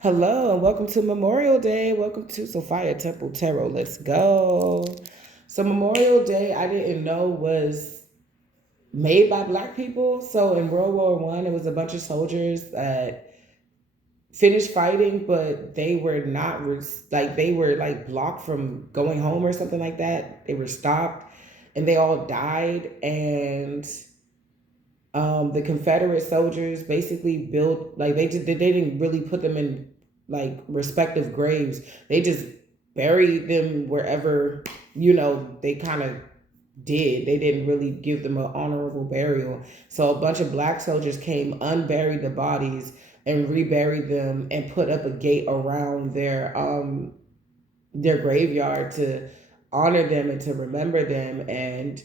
Hello and welcome to Memorial Day. Welcome to Sophia Temple Tarot. Let's go. So Memorial Day, I didn't know was made by Black people. So in World War One, it was a bunch of soldiers that finished fighting, but they were not like they were like blocked from going home or something like that. They were stopped, and they all died. And the Confederate soldiers basically built like they didn't really put them in like respective graves. They just buried them wherever they kind of did. They didn't really give them an honorable burial. So a bunch of black soldiers came, unburied the bodies, and reburied them, and put up a gate around their graveyard to honor them and to remember them. And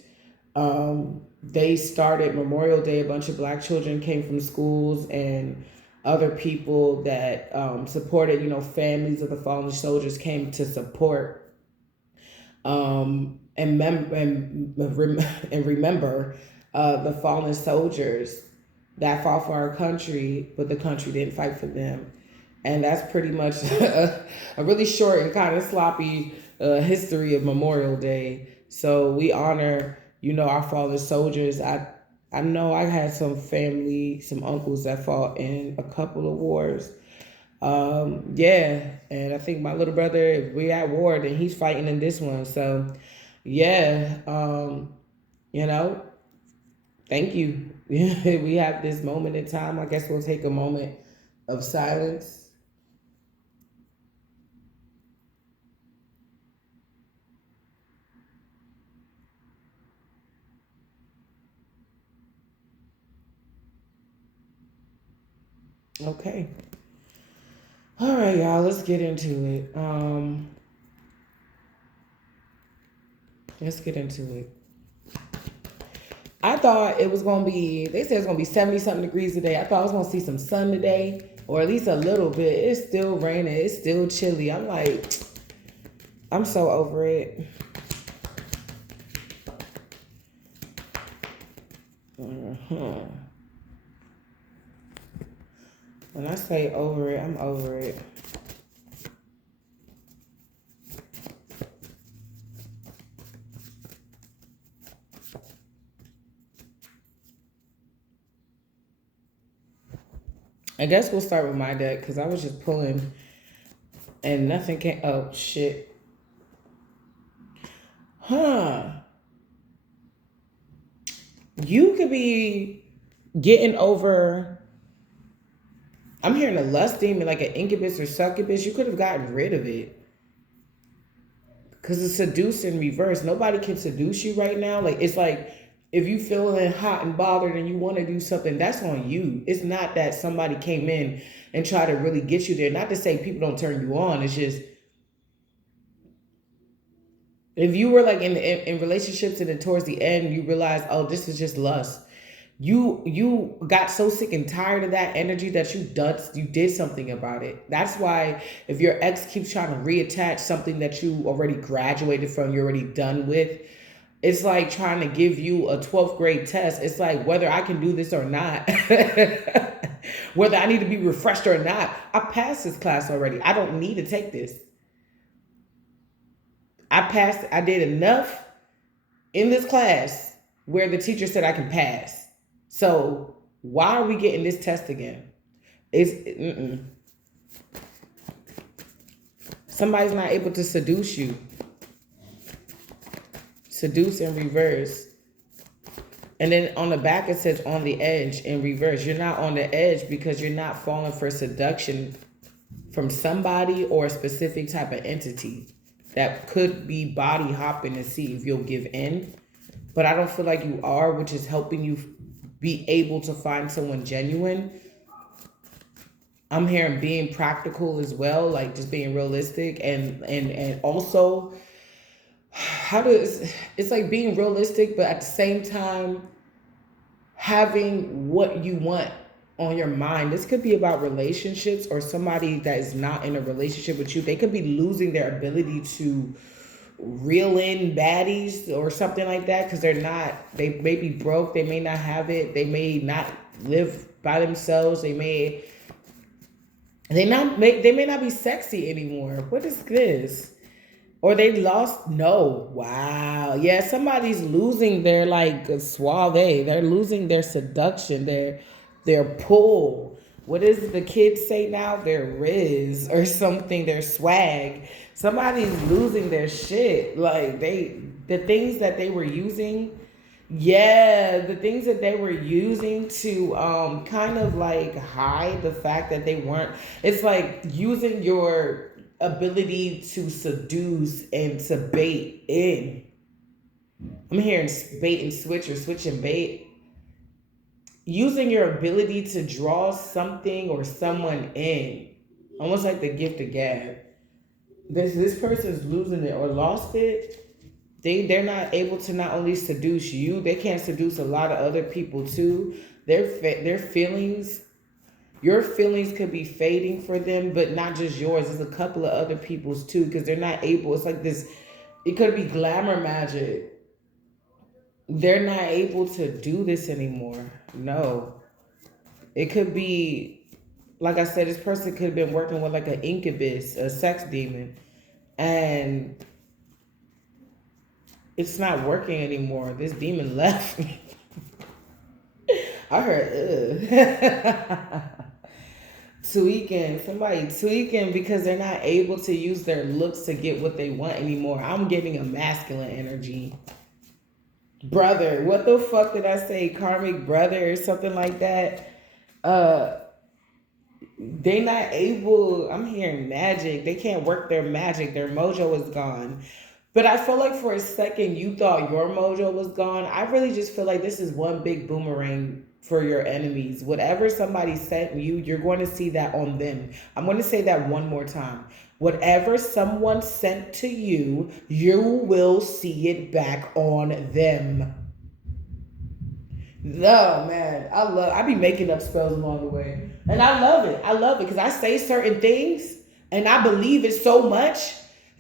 they started Memorial Day. A bunch of black children came from schools and other people that supported, families of the fallen soldiers came to support and remember the fallen soldiers that fought for our country, but the country didn't fight for them. And that's pretty much a really short and kind of sloppy history of Memorial Day. So we honor, our fallen soldiers. I know I had some family, some uncles that fought in a couple of wars. Yeah, and I think my little brother, if we at war, then he's fighting in this one. So, yeah, you know, thank you. We have this moment in time. I guess we'll take a moment of silence. Okay. All right, y'all, let's get into it. Let's get into it. I thought it was gonna be. They said it's gonna be 70 something degrees today. I thought I was gonna see some sun today, or at least a little bit. It's still raining. It's still chilly. I'm like, I'm so over it. Uh-huh. When I say over it, I'm over it. I guess we'll start with my deck because I was just pulling and nothing came. Oh shit. Huh. You could be getting over. I'm hearing a lust demon, like an incubus or succubus. You could have gotten rid of it because it's seduced in reverse. Nobody can seduce you right now. Like it's like if you feeling hot and bothered and you want to do something, that's on you. It's not that somebody came in and tried to really get you there. Not to say people don't turn you on. It's just if you were like in relationships and then towards the end you realize, oh, this is just lust. You got so sick and tired of that energy that you did something about it. That's why if your ex keeps trying to reattach something that you already graduated from, you're already done with, it's like trying to give you a 12th grade test. It's like whether I can do this or not, whether I need to be refreshed or not. I passed this class already. I don't need to take this. I did enough in this class where the teacher said I can pass. So why are we getting this test again? It's somebody's not able to seduce you. Seduce in reverse. And then on the back it says on the edge in reverse. You're not on the edge because you're not falling for seduction from somebody or a specific type of entity that could be body hopping to see if you'll give in. But I don't feel like you are, which is helping you be able to find someone genuine. I'm hearing being practical as well, like just being realistic and also how does it's like being realistic, but at the same time having what you want on your mind. This could be about relationships or somebody that is not in a relationship with you. They could be losing their ability to reel in baddies or something like that because they may be broke, they may not have it, they may not live by themselves, they may They may not be sexy anymore. What is this? Or they lost. No, wow, yeah. Somebody's losing their like suave. They're losing their seduction. Their pull. What does the kids say now? Their riz or something. Their swag. Somebody's losing their shit. Like the things that they were using. Yeah, the things that they were using to kind of like hide the fact that they weren't. It's like using your ability to seduce and to bait in. I'm hearing bait and switch or switch and bait. Using your ability to draw something or someone in, almost like the gift of gab. This person's losing it or lost it. They're not able to not only seduce you, they can't seduce a lot of other people too. Their feelings, your feelings could be fading for them, but not just yours. There's a couple of other people's too, because they're not able. It's like this. It could be glamour magic. They're not able to do this anymore. No, it could be, like I said, this person could have been working with like an incubus, a sex demon, and it's not working anymore. This demon left. I heard, ugh. Tweaking. Somebody tweaking because they're not able to use their looks to get what they want anymore. I'm getting a masculine energy. Brother. What the fuck did I say? Karmic brother or something like that? Uh, they not able. I'm hearing magic. They can't work their magic. Their mojo is gone. But I feel like for a second you thought your mojo was gone. I really just feel like this is one big boomerang for your enemies. Whatever somebody sent you, you're going to see that on them. I'm going to say that one more time. Whatever someone sent to you, you will see it back on them. No, man. I be making up spells along the way. And I love it. I love it because I say certain things and I believe it so much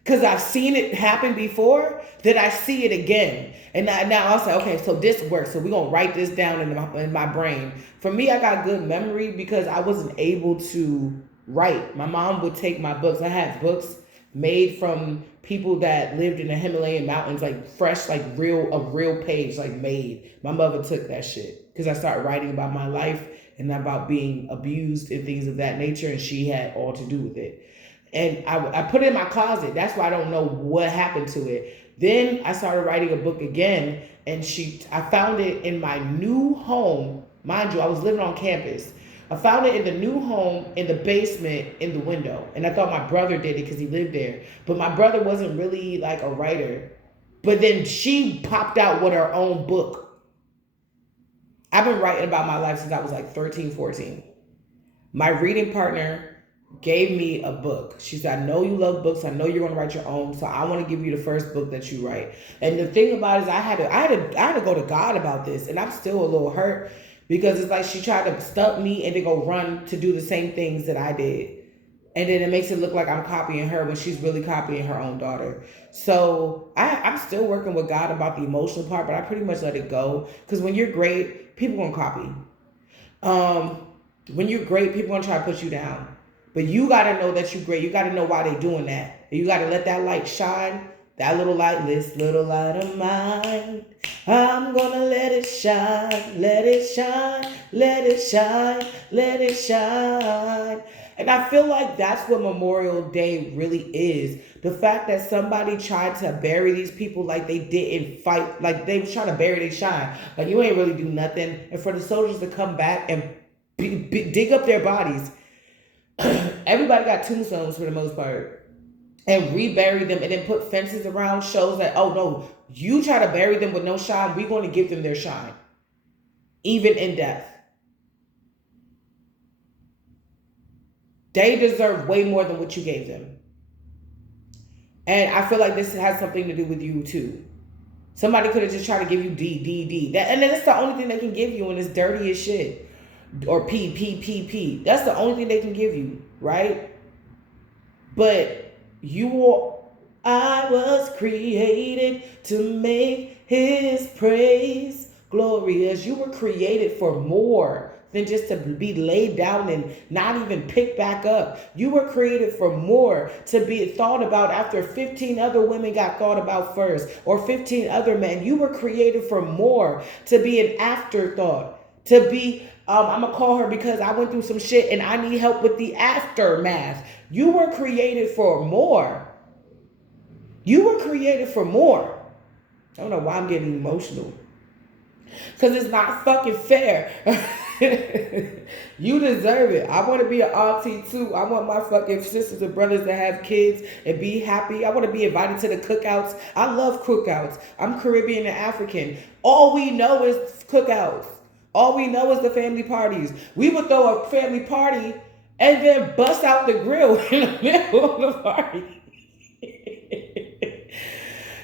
because I've seen it happen before that I see it again. And now I'll say, okay, so this works. So we're going to write this down in my brain. For me, I got good memory because I wasn't able to write. My mom would take my books. I had books made from people that lived in the Himalayan mountains, like fresh, like a real page, like made. My mother took that shit because I started writing about my life and about being abused and things of that nature, and she had all to do with it. And I put it in my closet. That's why I don't know what happened to it. Then I started writing a book again, and I found it in my new home. Mind you, I was living on campus. I found it in the new home in the basement in the window. And I thought my brother did it because he lived there. But my brother wasn't really like a writer. But then she popped out with her own book. I've been writing about my life since I was like 13, 14. My reading partner gave me a book. She said, I know you love books. I know you're going to write your own. So I want to give you the first book that you write. And the thing about it is I had to go to God about this. And I'm still a little hurt because it's like she tried to stump me and then go run to do the same things that I did. And then it makes it look like I'm copying her when she's really copying her own daughter. So I'm still working with God about the emotional part, but I pretty much let it go. Because when you're great, people gonna copy. When you're great, people gonna try to put you down. But you gotta know that you're great. You gotta know why they're doing that. And you gotta let that light shine. That little light, this little light of mine, I'm gonna let it shine, let it shine, let it shine, let it shine. And I feel like that's what Memorial Day really is. The fact that somebody tried to bury these people like they didn't fight, like they was trying to bury their shine. Like you ain't really do nothing. And for the soldiers to come back and dig up their bodies. Everybody got tombstones for the most part. And rebury them and then put fences around shows that, oh no, you try to bury them with no shine, we're going to give them their shine. Even in death. They deserve way more than what you gave them. And I feel like this has something to do with you too. Somebody could have just tried to give you D. And then it's the only thing they can give you, and it's dirty as shit. Or P. That's the only thing they can give you, right? But I was created to make his praise glorious. You were created for more than just to be laid down and not even pick back up. You were created for more, to be thought about after 15 other women got thought about first, or 15 other men. You were created for more, to be an afterthought, to be, I'm going to call her because I went through some shit and I need help with the aftermath. You were created for more. You were created for more. I don't know why I'm getting emotional. Because it's not fucking fair. You deserve it. I want to be an auntie too. I want my fucking sisters and brothers to have kids and be happy. I want to be invited to the cookouts. I love cookouts. I'm Caribbean and African. All we know is cookouts. All we know is the family parties. We would throw a family party and then bust out the grill in the middle of the party.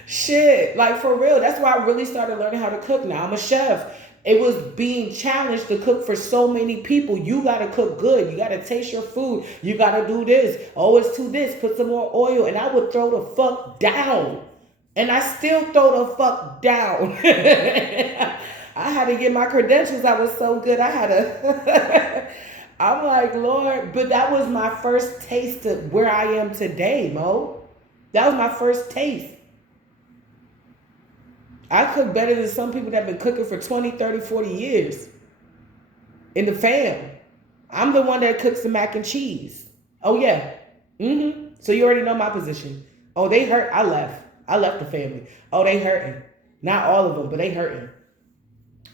Shit, like for real. That's why I really started learning how to cook now. I'm a chef. It was being challenged to cook for so many people. You got to cook good. You got to taste your food. You got to do this. Oh, it's too this. Put some more oil. And I would throw the fuck down. And I still throw the fuck down. I had to get my credentials. I was so good. I had to... I'm like, Lord. But that was my first taste of where I am today, Mo. That was my first taste. I cook better than some people that have been cooking for 20, 30, 40 years in the fam. I'm the one that cooks the mac and cheese. Oh, yeah. So you already know my position. Oh, they hurt. I left. I left the family. Oh, they hurting. Not all of them, but they hurting.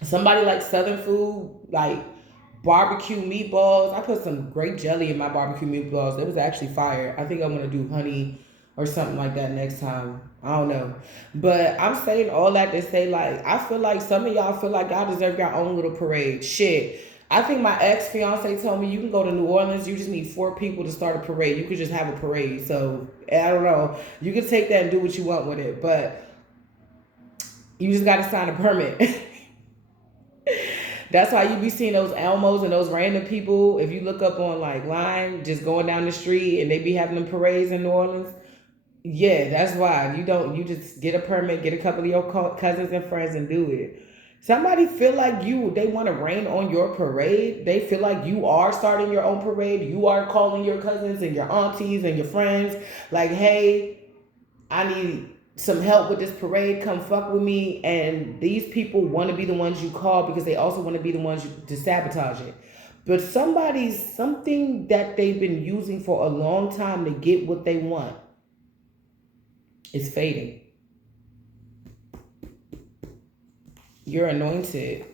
Somebody like Southern food, like barbecue meatballs. I put some grape jelly in my barbecue meatballs. It was actually fire. I think I'm going to do honey or something like that next time. I don't know. But I'm saying all that to say, like, I feel like some of y'all feel like y'all deserve your own little parade. Shit. I think my ex-fiance told me you can go to New Orleans. You just need 4 people to start a parade. You could just have a parade. So, I don't know. You can take that and do what you want with it. But you just got to sign a permit. That's why you be seeing those Elmos and those random people. If you look up on, like, line, just going down the street and they be having them parades in New Orleans. Yeah, that's why. You just get a permit, get a couple of your cousins and friends and do it. Somebody feel like they want to rain on your parade. They feel like you are starting your own parade. You are calling your cousins and your aunties and your friends like, hey, I need some help with this parade. Come fuck with me. And these people want to be the ones you call because they also want to be the ones to sabotage it. But something that they've been using for a long time to get what they want, it's fading. You're anointed.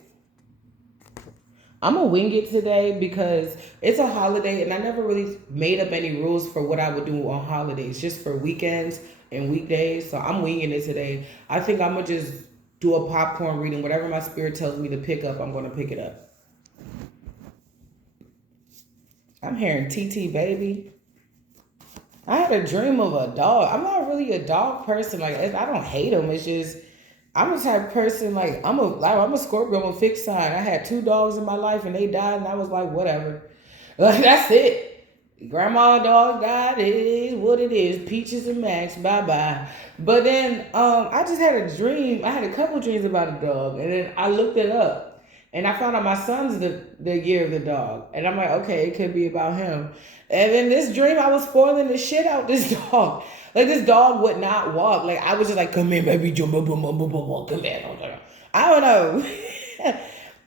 I'm going to wing it today because it's a holiday and I never really made up any rules for what I would do on holidays, just for weekends and weekdays. So I'm winging it today. I think I'm going to just do a popcorn reading. Whatever my spirit tells me to pick up, I'm going to pick it up. I'm hearing TT, baby. I had a dream of a dog. I'm not really a dog person. Like, I don't hate them. It's just, I'm the type of person, like, I'm a Scorpio. I'm a fixed sign. I had 2 dogs in my life and they died and I was like, whatever. Like, that's it. Grandma dog died. It is what it is. Peaches and Max. Bye-bye. But then I just had a dream. I had a couple dreams about a dog. And then I looked it up. And I found out my son's the year of the dog. And I'm like, okay, it could be about him. And then this dream, I was spoiling the shit out this dog. Like, this dog would not walk. Like, I was just like, come here, baby. Come here. I don't know.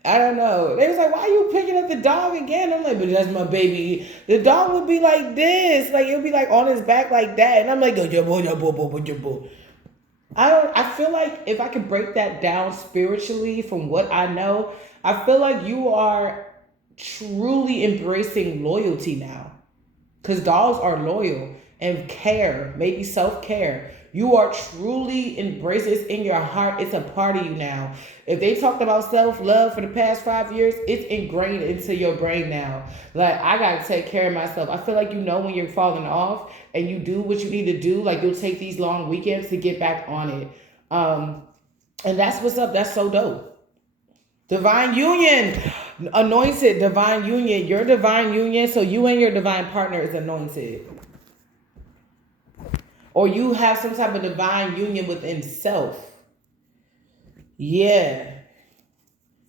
I don't know. They was like, why are you picking up the dog again? I'm like, but that's my baby. The dog would be like this. Like, it would be like on his back like that. And I'm like, I feel like if I could break that down spiritually from what I know, I feel like you are truly embracing loyalty now. Because dogs are loyal and care, maybe self-care. You are truly embracing it. It's in your heart. It's a part of you now. If they talked about self-love for the past 5 years, it's ingrained into your brain now. Like, I got to take care of myself. I feel like you know when you're falling off and you do what you need to do. Like, you'll take these long weekends to get back on it. And that's what's up. That's so dope. Divine union. Anointed divine union. Your divine union. So you and your divine partner is anointed. Or you have some type of divine union within self. Yeah.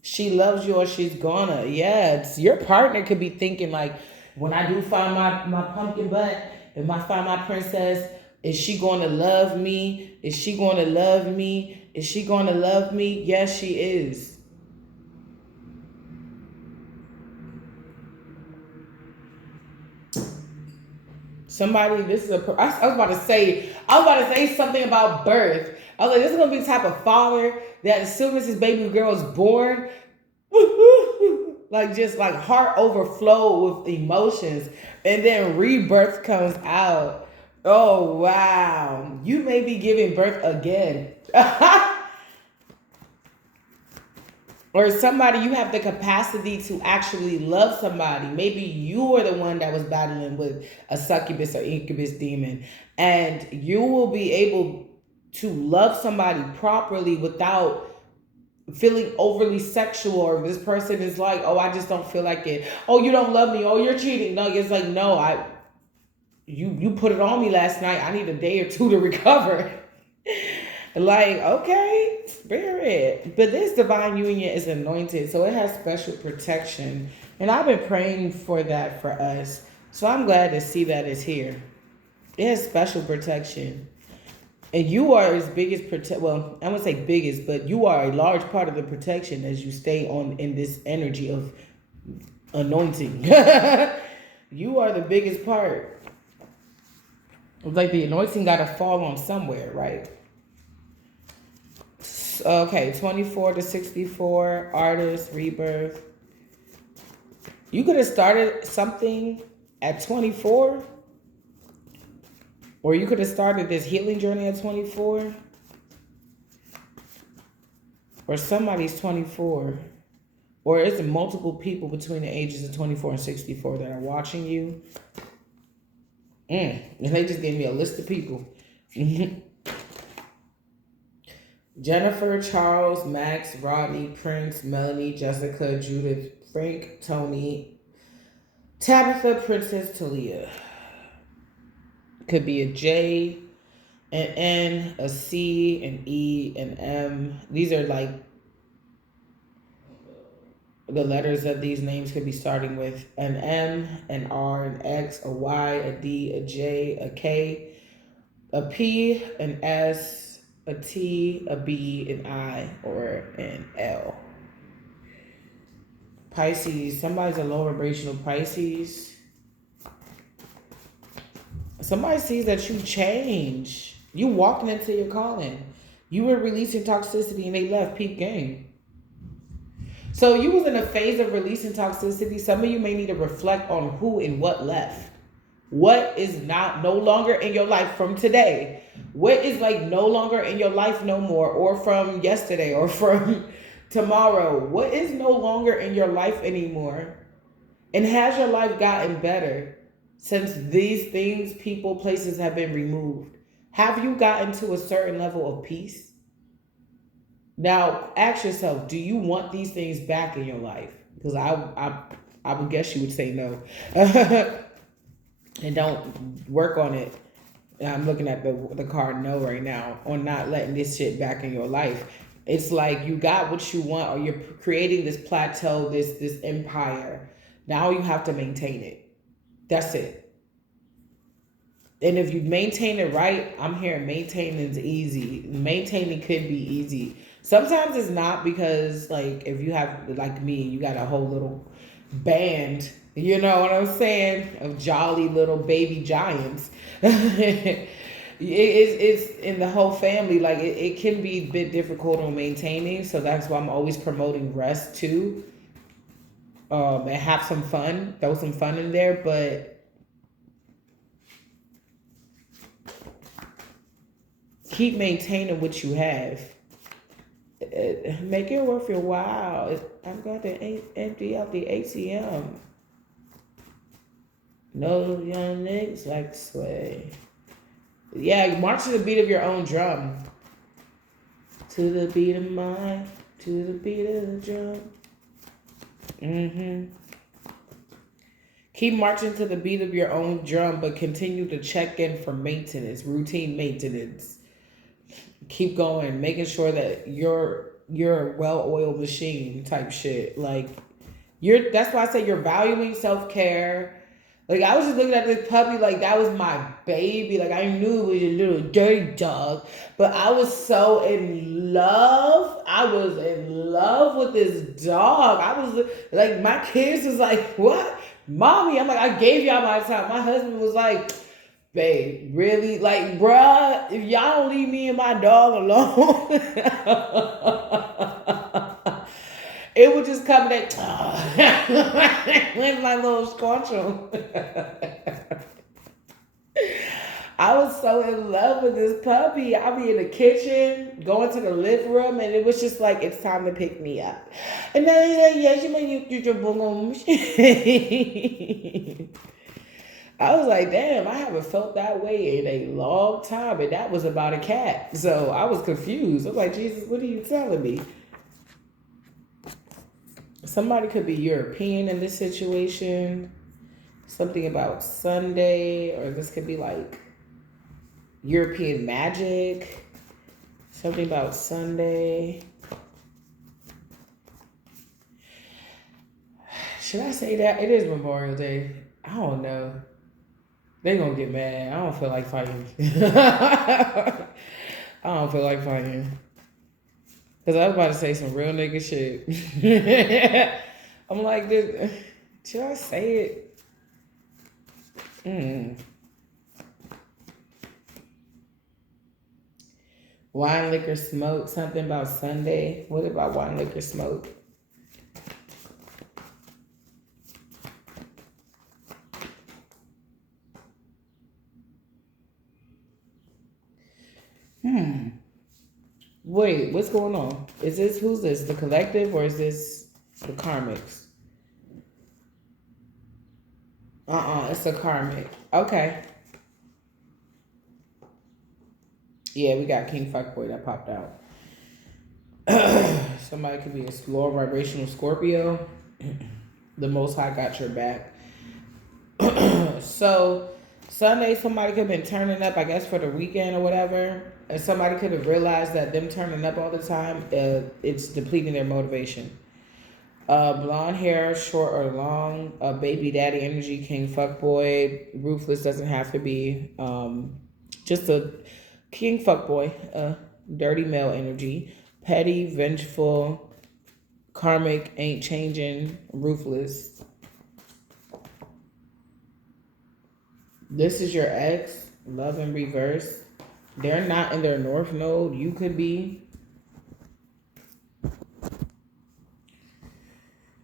She loves you or she's gonna. Yeah, it's, your partner could be thinking like, when I do find my pumpkin butt, if I find my princess, is she going to love me? Is she going to love me? Is she going to love me? Yes, she is. Somebody, this is a. I was about to say. I was about to say something about birth. I was like, this is gonna be the type of father that as soon as his baby girl is born, like just like heart overflow with emotions, and then rebirth comes out. Oh wow, you may be giving birth again. Or somebody, you have the capacity to actually love somebody. Maybe you are the one that was battling with a succubus or incubus demon, and you will be able to love somebody properly without feeling overly sexual. Or this person is like, oh, I just don't feel like it. Oh, you don't love me. Oh, you're cheating. No, it's like, no, you put it on me last night. I need a day or two to recover. Like, okay, spirit. But this divine union is anointed, so it has special protection. And I've been praying for that for us. So I'm glad to see that it's here. It has special protection. And you are as biggest protect. Well, I wouldn't say biggest, but you are a large part of the protection as you stay on in this energy of anointing. You are the biggest part. It's like the anointing got to fall on somewhere, right? Okay, 24 to 64, artist, rebirth. You could have started something at 24, or you could have started this healing journey at 24, or somebody's 24, or it's multiple people between the ages of 24 and 64 that are watching you. And they just gave me a list of people. Jennifer, Charles, Max, Rodney, Prince, Melanie, Jessica, Judith, Frank, Tony, Tabitha, Princess Talia. Could be a J, an N, a C, an E, an M. These are like the letters of these names could be starting with an M, an R, an X, a Y, a D, a J, a K, a P, an S, a T, a B, an I, or an L. Pisces, somebody's a low vibrational Pisces. Somebody sees that you change. You walking into your calling. You were releasing toxicity and they left. Peep game. So you was in a phase of releasing toxicity. Some of you may need to reflect on who and what left. What is no longer in your life from today? What is like no longer in your life no more, or from yesterday, or from tomorrow? What is no longer in your life anymore? And has your life gotten better since these things, people, places have been removed? Have you gotten to a certain level of peace? Now, ask yourself, do you want these things back in your life? Because I would guess you would say no. And don't work on it. I'm looking at the card no right now on not letting this shit back in your life. It's like you got what you want, or you're creating this plateau, this empire. Now you have to maintain it. That's it. And if you maintain it right, I'm hearing maintaining is easy. Maintaining could be easy. Sometimes it's not, because like if you have, like me, you got a whole little band, you know what I'm saying, of jolly little baby giants. It's in the whole family. Like it can be a bit difficult on maintaining. So that's why I'm always promoting rest too. And have some fun, throw some fun in there, but keep maintaining what you have. Make it worth your while. I'm going to empty out the ATM. No young niggas like to sway. Yeah, march to the beat of your own drum. To the beat of mine, to the beat of the drum. Keep marching to the beat of your own drum, but continue to check in for maintenance, routine maintenance. Keep going, making sure that you're you're a well-oiled machine type shit. Like you're that's why I say you're valuing self-care. Like I was just looking at this puppy like that was my baby. Like I knew it was a little dirty dog, but I was so in love. I was in love with this dog. I was like my kids was like, "What, mommy?" I'm like, "I gave y'all my time." My husband was like, "Babe, really? Like, bruh, if y'all don't leave me and my dog alone." It would just come back with my little squanchum. I was so in love with this puppy. I'd be in the kitchen, going to the living room, and it was just like, it's time to pick me up. And then he's like, yes, you may use your boom. I was like, damn, I haven't felt that way in a long time. And that was about a cat. So I was confused. I was like, Jesus, what are you telling me? Somebody could be European in this situation. Something about Sunday, or this could be like European magic. Something about Sunday. Should I say that? It is Memorial Day. I don't know. They gonna get mad. I don't feel like fighting. I don't feel like fighting. Because I was about to say some real nigga shit. I'm like, should I say it? Wine, liquor, smoke. Something about Sunday. What about wine, liquor, smoke? Wait, what's going on? Is this, who's this? The collective or is this the karmics? It's a karmic. Okay. Yeah, we got King Fuckboy that popped out. Somebody could be a lower vibrational Scorpio. The Most High got your back. So Sunday, somebody could have been turning up, I guess, for the weekend or whatever. And somebody could have realized that them turning up all the time, it's depleting their motivation. Blonde hair, short or long, baby daddy energy, king fuckboy. Ruthless doesn't have to be. Just a king fuckboy, dirty male energy. Petty, vengeful, karmic, ain't changing, ruthless. This is your ex, love in reverse. They're not in their north node. You could be.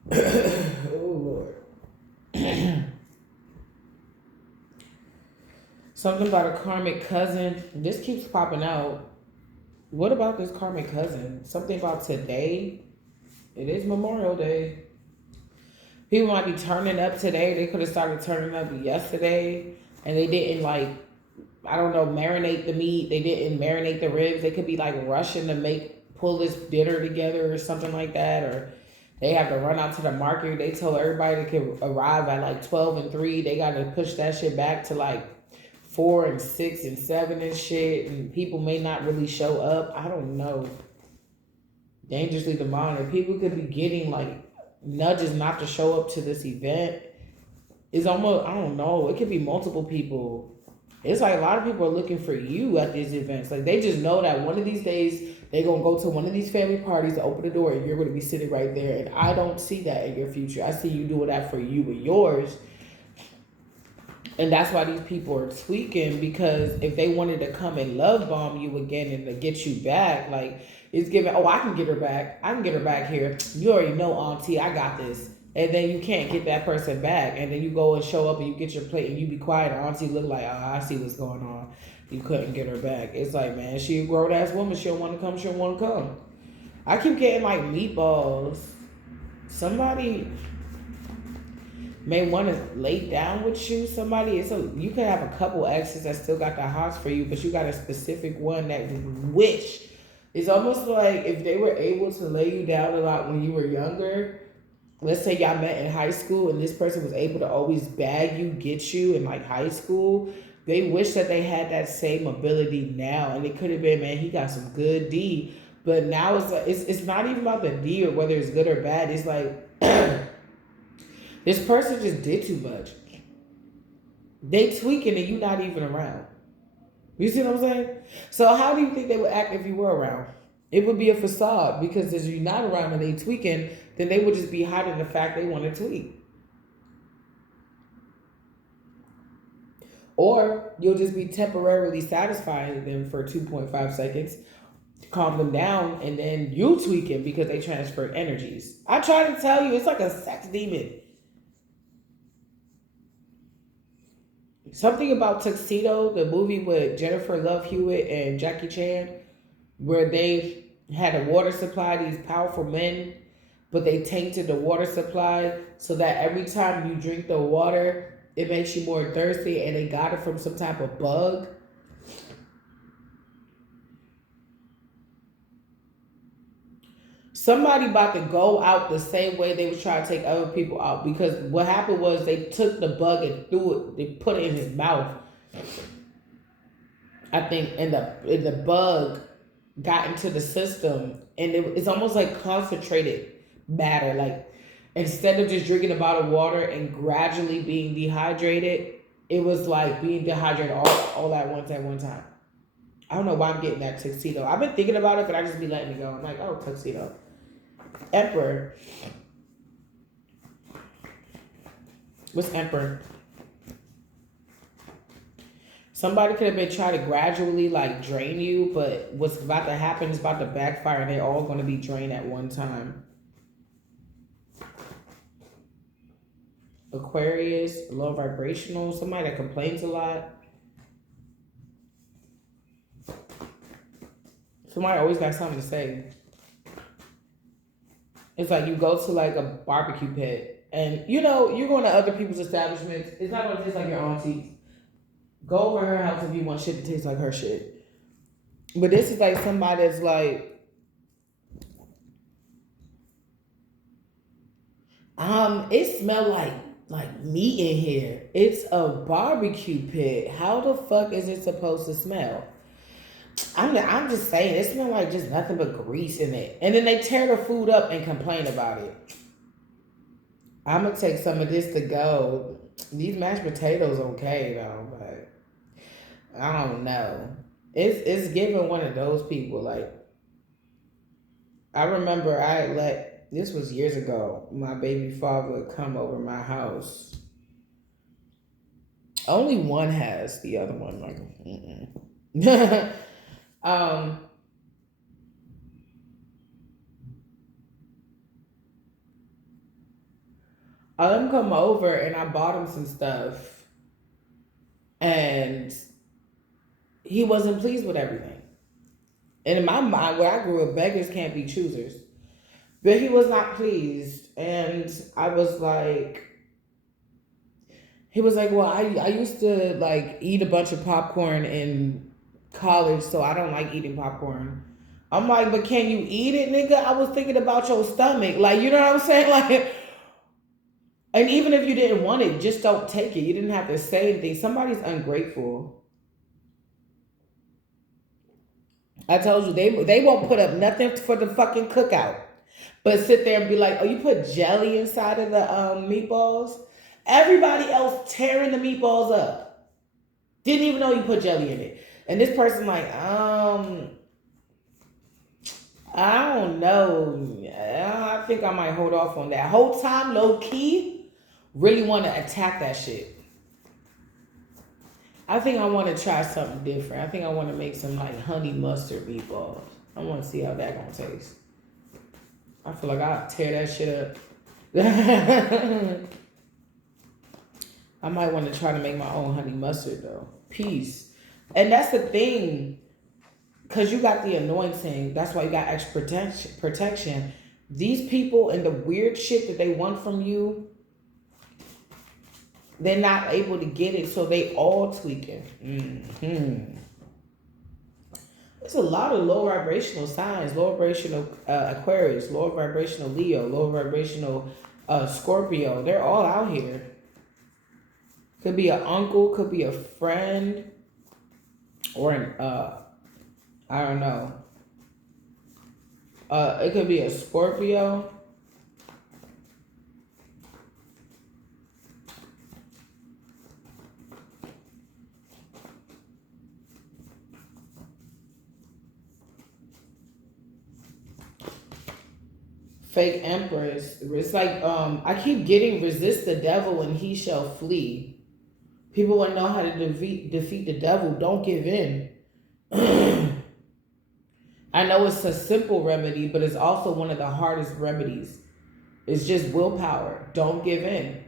Oh, Lord. Something about a karmic cousin. This keeps popping out. What about this karmic cousin? Something about today. It is Memorial Day. People might be turning up today. They could have started turning up yesterday. And they didn't, like, I don't know, marinate the meat. They didn't marinate the ribs. They could be like rushing to pull this dinner together or something like that. Or they have to run out to the market. They told everybody they could arrive at like 12 and 3. They got to push that shit back to like 4 and 6 and 7 and shit. And people may not really show up. I don't know. Dangerously demonic. People could be getting like nudges not to show up to this event. It's almost, I don't know. It could be multiple people. It's like a lot of people are looking for you at these events. Like they just know that one of these days they're going to go to one of these family parties to open the door and you're going to be sitting right there. And I don't see that in your future. I see you doing that for you and yours. And that's why these people are tweaking, because if they wanted to come and love bomb you again and to get you back, like it's giving, oh, I can get her back. I can get her back here. You already know, auntie, I got this. And then you can't get that person back. And then you go and show up and you get your plate and you be quiet. And auntie look like, oh, I see what's going on. You couldn't get her back. It's like, man, she a grown-ass woman. She don't want to come. She don't want to come. I keep getting like meatballs. Somebody may want to lay down with you. You could have a couple exes that still got the hots for you, but you got a specific one that wish. It's almost like if they were able to lay you down a lot when you were younger. Let's say y'all met in high school and this person was able to always bag you, get you in like high school. They wish that they had that same ability now. And it could have been, man, he got some good D. But now it's like it's not even about the D or whether it's good or bad. It's like this person just did too much. They tweaking and you not even around. You see what I'm saying? So how do you think they would act if you were around? It would be a facade because as you're not around and they tweaking, then they would just be hiding the fact they want to tweak. Or you'll just be temporarily satisfying them for 2.5 seconds, calm them down, and then you tweaking because they transfer energies. I try to tell you, it's like a sex demon. Something about Tuxedo, the movie with Jennifer Love Hewitt and Jackie Chan, where they had a water supply, these powerful men, but they tainted the water supply so that every time you drink the water, it makes you more thirsty, and they got it from some type of bug. Somebody about to go out the same way they was trying to take other people out because what happened was they took the bug and threw it, they put it in his mouth. I think and the bug got into the system and it's almost like concentrated matter. Like instead of just drinking a bottle of water and gradually being dehydrated, it was like being dehydrated all at one time. I don't know why I'm getting that Tuxedo. I've been thinking about it, but I just be letting it go. I'm like, oh, Tuxedo. Emperor. What's Emperor? Somebody could have been trying to gradually like drain you, but what's about to happen is about to backfire and they're all going to be drained at one time. Aquarius, low vibrational, somebody that complains a lot. Somebody always got something to say. It's like you go to like a barbecue pit and you know, you're going to other people's establishments. It's not going to taste like your auntie's. Go over her house if you want shit to taste like her shit. But this is like somebody that's like, it smelled like meat in here. It's a barbecue pit. How the fuck is it supposed to smell? I'm just saying, it smells like just nothing but grease in it. And then they tear the food up and complain about it. I'm gonna take some of this to go. These mashed potatoes okay though, but I don't know. It's giving one of those people like. I remember I let this was years ago. My baby father come over my house. Only one has, the other one like. I let him come over and I bought him some stuff, and he wasn't pleased with everything. And in my mind, where I grew up, beggars can't be choosers. But he was not pleased. And I was like, he was like, well, I used to like eat a bunch of popcorn in college, so I don't like eating popcorn. I'm like, but can you eat it, nigga? I was thinking about your stomach. Like, you know what I'm saying? Like, and even if you didn't want it, just don't take it. You didn't have to say anything. Somebody's ungrateful. I told you, they won't put up nothing for the fucking cookout. But sit there and be like, oh, you put jelly inside of the meatballs? Everybody else tearing the meatballs up. Didn't even know you put jelly in it. And this person like, I don't know. I think I might hold off on that. Whole time, low key, really want to attack that shit. I think I want to try something different. I think I want to make some like honey mustard meatballs. I want to see how that gonna taste. I feel like I'll tear that shit up. I might want to try to make my own honey mustard though. Peace. And that's the thing. Because you got the anointing. That's why you got extra protection. These people and the weird shit that they want from you, they're not able to get it. So they all tweaking. There's a lot of low vibrational signs. Low vibrational Aquarius. Low vibrational Leo. Low vibrational Scorpio. They're all out here. Could be an uncle. Could be a friend. Or an... I don't know. It could be a Scorpio. Fake Empress. It's like I keep getting resist the devil and he shall flee. People want to know how to defeat the devil. Don't give in. I know it's a simple remedy, but it's also one of the hardest remedies. It's just willpower. Don't give in.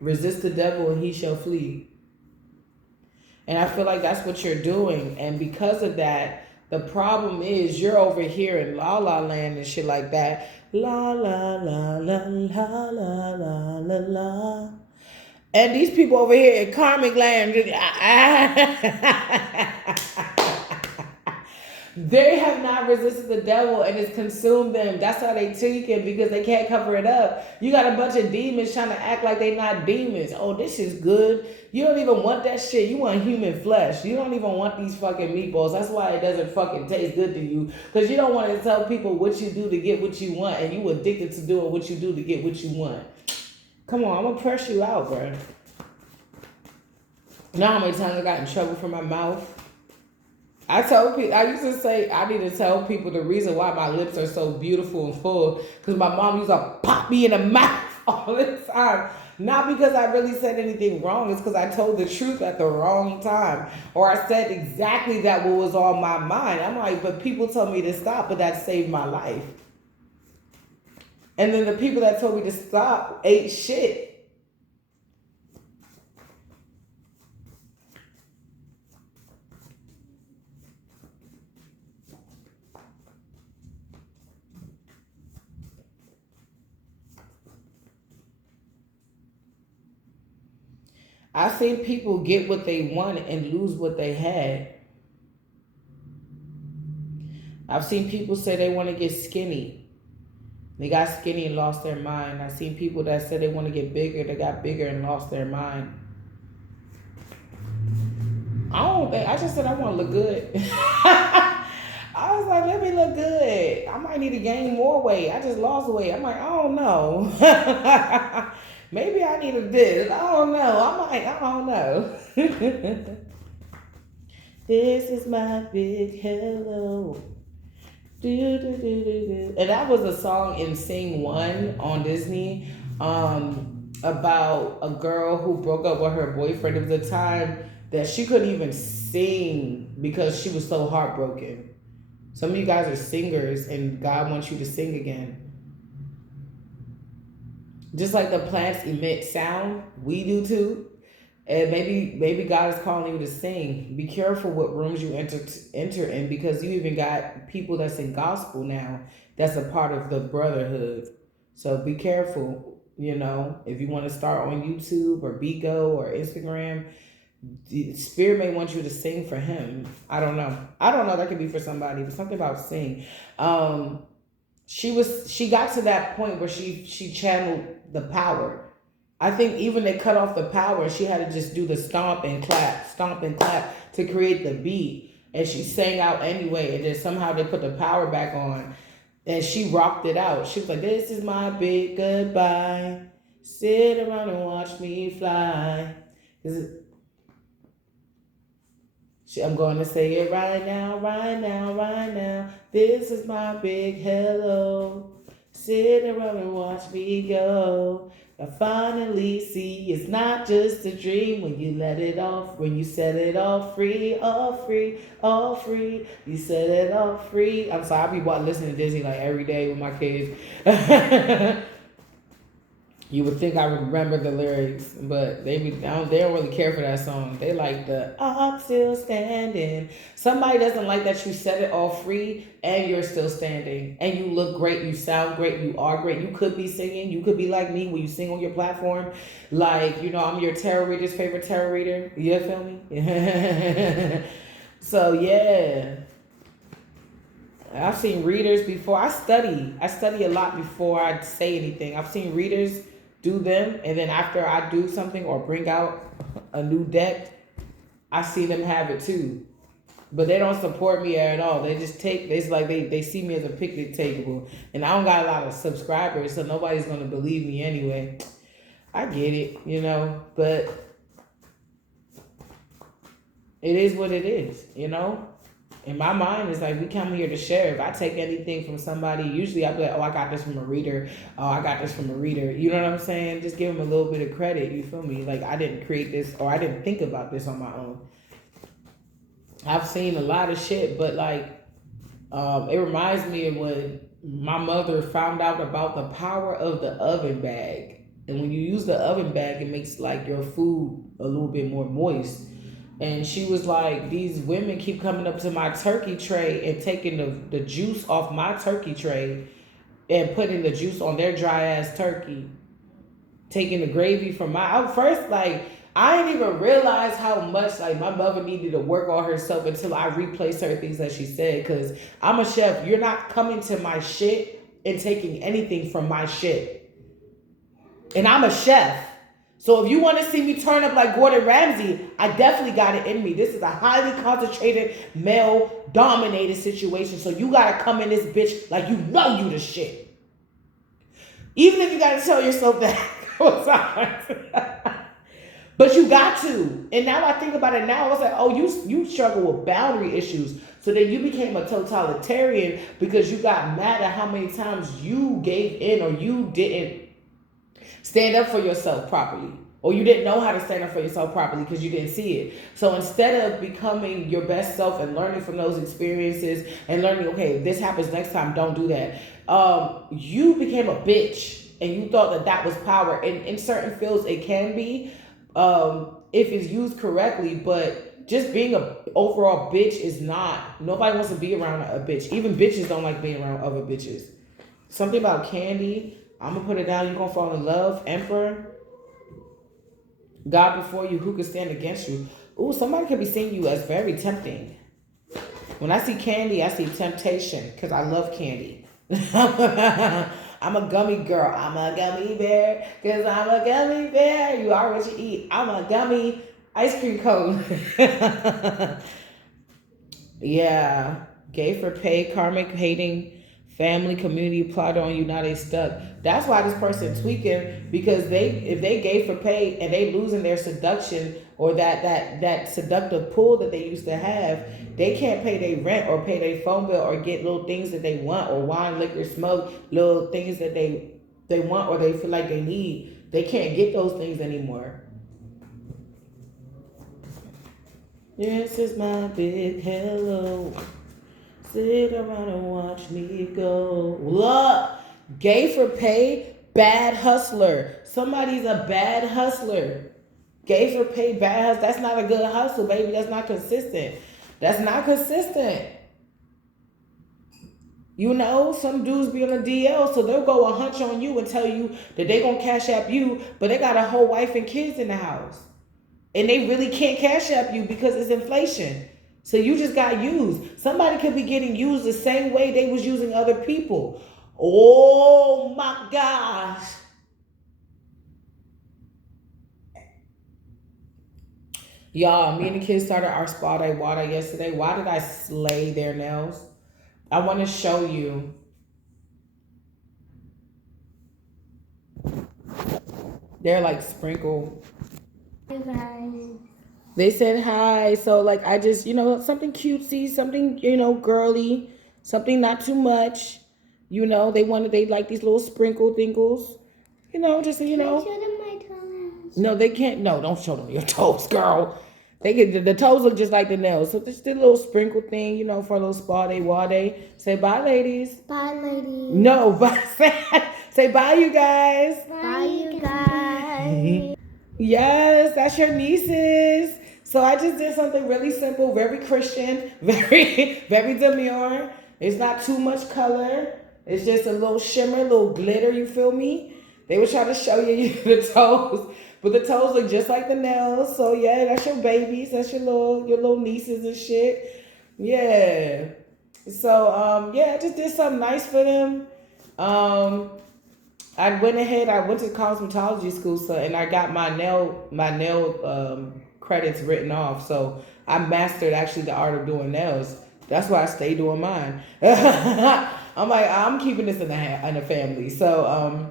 Resist the devil and he shall flee. And I feel like that's what you're doing. And because of that, the problem is you're over here in La La Land and shit like that. La la la la la la la la la. And these people over here in Karmic Land, they have not resisted the devil and it's consumed them. That's how they tweaking because they can't cover it up. You got a bunch of demons trying to act like they not demons. Oh, this is good. You don't even want that shit. You want human flesh. You don't even want these fucking meatballs. That's why it doesn't fucking taste good to you. Because you don't want to tell people what you do to get what you want. And you addicted to doing what you do to get what you want. Come on, I'm going to press you out, bro. You know how many times I got in trouble for my mouth? I told people, I used to say, I need to tell people the reason why my lips are so beautiful and full. Because my mom used to pop me in the mouth all the time. Not because I really said anything wrong. It's because I told the truth at the wrong time. Or I said exactly that what was on my mind. I'm like, but people told me to stop, but that saved my life. And then the people that told me to stop ate shit. I've seen people get what they want and lose what they had. I've seen people say they want to get skinny. They got skinny and lost their mind. I've seen people that said they want to get bigger. They got bigger and lost their mind. I just said I want to look good. I was like, let me look good. I might need to gain more weight. I just lost weight. I'm like, I don't know. Maybe I needed this. I don't know. I don't know. This is my big hello. Do, do, do, do, do. And that was a song in Sing 1 on Disney about a girl who broke up with her boyfriend. It was a time that she couldn't even sing because she was so heartbroken. Some of you guys are singers and God wants you to sing again. Just like the plants emit sound, we do too. And maybe God is calling you to sing. Be careful what rooms you enter in because you even got people that's in gospel now that's a part of the brotherhood. So be careful, if you want to start on YouTube or Bigo or Instagram, the Spirit may want you to sing for him. I don't know. That could be for somebody, but something about sing. She got to that point where she channeled the power. I think even they cut off the power, she had to just do the stomp and clap to create the beat. And she sang out anyway, and then somehow they put the power back on. And she rocked it out. She was like, this is my big goodbye. Sit around and watch me fly. I'm going to say it right now, right now, right now. This is my big hello. Sit around and watch me go. I finally see it's not just a dream when you let it off, when you set it all free, all free, all free. You set it all free. I'm sorry, I be listening to Disney like every day with my kids. You would think I would remember the lyrics, but they don't really care for that song. They like the I'm still standing. Somebody doesn't like that you set it all free and you're still standing. And you look great, you sound great, you are great. You could be singing. You could be like me when you sing on your platform. Like, I'm your tarot reader's favorite tarot reader. You feel me? So, yeah. I've seen readers before. I study a lot before I say anything. I've seen readers do them, and then after I do something or bring out a new deck, I see them have it too. But they don't support me at all. They just take, it's like they see me as a picnic table. And I don't got a lot of subscribers, so nobody's gonna believe me anyway. I get it, you know, but it is what it is, you know? In my mind, it's like we come here to share. If I take anything from somebody, usually I'll be like, oh, I got this from a reader. Oh, I got this from a reader. You know what I'm saying? Just give them a little bit of credit. You feel me? Like I didn't create this or I didn't think about this on my own. I've seen a lot of shit, but like it reminds me of when my mother found out about the power of the oven bag. And when you use the oven bag, it makes like your food a little bit more moist. And she was like, these women keep coming up to my turkey tray and taking the juice off my turkey tray and putting the juice on their dry ass turkey. Taking the gravy from my, first like, I didn't even realize how much like my mother needed to work on herself until I replaced certain things that she said. Cause I'm a chef. You're not coming to my shit and taking anything from my shit. And I'm a chef. So if you want to see me turn up like Gordon Ramsay, I definitely got it in me. This is a highly concentrated, male-dominated situation. So you got to come in this bitch like you know you the shit. Even if you got to tell yourself that. But you got to. And now I think about it now, I was like, oh, you struggle with boundary issues. So then you became a totalitarian because you got mad at how many times you gave in or you didn't stand up for yourself properly, or you didn't know how to stand up for yourself properly because you didn't see it. So instead of becoming your best self and learning from those experiences and learning, okay, if this happens next time, don't do that. You became a bitch and you thought that that was power. And in certain fields, it can be if it's used correctly, but just being a overall bitch is not. Nobody wants to be around a bitch. Even bitches don't like being around other bitches. Something about candy. I'm going to put it down. You're going to fall in love. Emperor. God before you. Who could stand against you? Ooh, somebody could be seeing you as very tempting. When I see candy, I see temptation. Because I love candy. I'm a gummy girl. I'm a gummy bear. Because I'm a gummy bear. You are what you eat. I'm a gummy ice cream cone. Yeah. Gay for pay. Karmic hating. Family, community plot on you, now they stuck. That's why this person tweaking, because if they gay for pay and they losing their seduction or that seductive pull that they used to have, they can't pay their rent or pay their phone bill or get little things that they want or wine, liquor, smoke, little things that they want or they feel like they need. They can't get those things anymore. This is my big hello. Sit around and watch me go. Look, gay for pay, bad hustler. Somebody's a bad hustler. Gay for pay, bad hustler. That's not a good hustle, baby. That's not consistent. That's not consistent. You know, some dudes be on a DL, so they'll go a hunch on you and tell you that they gonna cash app you, but they got a whole wife and kids in the house. And they really can't cash app you because it's inflation. So you just got used. Somebody could be getting used the same way they was using other people. Oh my gosh. Y'all, me and the kids started our spa day water yesterday. Why did I slay their nails? I want to show you. They're like sprinkled. Hey guys. They said hi. So like I just, something cutesy, something, girly, something not too much. They like these little sprinkle thingles. Can I show them my toes? No, they can't. No, don't show them your toes, girl. The toes look just like the nails. So just a little sprinkle thing, for a little spa day, wall day. Say bye, ladies. Bye, ladies. No, bye. Say bye, you guys. Bye, you guys. Yes, that's your nieces. So I just did something really simple, very Christian, very, very demure. It's not too much color. It's just a little shimmer, a little glitter, you feel me? They were trying to show you the toes, but the toes look just like the nails. So yeah, that's your babies. That's your little nieces and shit. Yeah. So I just did something nice for them. I went to cosmetology school, and I got my nail credits written off. So I mastered actually the art of doing nails. That's why I stay doing mine. I'm like, I'm keeping this in the family. So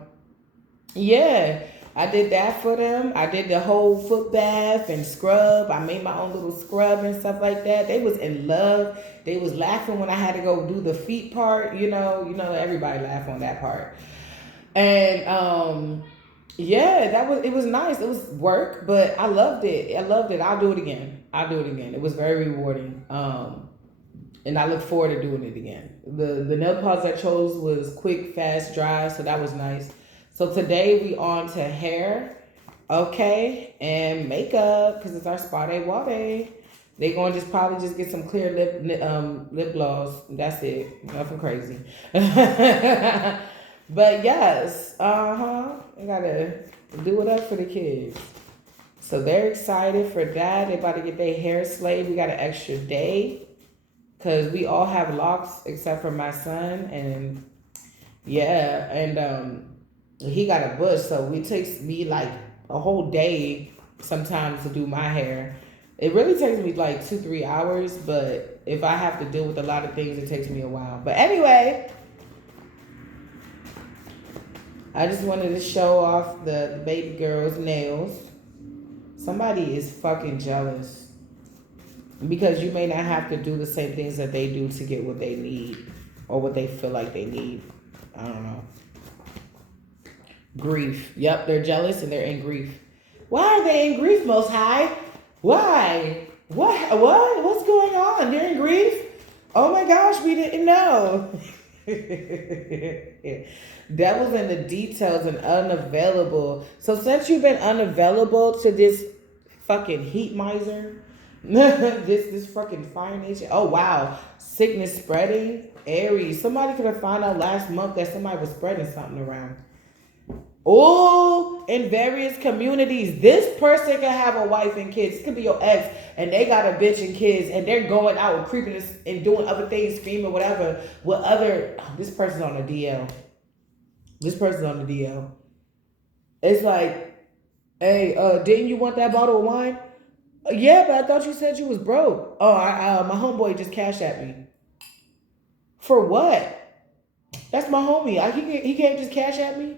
yeah, I did that for them. I did the whole foot bath and scrub. I made my own little scrub and stuff like that. They was in love. They was laughing when I had to go do the feet part. Everybody laugh on that part. And yeah, it was nice. It was work, but I loved it. I'll do it again. It was very rewarding. And I look forward to doing it again. The nail polish I chose was quick, fast, dry, so that was nice. So today we on to hair, okay, and makeup because it's our spa day, wall day. They gonna probably just get some clear lip gloss. That's it. Nothing crazy. But yes, I gotta do it up for the kids. So they're excited for that. They about to get their hair slayed. We got an extra day because we all have locks except for my son, and yeah, and he got a bush, so it takes me like a whole day sometimes to do my hair. It really takes me like 2-3 hours, but if I have to deal with a lot of things, it takes me a while. But anyway, I just wanted to show off the baby girl's nails. Somebody is fucking jealous because you may not have to do the same things that they do to get what they need or what they feel like they need. I don't know. Grief. Yep, they're jealous and they're in grief. Why are they in grief, Most High? Why? What? What's going on? They're in grief? Oh my gosh, we didn't know. Devil's in the details and unavailable. So since you've been unavailable to this fucking heat miser, this fucking fire nation. Oh wow, sickness spreading. Aries. Somebody could have found out last month that somebody was spreading something around. Oh, in various communities, this person can have a wife and kids. It could be your ex, and they got a bitch and kids, and they're going out and creeping and doing other things, screaming, whatever. This person's on the DL. This person's on the DL. It's like, hey, didn't you want that bottle of wine? Yeah, but I thought you said you was broke. Oh, my homeboy just cashed at me. For what? That's my homie. He can't just cash at me.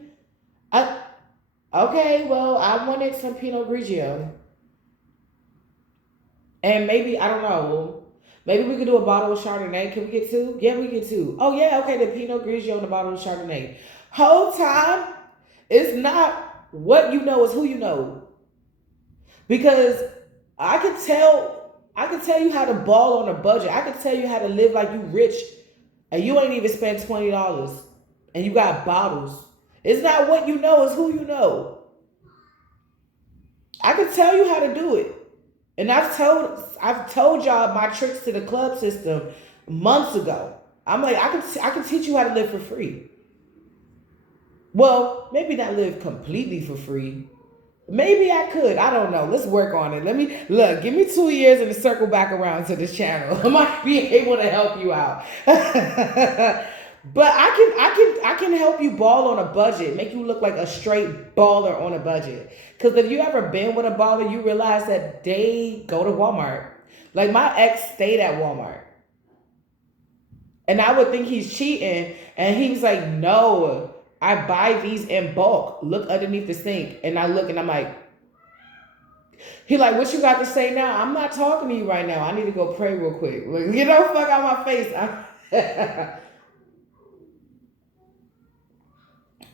Okay, well, I wanted some Pinot Grigio. And maybe, I don't know, maybe we could do a bottle of Chardonnay. Can we get two? Yeah, we get two. Oh, yeah, okay, the Pinot Grigio and the bottle of Chardonnay. Whole time, it's not what you know, it's who you know. Because I could tell you how to ball on a budget. I could tell you how to live like you rich and you ain't even spent $20 and you got bottles. It's not what you know, it's who you know. I could tell you how to do it. And I've told y'all my tricks to the club system months ago. I'm like, I can teach you how to live for free. Well, maybe not live completely for free. Maybe I could. I don't know. Let's work on it. Give me 2 years and circle back around to this channel. I might be able to help you out. But I can help you ball on a budget, make you look like a straight baller on a budget. Because if you ever been with a baller, you realize that they go to Walmart. Like my ex stayed at Walmart. And I would think he's cheating. And he's like, no, I buy these in bulk. Look underneath the sink. And I look and I'm like, he like, what you got to say now? I'm not talking to you right now. I need to go pray real quick. Like, fuck out my face.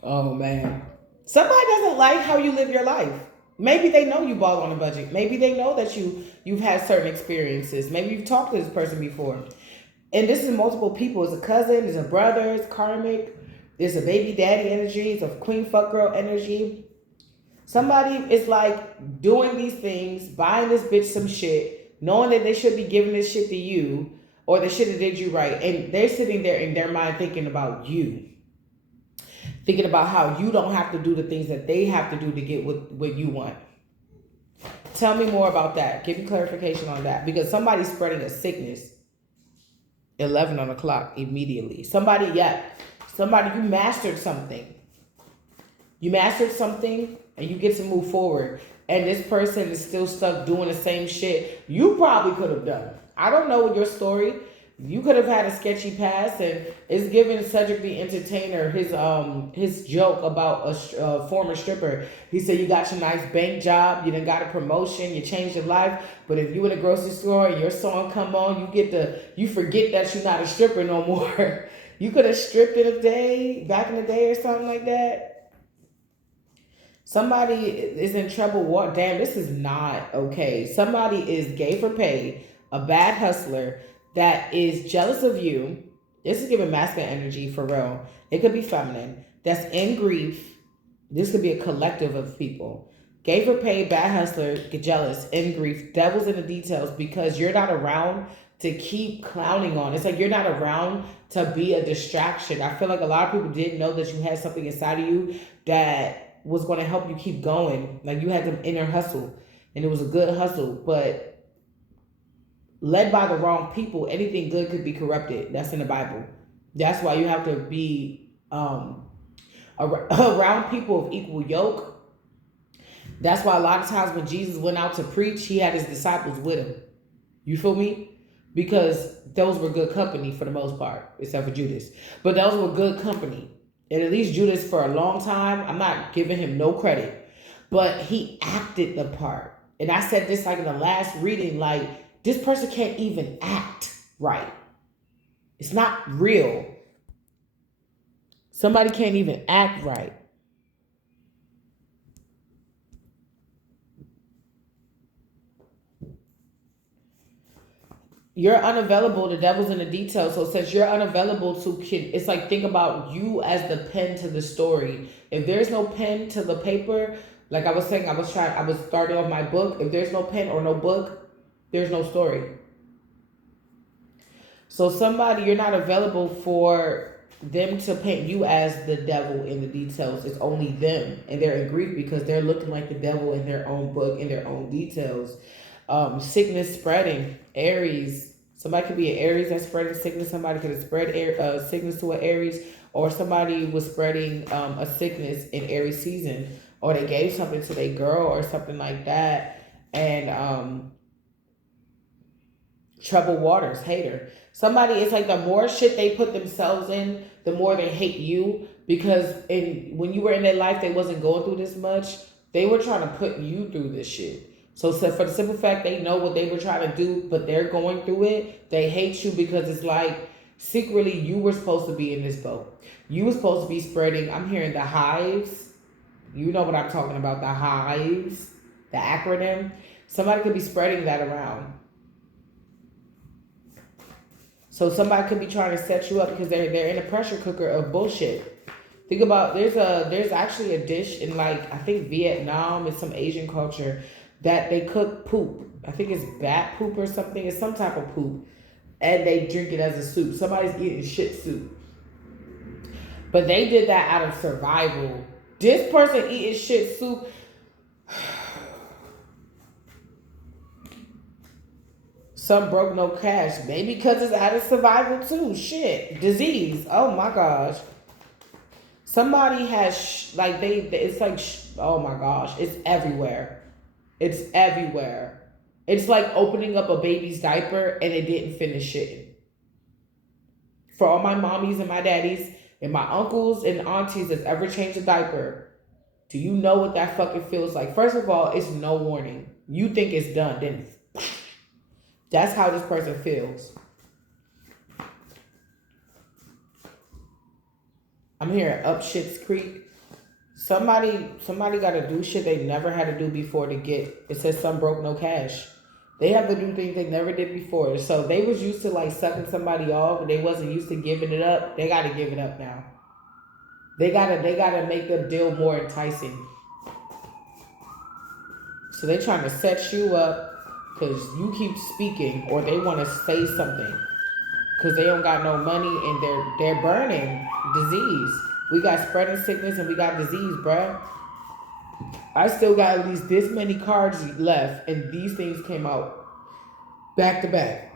Oh man. Somebody doesn't like how you live your life. Maybe they know you ball on a budget. Maybe they know that you've had certain experiences. Maybe you've talked to this person before. And this is multiple people. It's a cousin, it's a brother, it's karmic, it's a baby daddy energy, it's a queen fuck girl energy. Somebody is like doing these things, buying this bitch some shit, knowing that they should be giving this shit to you, or they should have did you right. And they're sitting there in their mind thinking about you. Thinking about how you don't have to do the things that they have to do to get what you want. Tell me more about that. Give me clarification on that. Because somebody's spreading a sickness. 11 on the clock immediately. Somebody, you mastered something. You mastered something and you get to move forward. and this person is still stuck doing the same shit you probably could have done. I don't know your story. You could have had a sketchy past, and it's giving Cedric the Entertainer his joke about a former stripper. He said, "You got your nice bank job, you done got a promotion, you changed your life, but if you in a grocery store and your song come on, you forget that you're not a stripper no more." You could have stripped in a day, back in the day, or something like that. Somebody is in trouble. What? Damn, this is not okay. Somebody is gay for pay, a bad hustler that is jealous of you. This is giving masculine energy for real. It could be feminine. That's in grief. This could be a collective of people. Gay for pay, bad hustler, get jealous, in grief, devil's in the details because you're not around to keep clowning on. It's like you're not around to be a distraction. I feel like a lot of people didn't know that you had something inside of you that was going to help you keep going. Like you had some inner hustle, and it was a good hustle, but led by the wrong people, anything good could be corrupted. That's in the Bible. That's why you have to be around people of equal yoke. That's why a lot of times when Jesus went out to preach, he had his disciples with him. You feel me? Because those were good company for the most part, except for Judas. But those were good company. And at least Judas, for a long time, I'm not giving him no credit, but he acted the part. And I said this like in the last reading, like, this person can't even act right. It's not real. Somebody can't even act right. You're unavailable. The devil's in the details. So since you're unavailable to kid, it's like, think about you as the pen to the story. If there's no pen to the paper, like I was saying, I was starting off my book. If there's no pen or no book, there's no story. So somebody, you're not available for them to paint you as the devil in the details. It's only them, and they're in grief because they're looking like the devil in their own book, in their own details. Sickness spreading, Aries. Somebody could be an Aries that's spreading sickness. Somebody could have spread sickness to an Aries, or somebody was spreading a sickness in Aries season, or they gave something to their girl or something like that, and troubled waters, hater. Somebody, it's like the more shit they put themselves in, the more they hate you, because when you were in their life, they wasn't going through this much. They were trying to put you through this shit. So for the simple fact they know what they were trying to do, but they're going through it, they hate you because it's like secretly you were supposed to be in this boat. You were supposed to be spreading, I'm hearing the hives. You know what I'm talking about, the hives, the acronym. Somebody could be spreading that around. So somebody could be trying to set you up because they're in a pressure cooker of bullshit. Think about, there's actually a dish in, like, I think Vietnam and some Asian culture that they cook poop. I think it's bat poop or something. It's some type of poop. And they drink it as a soup. Somebody's eating shit soup. But they did that out of survival. This person eating shit soup. Some broke, no cash. Maybe because it's out of survival too. Shit. Disease. Oh my gosh. Somebody has, like, it's like, oh my gosh. It's everywhere. It's everywhere. It's like opening up a baby's diaper and it didn't finish shitting. For all my mommies and my daddies and my uncles and aunties that's ever changed a diaper, do you know what that fucking feels like? First of all, it's no warning. You think it's done, then that's how this person feels. I'm hearing up shit's creek. Somebody got to do shit they never had to do before to get. It says some broke, no cash. They have to do things they never did before. So they was used to like sucking somebody off, and they wasn't used to giving it up. They got to give it up now. They gotta make the deal more enticing. So they trying to set you up because you keep speaking, or they want to say something because they don't got no money and they're burning disease. We got spreading sickness and we got disease, bruh. I still got at least this many cards left, and these things came out back to back.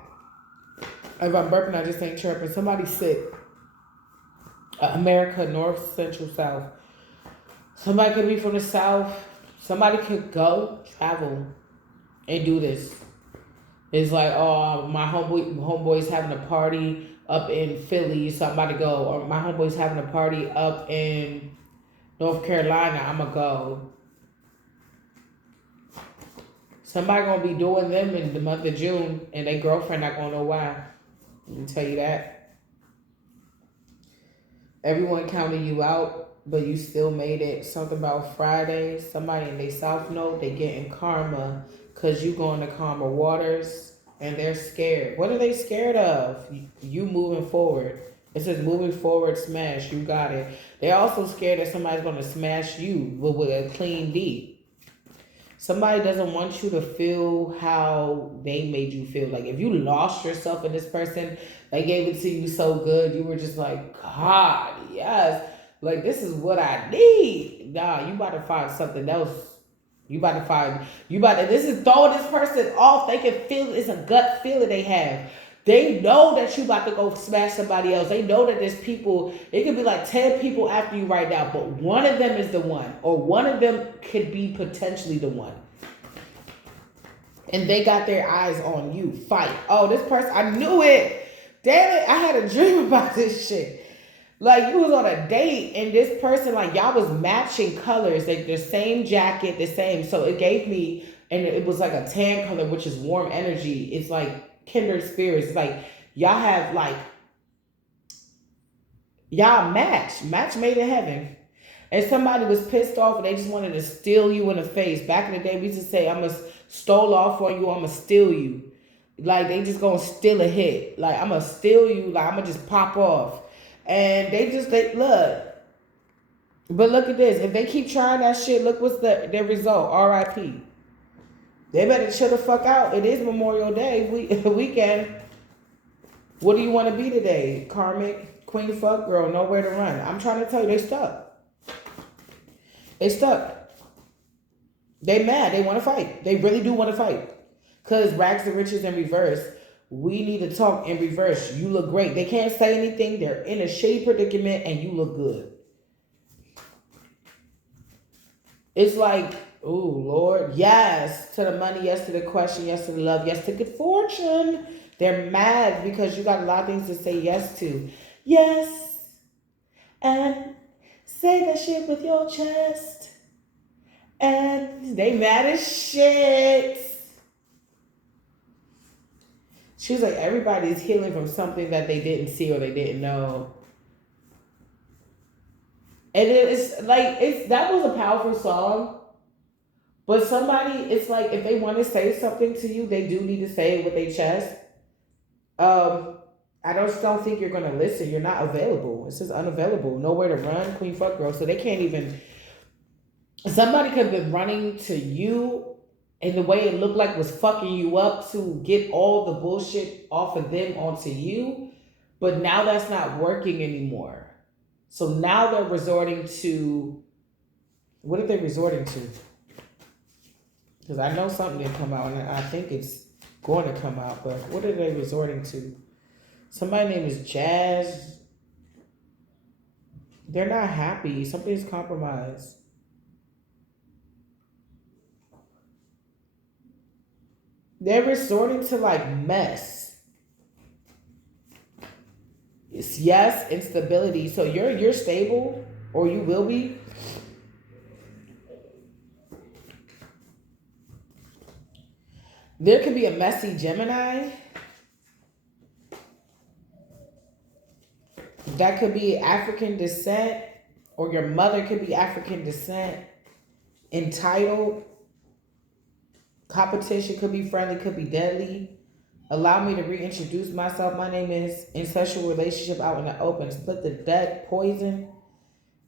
If I'm burping, I just ain't chirping. Somebody's sick. America, North, Central, South. Somebody could be from the South. Somebody could go travel and do this. It's like, oh, my homeboy's having a party up in Philly, so I'm about to go. Or my homeboy's having a party up in North Carolina, I'm gonna go. Somebody gonna be doing them in the month of June, and their girlfriend not gonna know why. Let me tell you that. Everyone counted you out, but you still made it. Something about Friday. Somebody in their South Node, they getting karma because you going to karma waters, and they're scared. What are they scared of? You moving forward. It says moving forward, smash. You got it. They're also scared that somebody's going to smash you with a clean beat. Somebody doesn't want you to feel how they made you feel. Like if you lost yourself in this person, they gave it to you so good, you were just like, God, yes. Like this is what I need. Nah, you about to find something else. This is throwing this person off. They can feel it's a gut feeling they have. They know that you about to go smash somebody else. They know that there's people, it could be like 10 people after you right now, but one of them is the one, or one of them could be potentially the one. And they got their eyes on you. Fight. Oh, this person, I knew it. Damn it, I had a dream about this shit. Like you was on a date and this person, like y'all was matching colors, like the same jacket, the same. So it gave me, and it was like a tan color, which is warm energy. It's like kindred spirits. It's like y'all have like, y'all match made in heaven. And somebody was pissed off and they just wanted to steal you in the face. Back in the day, we used to say, I'm going to stole off on you, I'm going to steal you. Like they just going to steal a hit. Like I'm going to steal you, like I'm going to just pop off. And they look. But look at this. If they keep trying that shit, look what's their result. R.I.P. They better chill the fuck out. It is Memorial Day weekend. What do you want to be today? Karmic, queen, fuck girl, nowhere to run. I'm trying to tell you, they stuck. They stuck. They mad. They want to fight. They really do want to fight. Because rags to riches in reverse. We need to talk in reverse. You look great. They can't say anything. They're in a shady predicament and you look good. It's like, oh, Lord, yes to the money, yes to the question, yes to the love, yes to good fortune. They're mad because you got a lot of things to say yes to. Yes. And say that shit with your chest. And they mad as shit. She was like, everybody's healing from something that they didn't see or they didn't know. And that was a powerful song. But somebody, it's like, if they want to say something to you, they do need to say it with their chest. I don't think you're going to listen. You're not available. It says unavailable. Nowhere to run, queen fuck girl. So they can't even, somebody could have been running to you and the way it looked like was fucking you up to get all the bullshit off of them onto you. But now that's not working anymore. So now they're resorting to, what are they resorting to? Because I know something didn't come out and I think it's going to come out, but what are they resorting to? Somebody's name is Jazz. They're not happy. Something's compromised. They're resorting to like mess. It's yes, instability. So you're stable, or you will be. There could be a messy Gemini. That could be African descent, or your mother could be African descent. Entitled. Competition could be friendly, could be deadly. Allow me to reintroduce myself. My name is in sexual relationship out in the open. Split the dead, poison.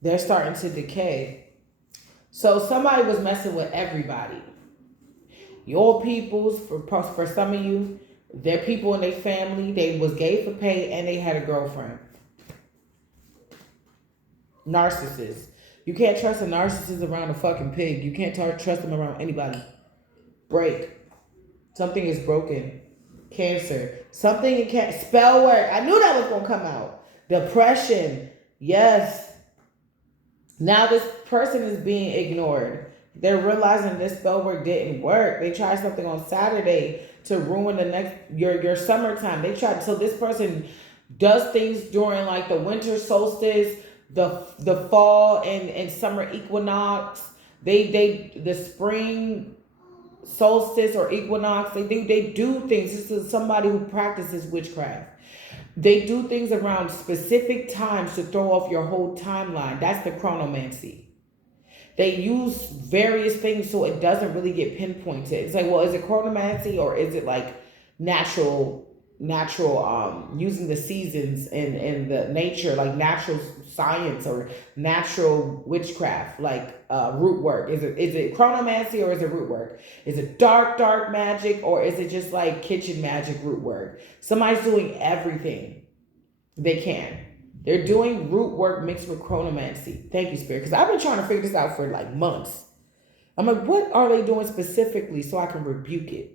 They're starting to decay. So somebody was messing with everybody. Your peoples, for some of you, their people in their family, they was gay for pay and they had a girlfriend. Narcissist. You can't trust a narcissist around a fucking pig. You can't trust them around anybody. Break. Something is broken. Cancer. Something you can't spell work. I knew that was gonna come out. Depression. Yes. Now this person is being ignored. They're realizing this spell work didn't work. They tried something on Saturday to ruin the next your summertime. They tried, so this person does things during like the winter solstice, the fall and summer equinox. They the spring solstice or equinox. They do things. This is somebody who practices witchcraft. They do things around specific times to throw off your whole timeline. That's the chronomancy. They use various things so it doesn't really get pinpointed. It's like, well, is it chronomancy or is it like natural using the seasons and the nature, like natural science or natural witchcraft, like root work? Is it chronomancy or is it root work? Is it dark magic or is it just like kitchen magic root work? Somebody's doing everything they can. They're doing root work mixed with chronomancy. Thank you, Spirit. Because I've been trying to figure this out for like months. I'm like, what are they doing specifically so I can rebuke it?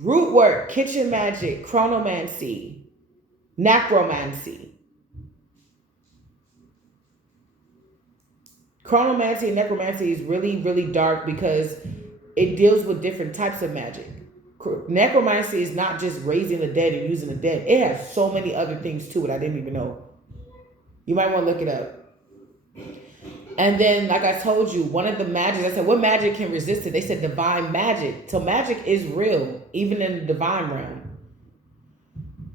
Root work, kitchen magic, chronomancy, necromancy. Chronomancy and necromancy is really, really dark because it deals with different types of magic. Necromancy is not just raising the dead and using the dead. It has so many other things to it I didn't even know. You might want to look it up. And then, like I told you, one of the magics, I said, what magic can resist it? They said divine magic. So magic is real, even in the divine realm.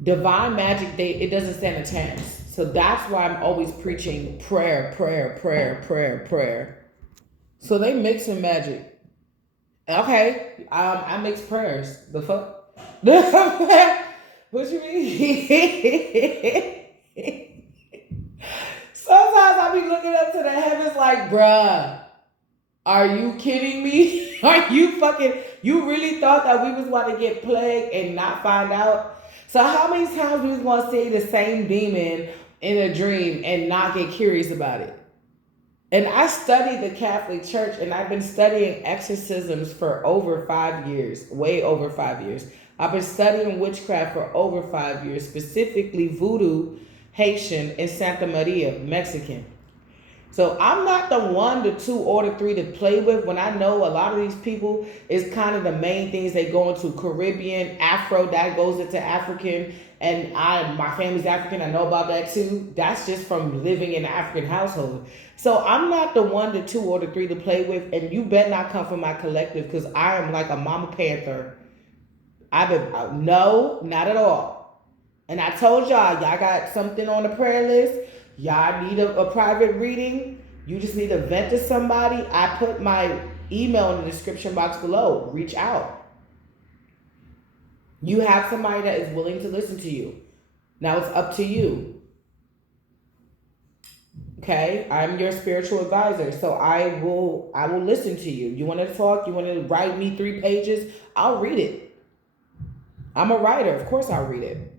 Divine magic, it doesn't stand a chance. So that's why I'm always preaching prayer. So they mix in magic. Okay, I mix prayers. The fuck? What you mean? Sometimes I be looking up to the heavens like, bruh, are you kidding me? Are you you really thought that we was about to get plagued and not find out? So how many times we was going to see the same demon in a dream and not get curious about it? And I studied the Catholic Church, and I've been studying exorcisms for over 5 years, way over 5 years. I've been studying witchcraft for over 5 years, specifically voodoo, Haitian, and Santa Maria, Mexican. So I'm not the 1, the 2, or the 3 to play with when I know a lot of these people is kind of the main things they go into. Caribbean, Afro, that goes into African, and my family's African, I know about that too. That's just from living in an African household. So I'm not the 1, the 2, or the 3 to play with, and you better not come from my collective because I am like a mama panther. No, not at all. And I told y'all got something on the prayer list. Y'all need a private reading. You just need to vent to somebody. I put my email in the description box below. Reach out. You have somebody that is willing to listen to you. Now it's up to you. Okay? I'm your spiritual advisor. So I will listen to you. You want to talk? You want to write me 3 pages? I'll read it. I'm a writer. Of course I'll read it.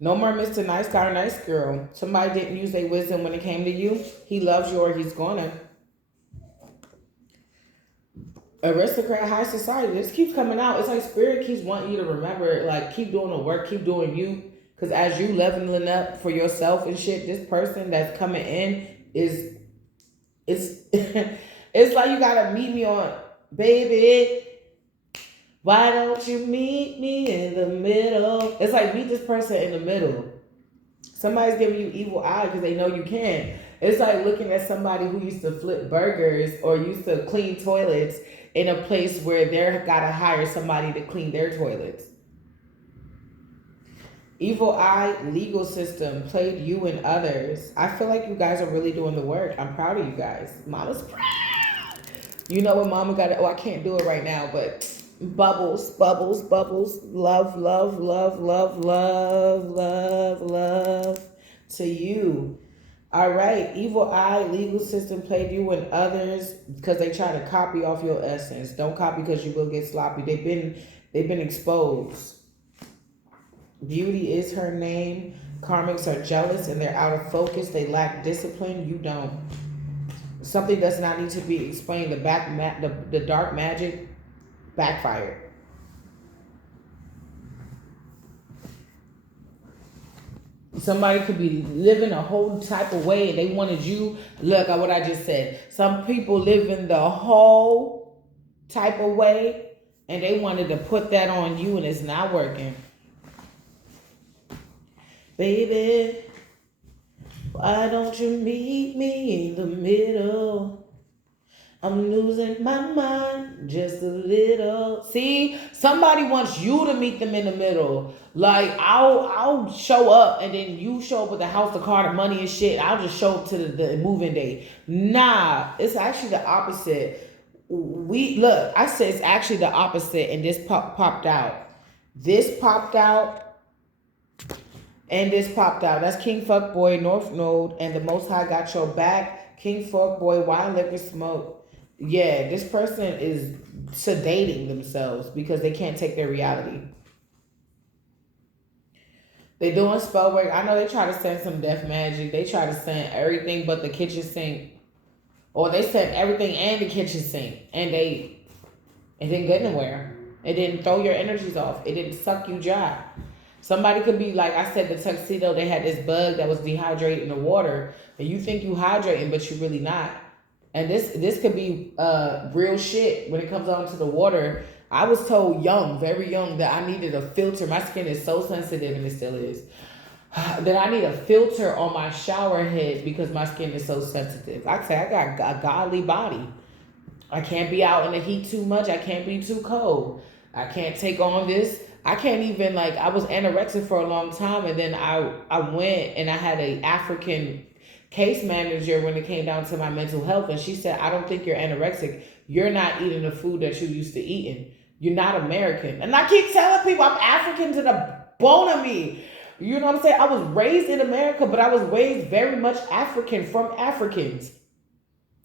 No more Mr. Nice Guy or Nice Girl. Somebody didn't use their wisdom when it came to you. He loves you or he's gonna. Aristocrat, high society. This keeps coming out. It's like Spirit keeps wanting you to remember, like, keep doing the work, keep doing you. Because as you leveling up for yourself and shit, this person that's coming in it's it's like you gotta meet me on, baby, why don't you meet me in the middle? It's like, meet this person in the middle. Somebody's giving you evil eye because they know you can. It's like looking at somebody who used to flip burgers or used to clean toilets in a place where they're got to hire somebody to clean their toilets. Evil eye, legal system, played you and others. I feel like you guys are really doing the work. I'm proud of you guys. Mama's proud. You know what Mama got? I can't do it right now, but bubbles, love to you. All right, evil eye, legal system played you and others because they try to copy off your essence. Don't copy because you will get sloppy. They've been exposed. Beauty is her name. Karmics are jealous and they're out of focus. They lack discipline. You don't. Something does not need to be explained. The dark magic backfired. Somebody could be living a whole type of way and they wanted you. Look at what I just said. Some people live in the whole type of way and they wanted to put that on you and it's not working. Baby, why don't you meet me in the middle? I'm losing my mind just a little. See, somebody wants you to meet them in the middle. Like I'll show up and then you show up with the house, the car, the money and shit. I'll just show up to the moving day. Nah, it's actually the opposite. I said it's actually the opposite, and this popped out. This popped out. And this popped out. That's King Fuckboy, North Node, and the Most High got your back. King Fuckboy, Wine Liquor Smoke. Yeah, this person is sedating themselves because they can't take their reality. They doing spell work. I know they try to send some death magic. They try to send everything but the kitchen sink. Or they sent everything and the kitchen sink. And it didn't get nowhere. It didn't throw your energies off. It didn't suck you dry. Somebody could be like I said, the tuxedo, they had this bug that was dehydrated in the water. And you think you hydrating, but you really not. And this could be real shit when it comes on to the water. I was told very young, that I needed a filter. My skin is so sensitive, and it still is. That I need a filter on my shower head because my skin is so sensitive. I say I got a godly body. I can't be out in the heat too much. I can't be too cold. I can't take on this. I can't even, like, I was anorexic for a long time, and then I went and I had a African case manager when it came down to my mental health, and she said, I don't think you're anorexic. You're not eating the food that you used to eating. You're not American. And I keep telling people I'm African to the bone of me. You know what I'm saying? I was raised in America, but I was raised very much African from Africans.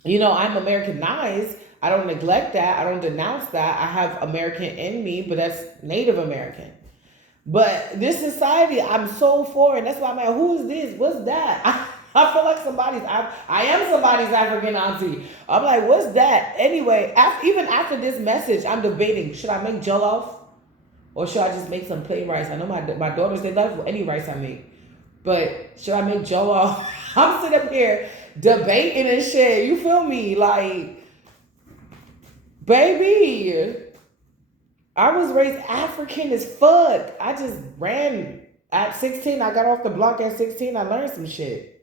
You know, I'm Americanized. I don't neglect that. I don't denounce that. I have American in me, but that's Native American. But this society, I'm so foreign. That's why I'm like, who is this? What's that? I feel like I am somebody's African auntie. I'm like, what's that? Anyway, even after this message, I'm debating, should I make jollof? Or should I just make some plain rice? I know my daughters, they love any rice I make. But should I make jollof? I'm sitting up here debating and shit. You feel me? Like, baby, I was raised African as fuck. I just ran at 16. I got off the block at 16. I learned some shit.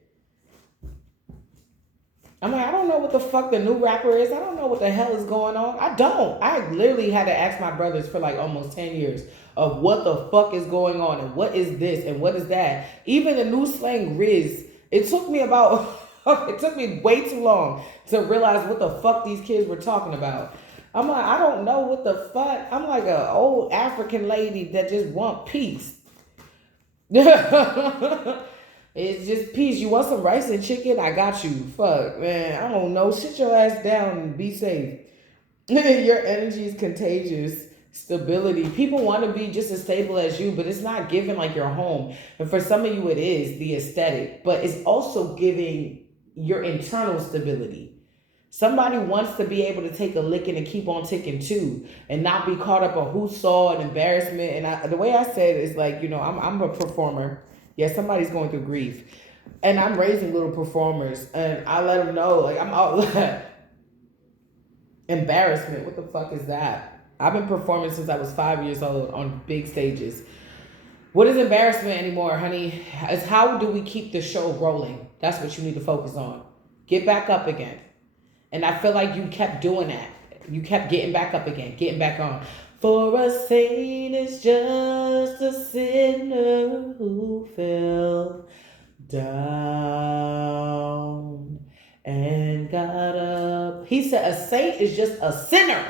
I'm like, I don't know what the fuck the new rapper is. I don't know what the hell is going on. I don't. I literally had to ask my brothers for like almost 10 years of what the fuck is going on and what is this and what is that. Even the new slang Riz, it took me way too long to realize what the fuck these kids were talking about. I'm like, I don't know what the fuck. I'm like an old African lady that just want peace. It's just peace. You want some rice and chicken? I got you. Fuck, man. I don't know. Sit your ass down and be safe. Your energy is contagious. Stability. People want to be just as stable as you, but it's not giving like your home. And for some of you, it is the aesthetic, but it's also giving your internal stability. Somebody wants to be able to take a licking and keep on ticking too, and not be caught up on who saw an embarrassment. And the way I said it is like, you know, I'm a performer. Yeah, somebody's going through grief, and I'm raising little performers, and I let them know, like, I'm out. Embarrassment. What the fuck is that? I've been performing since I was 5 years old on big stages. What is embarrassment anymore, honey? It's how do we keep the show rolling? That's what you need to focus on. Get back up again. And I feel like you kept doing that. You kept getting back up again, getting back on. For a saint is just a sinner who fell down and got up. He said a saint is just a sinner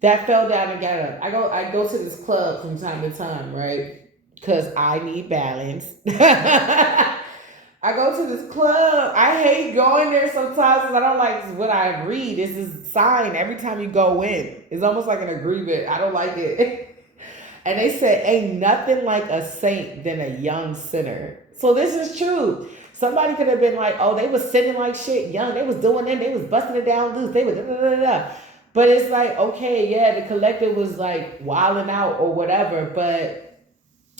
that fell down and got up. I go to this club from time to time, right? Because I need balance. I go to this club. I hate going there sometimes because I don't like what I read. It's this sign every time you go in. It's almost like an agreement. I don't like it. And they said, ain't nothing like a saint than a young sinner. So this is true. Somebody could have been like, oh, they was sinning like shit young. They was doing it. They was busting it down loose. They was da-da-da-da. But it's like, okay, yeah, the collective was like wilding out or whatever. But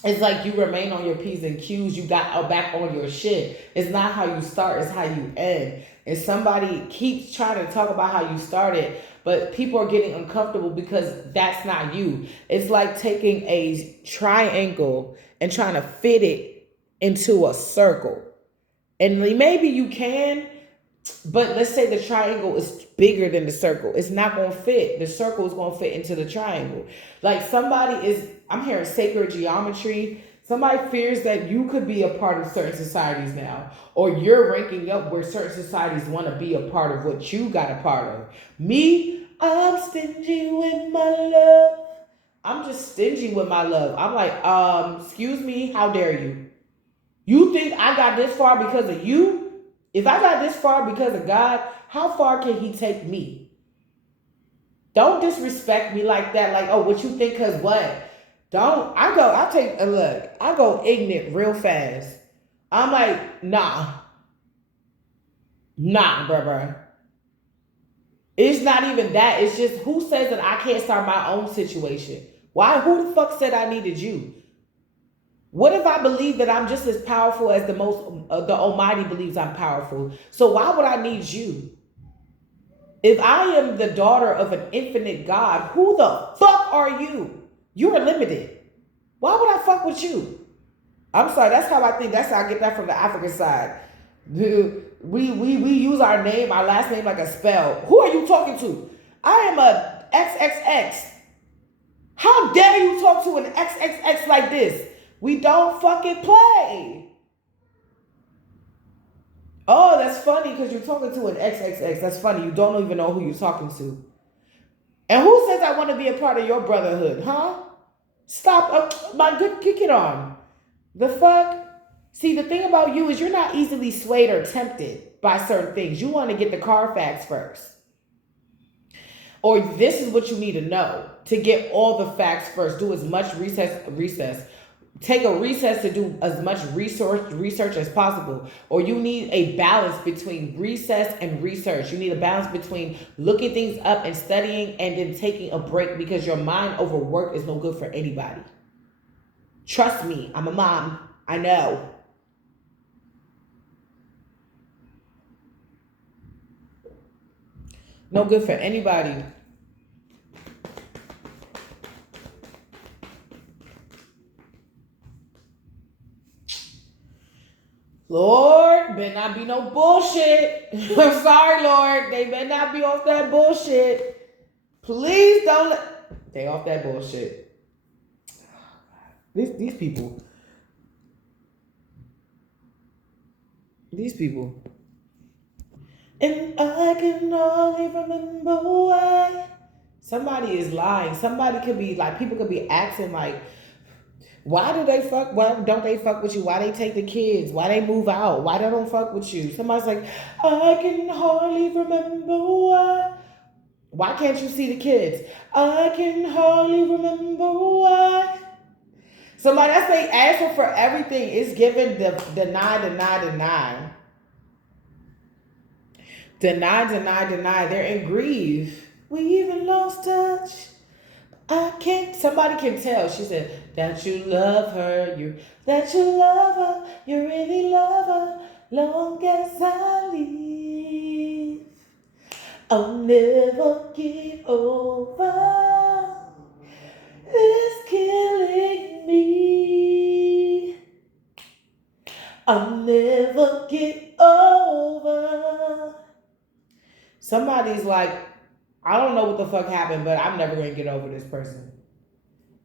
It's like you remain on your P's and Q's. You got back on your shit. It's not how you start, it's how you end. And somebody keeps trying to talk about how you started, but people are getting uncomfortable because that's not you. It's like taking a triangle and trying to fit it into a circle. And maybe you can, but let's say the triangle is bigger than the circle. It's not going to fit. The circle is going to fit into the triangle. Like somebody is, I'm hearing sacred geometry. Somebody fears that you could be a part of certain societies now, or you're ranking up where certain societies want to be a part of what you got a part of. Me, I'm stingy with my love. I'm just stingy with my love. I'm like, excuse me, how dare you? You think I got this far because of you? If I got this far because of God, how far can he take me? Don't disrespect me like that. Like, oh, what you think, cause what? Don't. I take a look. I go ignorant real fast. I'm like, nah, bruh. It's not even that. It's just who says that I can't start my own situation? Why? Who the fuck said I needed you? What if I believe that I'm just as powerful as the Almighty believes I'm powerful? So why would I need you? If I am the daughter of an infinite God, who the fuck are you? You are limited. Why would I fuck with you? I'm sorry, that's how I think. That's how I get that from the African side. Dude, we use our name, our last name like a spell. Who are you talking to? I am a XXX. How dare you talk to an XXX like this? We don't fucking play. Oh, that's funny because you're talking to an XXX. That's funny. You don't even know who you're talking to. And who says I want to be a part of your brotherhood, huh? Stop. My good, kick it on. The fuck? See, the thing about you is you're not easily swayed or tempted by certain things. You want to get the Carfax first. Or this is what you need to know. To get all the facts first. Do as much recess. Take a recess to do as much research as possible. Or you need a balance between recess and research. You need a balance between looking things up and studying and then taking a break because your mind overworked is no good for anybody. Trust me, I'm a mom. I know. No good for anybody. Lord, better not be no bullshit. I'm sorry, Lord. They better not be off that bullshit. Please don't they off that bullshit. These people. These people. And I can only remember why. Somebody is lying. Somebody could be like, people could be asking like, why do they fuck? Why don't they fuck with you? Why they take the kids? Why they move out? Why they don't fuck with you? Somebody's like, I can hardly remember why. Why can't you see the kids? I can hardly remember why. Somebody that's they answer for everything is given the deny. Deny. They're in grief. We even lost touch. I can't. Somebody can tell. She said that you love her. You love her. You really love her. Long as I live, I'll never get over. It's killing me. I'll never get over. Somebody's like, I don't know what the fuck happened, but I'm never going to get over this person.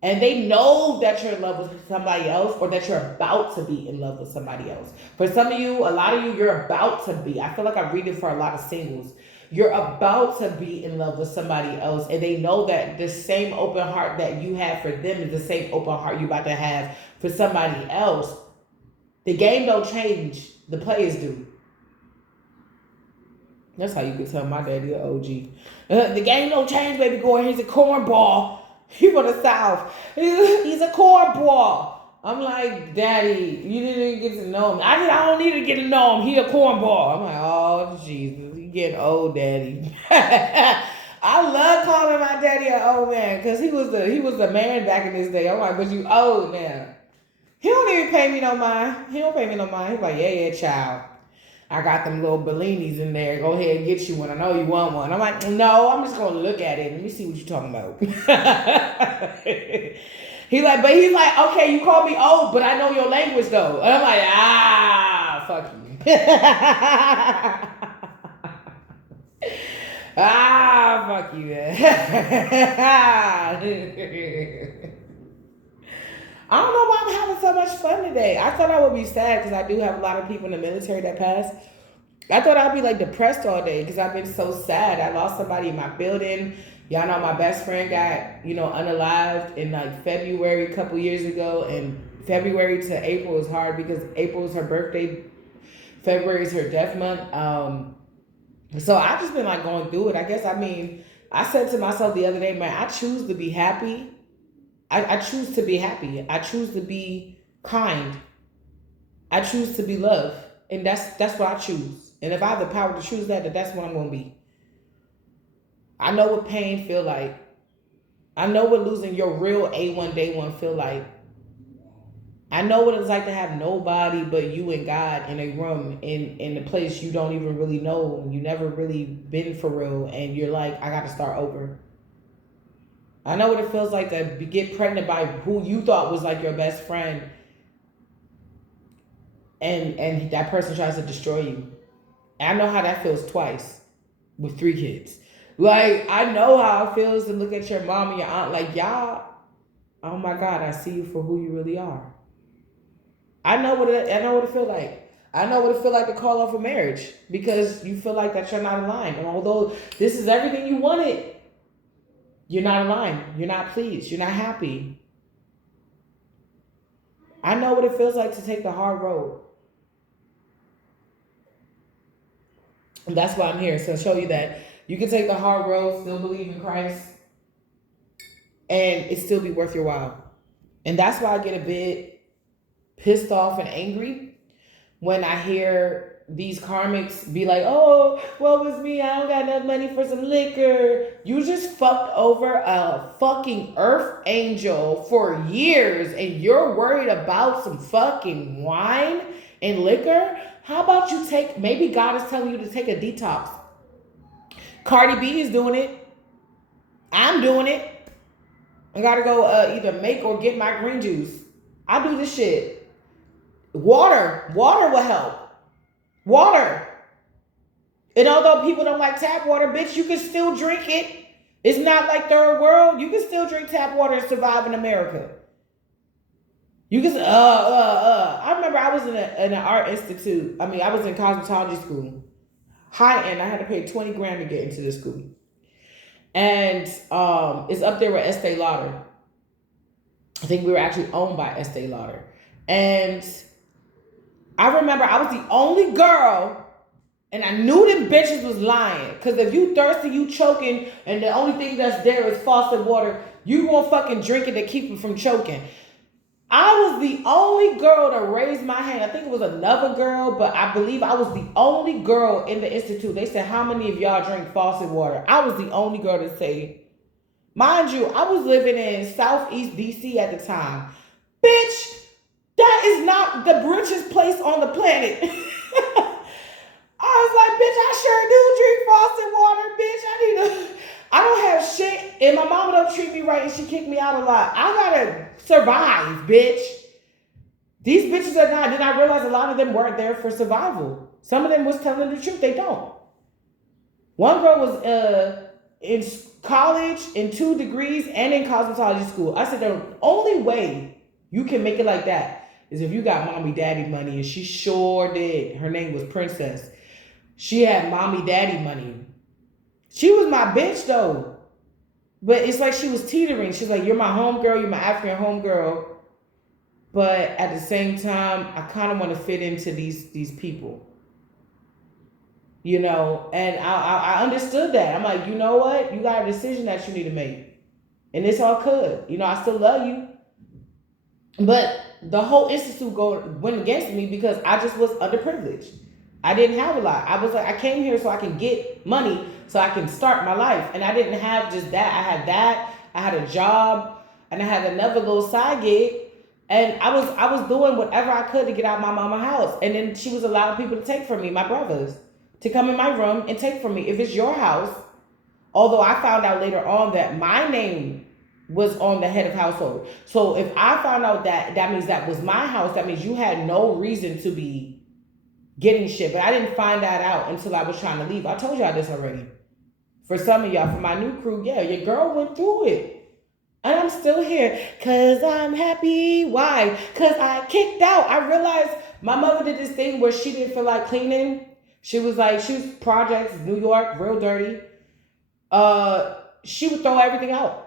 And they know that you're in love with somebody else or that you're about to be in love with somebody else. For some of you, a lot of you, you're about to be. I feel like I'm reading for a lot of singles. You're about to be in love with somebody else. And they know that the same open heart that you have for them is the same open heart you're about to have for somebody else. The game don't change. The players do. That's how you can tell my daddy an OG. The game don't change, baby boy. He's a cornball. He from the South. He's a cornball. I'm like, Daddy, you didn't even get to know him. I don't need to get to know him. He a cornball. I'm like, oh, Jesus. You getting old, Daddy. I love calling my daddy an old man because he was the man back in this day. I'm like, but you old now. He don't even pay me no mind. He don't pay me no mind. He's like, yeah, child. I got them little Bellinis in there. Go ahead and get you one. I know you want one. I'm like, no, I'm just gonna look at it. Let me see what you're talking about. He's like, okay, you call me old, but I know your language though. And I'm like, fuck you. Fuck you, man. I don't know why I'm having so much fun today. I thought I would be sad because I do have a lot of people in the military that passed. I thought I'd be like depressed all day because I've been so sad. I lost somebody in my building. Y'all know my best friend got, unalived in like February a couple years ago. And February to April is hard because April is her birthday. February is her death month. So I just been like going through it. I said to myself the other day, man, I choose to be happy. I choose to be happy. I choose to be kind. I choose to be loved. And that's what I choose. And if I have the power to choose that, that's what I'm going to be. I know what pain feel like. I know what losing your real A1 day one feel like. I know what it's like to have nobody but you and God in a room in a place you don't even really know. You never really been for real. And you're like, I got to start over. I know what it feels like to get pregnant by who you thought was like your best friend. And that person tries to destroy you. And I know how that feels twice with 3 kids. Like, I know how it feels to look at your mom and your aunt like, y'all, oh my God, I see you for who you really are. I know what it feel like. I know what it feel like to call off a marriage because you feel like that you're not aligned. And although this is everything you wanted, you're not aligned. You're not pleased. You're not happy. I know what it feels like to take the hard road. And that's why I'm here. So show you that you can take the hard road, still believe in Christ, and it still be worth your while. And that's why I get a bit pissed off and angry when I hear these karmics be like, oh, what was me? I don't got enough money for some liquor. You just fucked over a fucking earth angel for years and you're worried about some fucking wine and liquor? How about you maybe God is telling you to take a detox. Cardi B is doing it. I'm doing it. I gotta go either make or get my green juice. I do this shit. Water will help. Water. And although people don't like tap water, bitch, you can still drink it. It's not like third world. You can still drink tap water and survive in America. You can, I remember I was in an art institute. I was in cosmetology school. High end. I had to pay 20 grand to get into this school. And it's up there with Estee Lauder. I think we were actually owned by Estee Lauder. And I remember I was the only girl, and I knew them bitches was lying. Because if you thirsty, you choking, and the only thing that's there is faucet water, you gonna fucking drink it to keep you from choking. I was the only girl to raise my hand. I think it was another girl, but I believe I was the only girl in the institute. They said, how many of y'all drink faucet water? I was the only girl to say. Mind you, I was living in Southeast DC at the time. Bitch, that is not the richest place on the planet. I was like, bitch, I sure do drink faucet water, bitch. I don't have shit, and my mama don't treat me right, and she kicked me out a lot. I gotta survive, bitch. These bitches are not, then I realized a lot of them weren't there for survival. Some of them was telling the truth, they don't. One girl was in college, in 2 degrees, and in cosmetology school. I said, the only way you can make it like that is if you got mommy daddy money, and she sure did. Her name was Princess. She had mommy daddy money. She was my bitch though. But it's like she was teetering. She's like, you're my homegirl, you're my African homegirl. But at the same time, I kind of want to fit into these people. You know, and I understood that. I'm like, you know what? You got a decision that you need to make. And it's all good. You know, I still love you. But the whole institute went against me because I just was underprivileged. I didn't have a lot. I was like, I came here so I can get money so I can start my life. And I didn't have just that. I had that. I had a job. And I had another little side gig. And I was doing whatever I could to get out of my mama's house. And then she was allowing people to take from me, my brothers, to come in my room and take from me. If it's your house, although I found out later on that my name was on the head of household. So if I found out that that means that was my house, that means you had no reason to be getting shit. But I didn't find that out until I was trying to leave. I told y'all this already. For some of y'all, for my new crew, yeah, your girl went through it. And I'm still here because I'm happy. Why? Because I kicked out. I realized my mother did this thing where she didn't feel like cleaning. She was projects, New York, real dirty. She would throw everything out.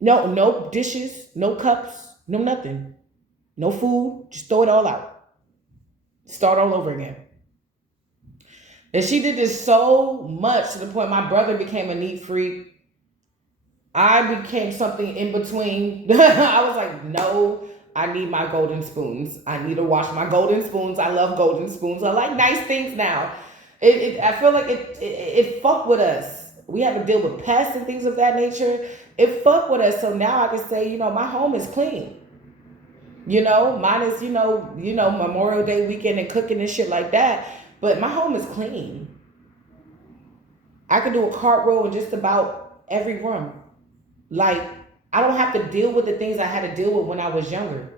No dishes, no cups, no nothing. No food. Just throw it all out. Start all over again. And she did this so much to the point my brother became a neat freak. I became something in between. I was like, no, I need my golden spoons. I need to wash my golden spoons. I love golden spoons. I like nice things now. I feel like it fucked with us. We have to deal with pests and things of that nature. It fucked with us. So now I can say, my home is clean. Minus, Memorial Day weekend and cooking and shit like that. But my home is clean. I could do a cartwheel in just about every room. Like, I don't have to deal with the things I had to deal with when I was younger.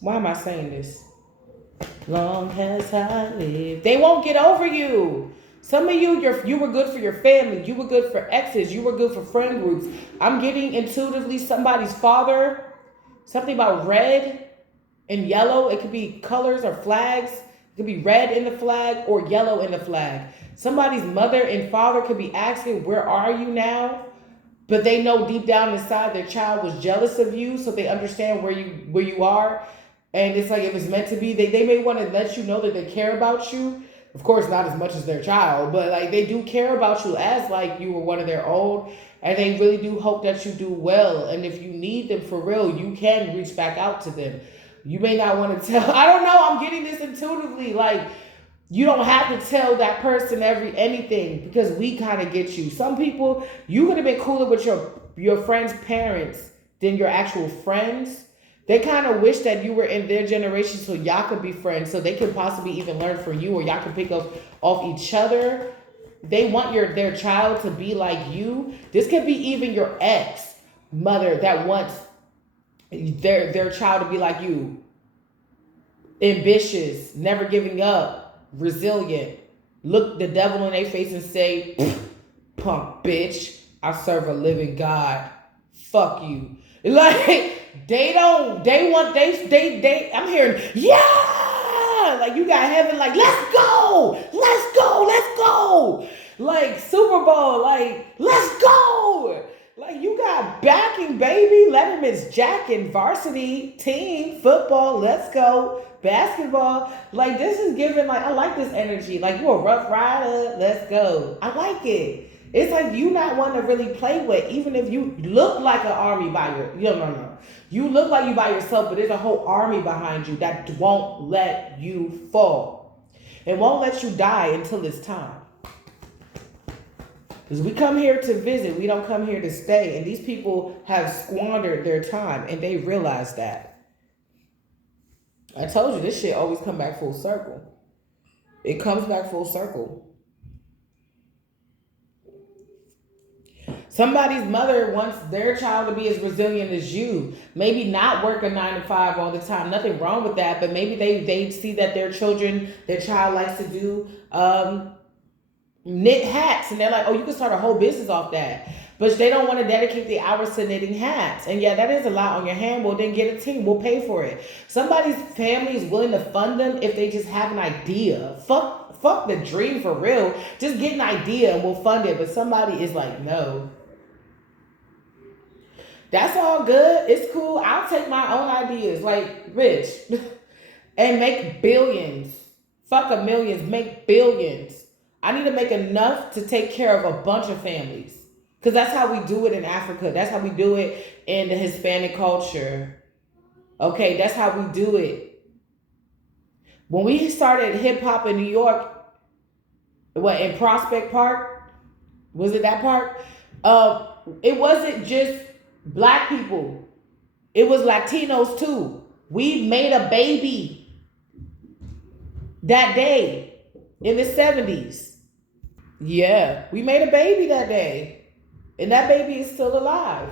Why am I saying this? Long as I live. They won't get over you. Some of you were good for your family. You were good for exes. You were good for friend groups. I'm getting intuitively somebody's father. Something about red and yellow. It could be colors or flags. It could be red in the flag or yellow in the flag. Somebody's mother and father could be asking, where are you now? But they know deep down inside their child was jealous of you, so they understand where you are. And it's like, if it's meant to be, they may want to let you know that they care about you. Of course, not as much as their child, but like they do care about you as like you were one of their own. And they really do hope that you do well. And if you need them for real, you can reach back out to them. You may not want to tell. I don't know. I'm getting this intuitively. Like, you don't have to tell that person anything because we kind of get you. Some people, you could have been cooler with your friends' parents than your actual friends. They kind of wish that you were in their generation so y'all could be friends, so they could possibly even learn from you or y'all could pick up off each other. They want their child to be like you. This could be even your ex mother that wants their child to be like you. Ambitious, never giving up, resilient. Look the devil in their face and say, punk bitch, I serve a living God. Fuck you. Like, I'm hearing, yeah! Like, you got heaven, like, let's go! Let's go! Let's go! Like, Super Bowl, like, let's go! Like, you got backing, baby. Letterman's jacking, varsity, team, football, let's go. Basketball. Like, this is giving, like, I like this energy. Like, you a rough rider, let's go. I like it. It's like you not one to really play with, even if you look like an army no. You look like you by yourself, but there's a whole army behind you that won't let you fall. And won't let you die until it's time. Because we come here to visit, we don't come here to stay. And these people have squandered their time, and they realize that. I told you, this shit always come back full circle. It comes back full circle. Somebody's mother wants their child to be as resilient as you. Maybe not work a 9 to 5 all the time. Nothing wrong with that. But maybe they see that their child likes to do knit hats. And they're like, oh, you can start a whole business off that. But they don't want to dedicate the hours to knitting hats. And yeah, that is a lot on your hand. Well, then get a team. We'll pay for it. Somebody's family is willing to fund them if they just have an idea. Fuck the dream for real. Just get an idea and we'll fund it. But somebody is like, no. That's all good. It's cool. I'll take my own ideas, like rich, and make billions. Fuck a millions, make billions. I need to make enough to take care of a bunch of families. Because that's how we do it in Africa. That's how we do it in the Hispanic culture. Okay, that's how we do it. When we started hip hop in New York, in Prospect Park? Was it that park? It wasn't just black people. It was Latinos too. We made a baby that day in the 70s. Yeah, we made a baby that day. And that baby is still alive.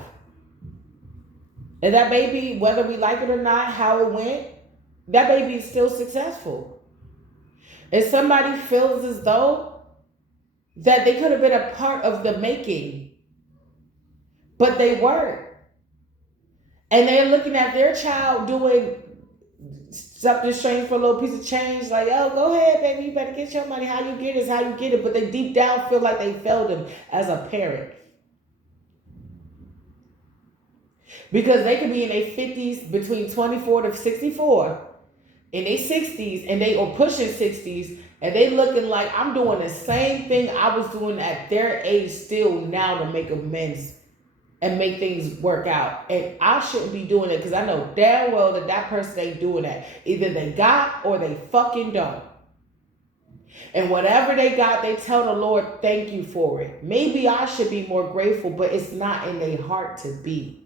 And that baby, whether we like it or not, how it went, that baby is still successful. And somebody feels as though that they could have been a part of the making, but they weren't. And they're looking at their child doing something strange for a little piece of change, like, oh, go ahead, baby, you better get your money. How you get it is how you get it. But they deep down feel like they failed them as a parent. Because they could be in their 50s, between 24 to 64, in their 60s, and they are pushing 60s, and they looking like I'm doing the same thing I was doing at their age still now to make amends and make things work out. And I shouldn't be doing it because I know damn well that that person ain't doing that. Either they got or they fucking don't. And whatever they got, they tell the Lord, thank you for it. Maybe I should be more grateful, but it's not in their heart to be.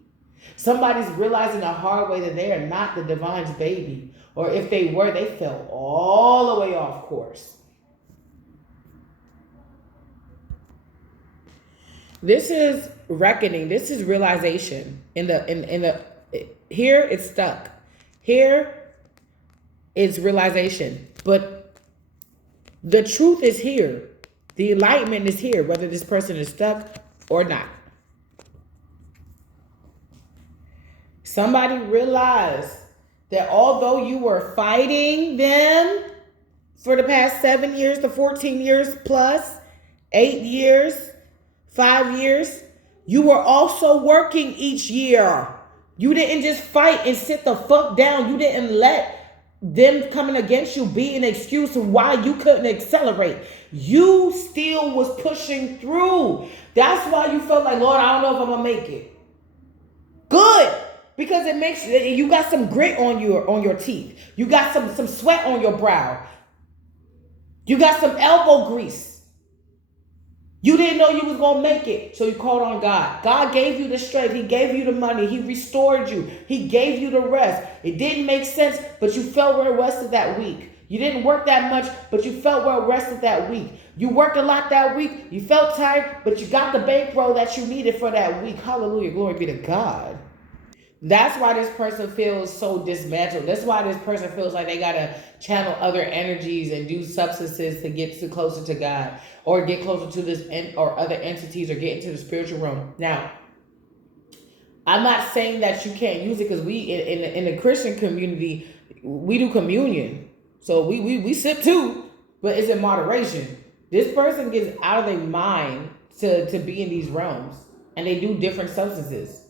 Somebody's realizing the hard way that they are not the divine's baby. Or if they were, they fell all the way off course. This is reckoning. This is realization. In the here it's stuck. Here it's realization. But the truth is here. The enlightenment is here, whether this person is stuck or not. Somebody realized that although you were fighting them for the past 7 years to 14 years plus, 8 years, 5 years, you were also working each year. You didn't just fight and sit the fuck down. You didn't let them coming against you be an excuse of why you couldn't accelerate. You still was pushing through. That's why you felt like, Lord, I don't know if I'm gonna make it. Good. Because it makes you got some grit on your teeth. You got some sweat on your brow. You got some elbow grease. You didn't know you was going to make it, so you called on God. God gave you the strength. He gave you the money. He restored you. He gave you the rest. It didn't make sense, but you felt well rested that week. You didn't work that much, but you felt well rested that week. You worked a lot that week. You felt tired, but you got the bankroll that you needed for that week. Hallelujah. Glory be to God. That's why this person feels so dismantled. That's why this person feels like they got to channel other energies and do substances to get closer to God or get closer to this or other entities or get into the spiritual realm. Now, I'm not saying that you can't use it because we in the Christian community, we do communion. So we sip too, but it's in moderation. This person gets out of their mind to be in these realms, and they do different substances.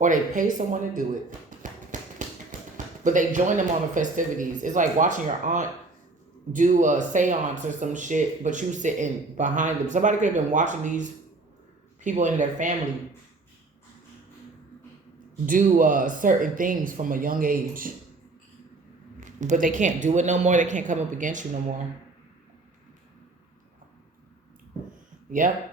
Or they pay someone to do it. But they join them on the festivities. It's like watching your aunt do a seance or some shit, but you sitting behind them. Somebody could have been watching these people in their family do certain things from a young age. But they can't do it no more. They can't come up against you no more. Yep.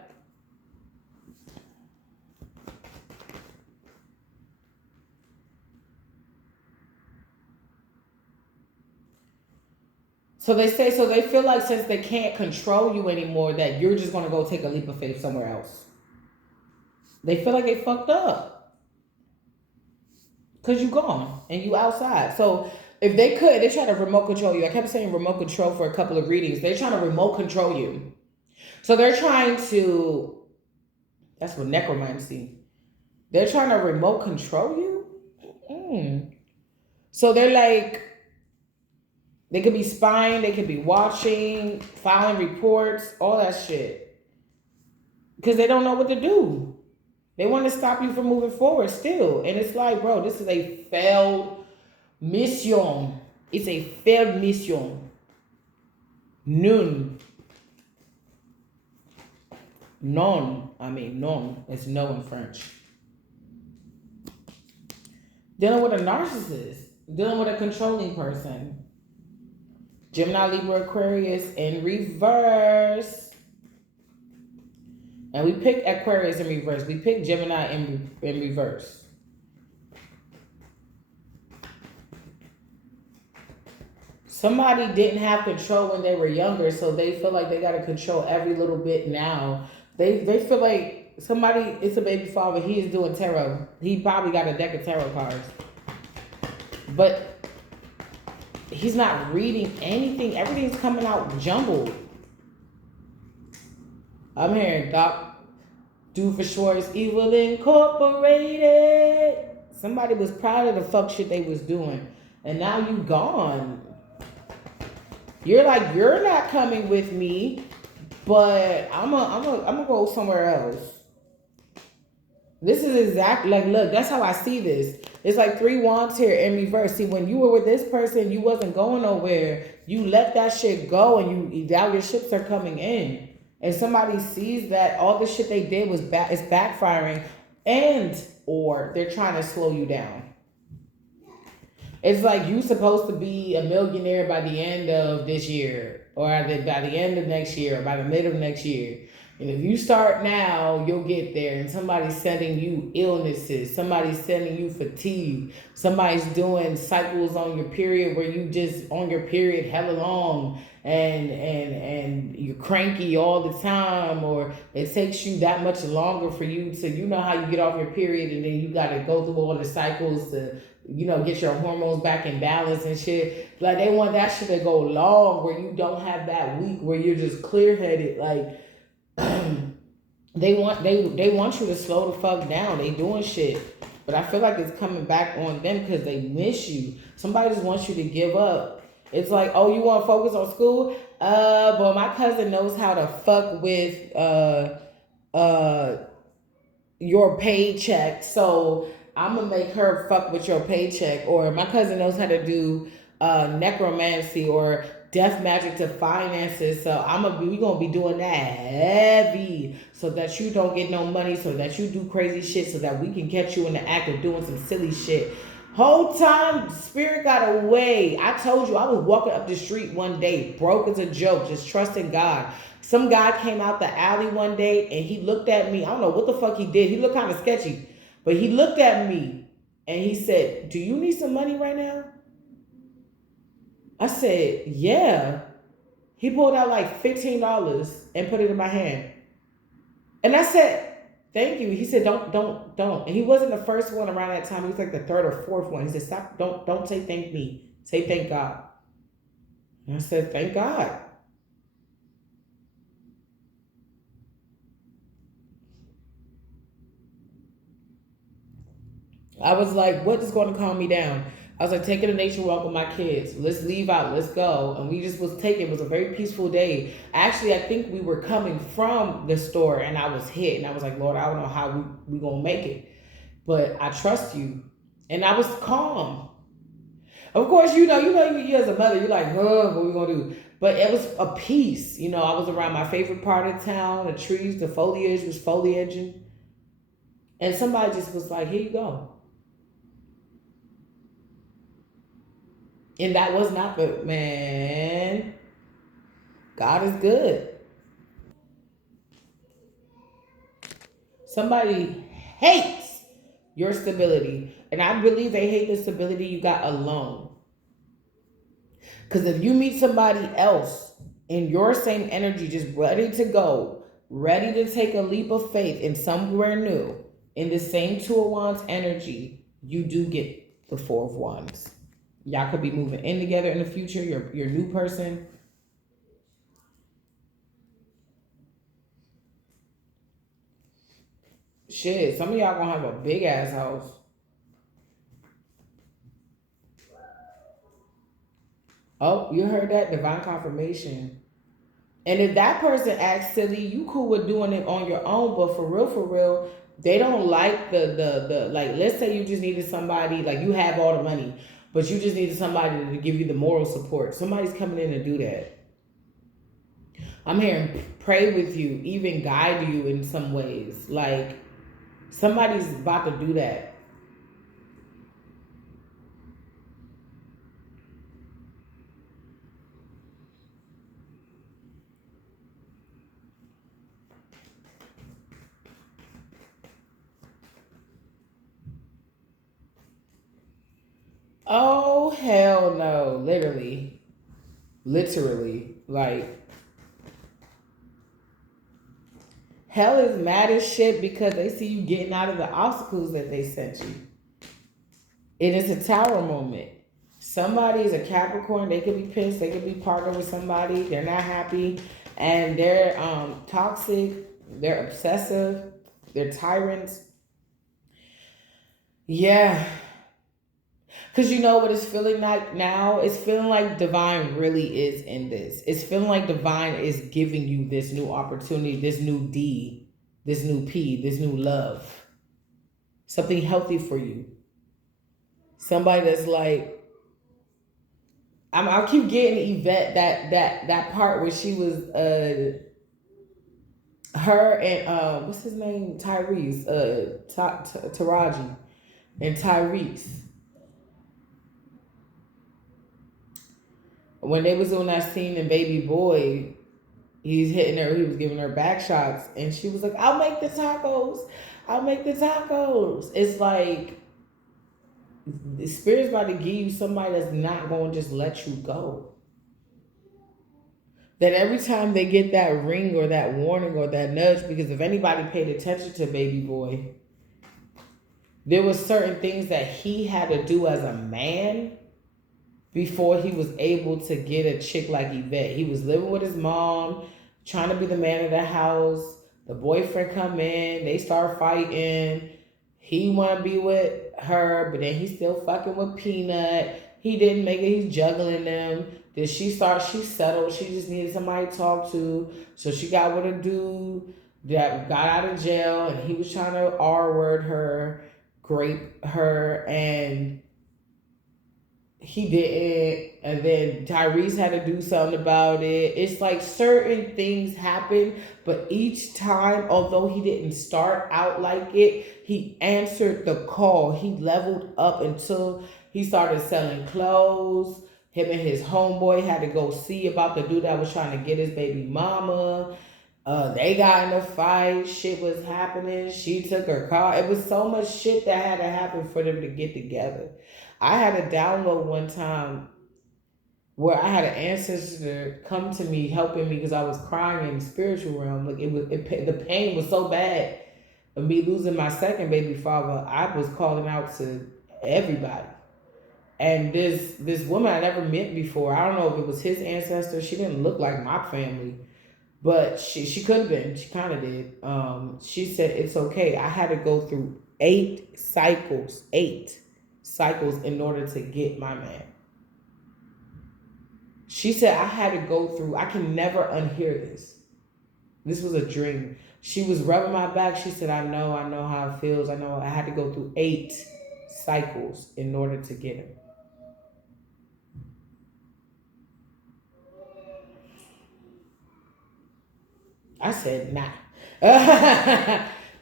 So they say, so they feel like since they can't control you anymore, that you're just going to go take a leap of faith somewhere else. They feel like they fucked up. Because you gone and you outside. So if they could, they try to remote control you. I kept saying remote control for a couple of readings. They're trying to remote control you. So they're trying to, that's what necromancy. They're trying to remote control you? So they're like, they could be spying, they could be watching, filing reports, all that shit. Because they don't know what to do. They want to stop you from moving forward still. And it's like, bro, this is a failed mission. It's a failed mission. None. Non. It's no in French. Dealing with a narcissist. Dealing with a controlling person. Gemini, Libra, Aquarius in reverse. And we picked Aquarius in reverse. We picked Gemini in reverse. Somebody didn't have control when they were younger, so they feel like they got to control every little bit now. They feel like somebody, it's a baby father, he is doing tarot. He probably got a deck of tarot cards. But he's not reading anything. Everything's coming out jumbled. I'm hearing Doc Doofenshmirtz Evil Incorporated. Somebody was proud of the fuck shit they was doing. And now you gone. You're like, you're not coming with me, but I'm gonna go somewhere else. This is exactly like, look, that's how I see this. It's like 3 wands here in reverse. See, when you were with this person, you wasn't going nowhere. You let that shit go, and now your ships are coming in. And somebody sees that all the shit they did was is backfiring, and or they're trying to slow you down. It's like you supposed to be a millionaire by the end of this year, or by the end of next year, or by the middle of next year. And if you start now, you'll get there. And somebody's sending you illnesses. Somebody's sending you fatigue. Somebody's doing cycles on your period where you just on your period hella long and you're cranky all the time, or it takes you that much longer for you to, you know how you get off your period and then you got to go through all the cycles to, you know, get your hormones back in balance and shit. Like, they want that shit to go long where you don't have that week where you're just clear-headed. Like, they want you to slow the fuck down. They doing shit. But I feel like it's coming back on them because they miss you. Somebody just wants you to give up. It's like, oh, you want to focus on school? But my cousin knows how to fuck with your paycheck, so I'm gonna make her fuck with your paycheck. Or my cousin knows how to do necromancy or death magic to finances, so we gonna be doing that heavy so that you don't get no money, so that you do crazy shit, so that we can catch you in the act of doing some silly shit. Whole time spirit got away. I told you, I was walking up the street one day, broke as a joke, just trusting God. Some guy came out the alley one day and he looked at me. I don't know what the fuck he did. He looked kind of sketchy. But he looked at me and he said, "Do you need some money right now?" I said, "Yeah." He pulled out like $15 and put it in my hand. And I said, "Thank you." He said, don't. And he wasn't the first one around that time. He was like the third or fourth one. He said, "Stop, don't say thank me. Say thank God." And I said, "Thank God." I was like, what is going to calm me down? I was like, taking a nature walk with my kids. Let's leave out. Let's go. And we just was taking. It was a very peaceful day. Actually, I think we were coming from the store and I was hit. And I was like, Lord, I don't know how we going to make it. But I trust you. And I was calm. Of course, you as a mother, you're like, what are we going to do? But it was a peace. You know, I was around my favorite part of town. The trees, the foliage was foliaging. And somebody just was like, here you go. And that was not the, man, God is good. Somebody hates your stability. And I believe they hate the stability you got alone. Because if you meet somebody else in your same energy, just ready to go, ready to take a leap of faith in somewhere new, in the same Two of Wands energy, you do get the Four of Wands. Y'all could be moving in together in the future, your new person. Shit, some of y'all gonna have a big ass house. Oh, you heard that? Divine confirmation. And if that person acts silly, you cool with doing it on your own. But for real, they don't like the like, let's say you just needed somebody, like you have all the money, but you just needed somebody to give you the moral support. Somebody's coming in to do that. I'm hearing pray with you, even guide you in some ways. Like somebody's about to do that. hell no. Literally. Like, hell is mad as shit because they see you getting out of the obstacles that they sent you. It is a tower moment. Somebody is a Capricorn. They could be pissed. They could be partnered with somebody. They're not happy. And they're toxic. They're obsessive. They're tyrants. Yeah. Because you know what it's feeling like now? It's feeling like divine really is in this. It's feeling like divine is giving you this new opportunity, this new D, this new P, this new love. Something healthy for you. Somebody that's like, I'll keep getting Yvette that part where she was her and what's his name, Tyrese, Taraji and Tyrese, when they was on that scene in Baby Boy, he's hitting her, he was giving her back shots, and she was like, I'll make the tacos, it's like the spirit's about to give you somebody that's not going to just let you go. That every time they get that ring or that warning or that nudge, because if anybody paid attention to Baby Boy, there was certain things that he had to do as a man before he was able to get a chick like Yvette. He was living with his mom, trying to be the man of the house. The boyfriend come in, they start fighting. He want to be with her, but then he's still fucking with Peanut. He didn't make it. He's juggling them. Then she settled. She just needed somebody to talk to. So she got with a dude that got out of jail, and he was trying to R-word her, grape her, and he didn't. And then Tyrese had to do something about it. It's like certain things happen, but each time, although he didn't start out like it, he answered the call. He leveled up until he started selling clothes. Him and his homeboy had to go see about the dude that was trying to get his baby mama. They got in a fight. Shit was happening. She took her car. It was so much shit that had to happen for them to get together. I had a download one time where I had an ancestor come to me, helping me because I was crying in the spiritual realm. Like the pain was so bad of me losing my second baby father. I was calling out to everybody. And this woman I never met before, I don't know if it was his ancestor. She didn't look like my family, but she could have been. She kind of did. She said, it's okay. I had to go through 8 cycles in order to get my man. She said, I had to go through, I can never unhear this. This was a dream. She was rubbing my back. She said, I know how it feels. I know I had to go through 8 cycles in order to get him. I said, nah.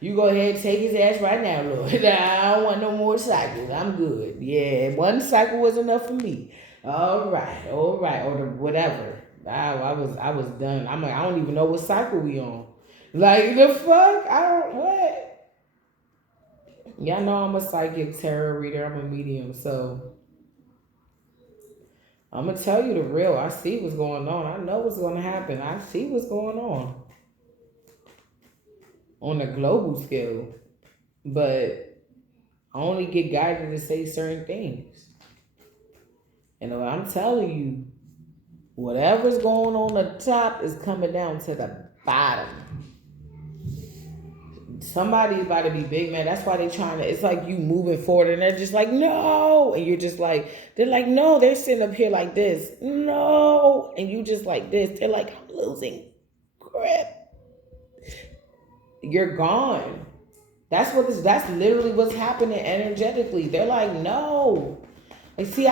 You go ahead and take his ass right now, Lord. I don't want no more cycles. I'm good. Yeah, 1 cycle was enough for me. All right, or whatever. I was done. I'm like, I don't even know what cycle we on. Like the fuck? What? Y'all know I'm a psychic tarot reader. I'm a medium, so I'm gonna tell you the real. I see what's going on. I know what's gonna happen. I see what's going on a global scale, but I only get guided to say certain things. And I'm telling you, whatever's going on the top is coming down to the bottom. Somebody's about to be big, man. That's why they're trying to, it's like you moving forward and they're just like, no. And you're just like, they're like, no. They're sitting up here like this. No. And you just like this. They're like, I'm losing grip. You're gone. That's literally what's happening energetically. They're like, no. Like, see,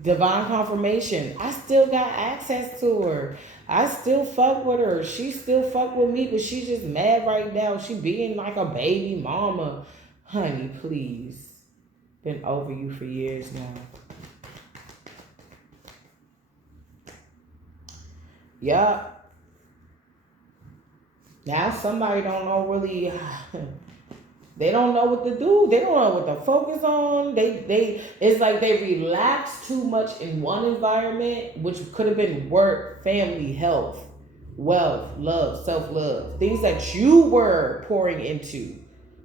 divine confirmation. I still got access to her. I still fuck with her. She still fuck with me, but she's just mad right now. She being like a baby mama. Honey, please. Been over you for years now. Yup. Now somebody don't know really They don't know what to do. They don't know what to focus on. They it's like they relax too much in one environment, which could have been work, family, health, wealth, love, self-love. Things that you were pouring into.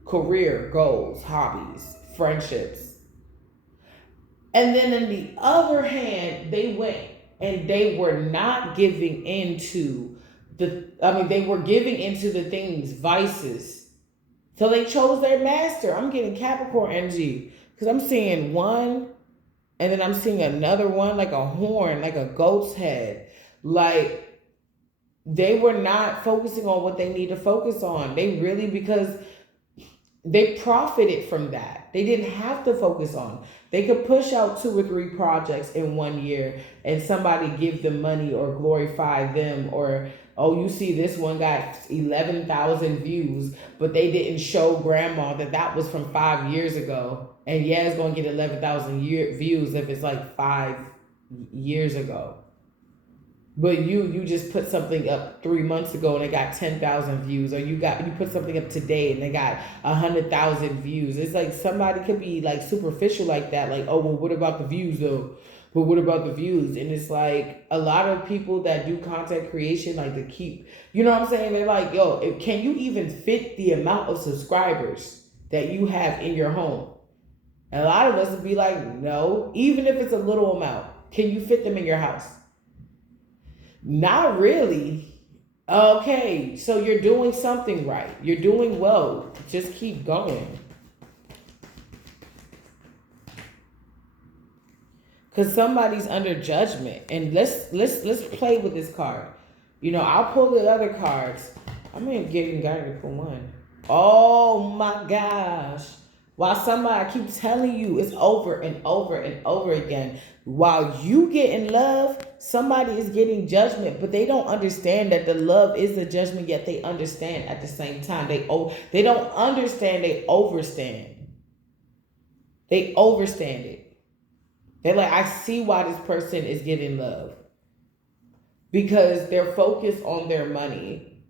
Career, goals, hobbies, friendships. And then on the other hand, they went and they were not giving into they were giving into the things, vices. So they chose their master. I'm getting Capricorn energy because I'm seeing one and then I'm seeing another one like a horn, like a goat's head. Like they were not focusing on what they need to focus on. They really, because they profited from that. They didn't have to focus on. They could push out 2 or 3 projects in 1 year and somebody give them money or glorify them, or oh, you see this one got 11,000 views, but they didn't show grandma that that was from 5 years ago. And yeah, it's going to get 11,000 views if it's like 5 years ago. But you just put something up 3 months ago and it got 10,000 views, or you put something up today and they got 100,000 views. It's like somebody could be like superficial like that, like, oh well, what about the views though? But what about the views? And it's like a lot of people that do content creation, like to keep, you know what I'm saying? They're like, yo, can you even fit the amount of subscribers that you have in your home? And a lot of us would be like, no, even if it's a little amount, can you fit them in your house? Not really. Okay, so you're doing something right. You're doing well. Just keep going. Cause somebody's under judgment. And let's play with this card. You know, I'll pull the other cards. I'm even getting guy to pull one. Oh my gosh. While somebody keeps telling you it's over and over and over again. While you get in love, somebody is getting judgment, but they don't understand that the love is the judgment, yet they understand at the same time. They don't understand, they overstand. They overstand it. They're like, I see why this person is getting love. Because they're focused on their money.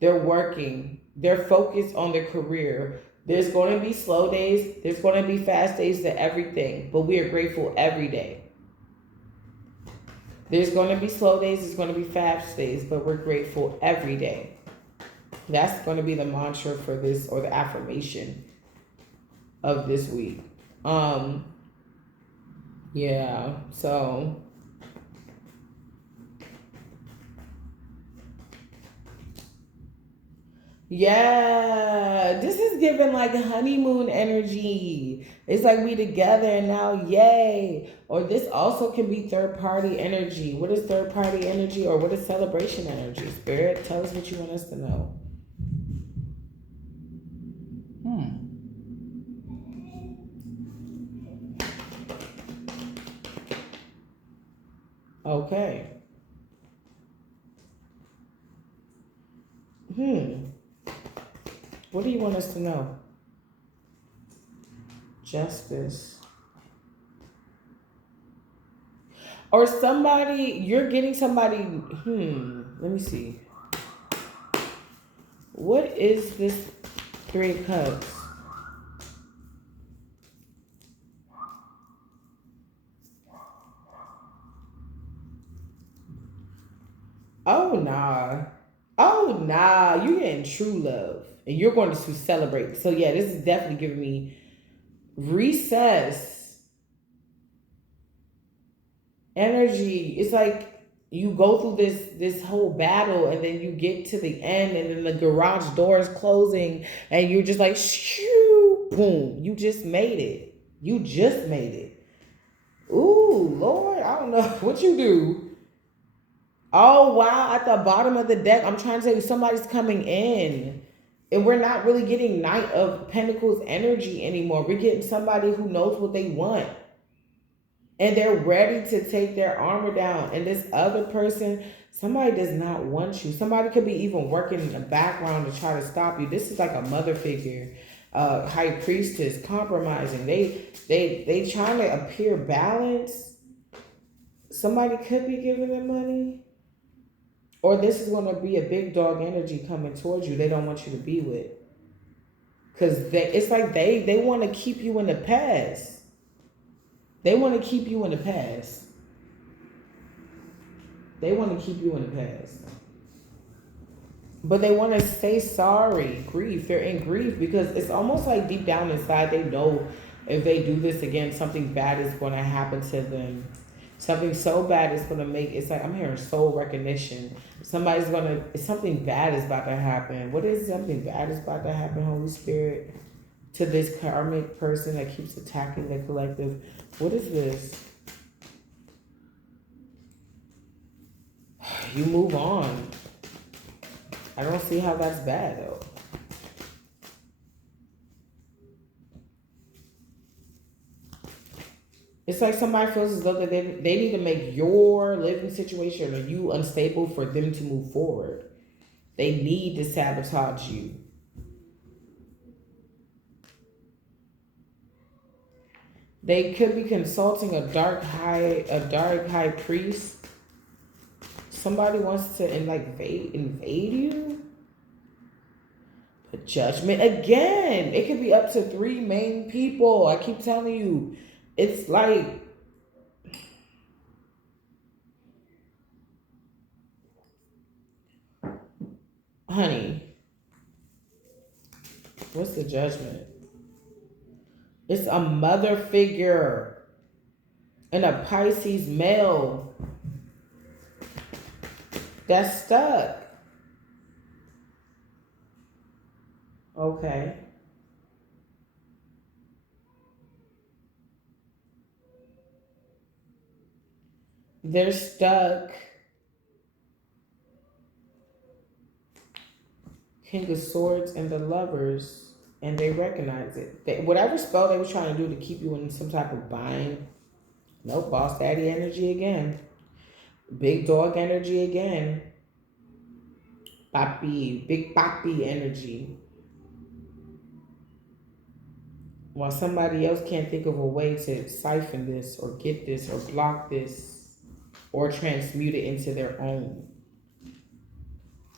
They're working. They're focused on their career. There's going to be slow days. There's going to be fast days to everything. But we are grateful every day. There's going to be slow days. There's going to be fast days. But we're grateful every day. That's going to be the mantra for this, or the affirmation of this week. Yeah. So yeah, this is giving like honeymoon energy. It's like we together and now, yay. Or this also can be third party energy. What is third party energy, or what is celebration energy? Spirit, tell us what you want us to know. Okay. What do you want us to know? Justice. Or somebody, you're getting somebody, let me see. What is this 3 of Cups? Oh, nah. Oh, nah. You're getting true love. And you're going to celebrate. So, yeah, this is definitely giving me recess energy. It's like you go through this whole battle and then you get to the end and then the garage door is closing and you're just like, shoo, boom. You just made it. You just made it. Ooh, Lord, I don't know what you do. Oh, wow. At the bottom of the deck, I'm trying to tell you, somebody's coming in. And we're not really getting Knight of Pentacles energy anymore. We're getting somebody who knows what they want. And they're ready to take their armor down. And this other person, somebody does not want you. Somebody could be even working in the background to try to stop you. This is like a mother figure, high priestess, compromising. They trying to appear balanced. Somebody could be giving them money. Or this is going to be a big dog energy coming towards you they don't want you to be with. Because it's like they want to keep you in the past. They want to keep you in the past. They want to keep you in the past. But they want to say sorry, grief. They're in grief because it's almost like deep down inside they know if they do this again, something bad is going to happen to them. Something so bad is going to make, it's like I'm hearing soul recognition. Something bad is about to happen. What is something bad is about to happen, Holy Spirit? To this karmic person that keeps attacking the collective. What is this? You move on. I don't see how that's bad though. It's like somebody feels as though that they need to make your living situation or you unstable for them to move forward. They need to sabotage you. They could be consulting a dark high priest. Somebody wants to invade you. But judgment again. It could be up to 3 main people. I keep telling you. It's like, honey, what's the judgment? It's a mother figure and a Pisces male that's stuck. Okay. They're stuck. King of Swords and the Lovers, and they recognize it. Whatever spell they were trying to do to keep you in some type of bind. Nope, boss daddy energy again. Big dog energy again. Big papi energy. While somebody else can't think of a way to siphon this or get this or block this or transmute it into their own.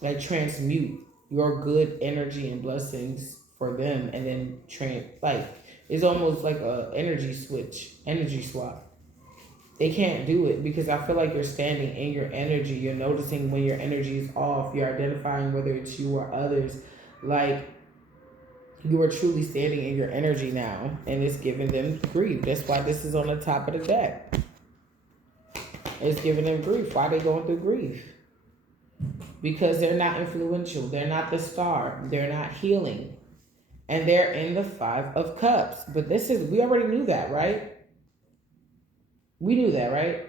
Like transmute your good energy and blessings for them and then it's almost like a energy swap. They can't do it because I feel like you're standing in your energy. You're noticing when your energy is off. You're identifying whether it's you or others. Like you are truly standing in your energy now and it's giving them grief. That's why this is on the top of the deck. It's giving them grief. Why are they going through grief? Because they're not influential. They're not the star. They're not healing. And they're in the 5 of Cups. But we already knew that, right? We knew that, right?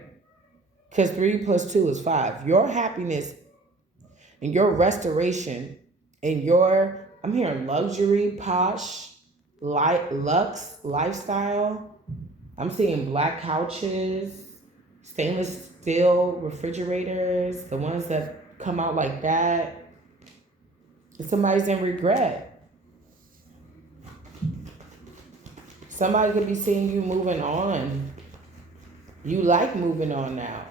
Because 3 + 2 is 5. Your happiness and your restoration and I'm hearing luxury, posh, luxe, lifestyle. I'm seeing black couches, stainless steel refrigerators, the ones that come out like that. Somebody's in regret. Somebody could be seeing you moving on. You like moving on now.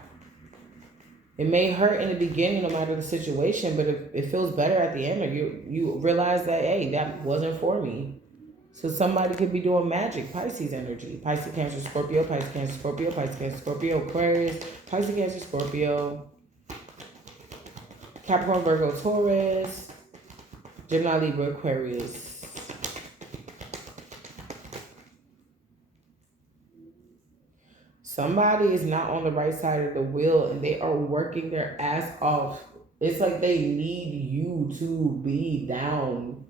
It may hurt in the beginning no matter the situation, but it feels better at the end, or you realize that, hey, that wasn't for me. So somebody could be doing magic. Pisces energy. Pisces, Cancer, Scorpio, Pisces, Cancer, Scorpio, Pisces, Cancer, Scorpio, Aquarius, Pisces, Cancer, Scorpio, Capricorn, Virgo, Taurus, Gemini, Libra, Aquarius. Somebody is not on the right side of the wheel and they are working their ass off. It's like they need you to be down.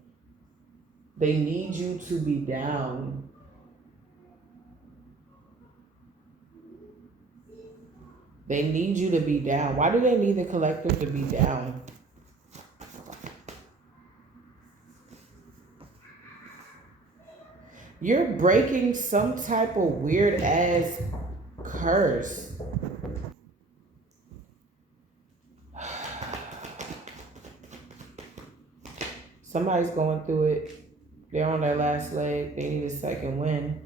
They need you to be down. They need you to be down. Why do they need the collective to be down? You're breaking some type of weird ass curse. Somebody's going through it. They're on their last leg. They need a second win.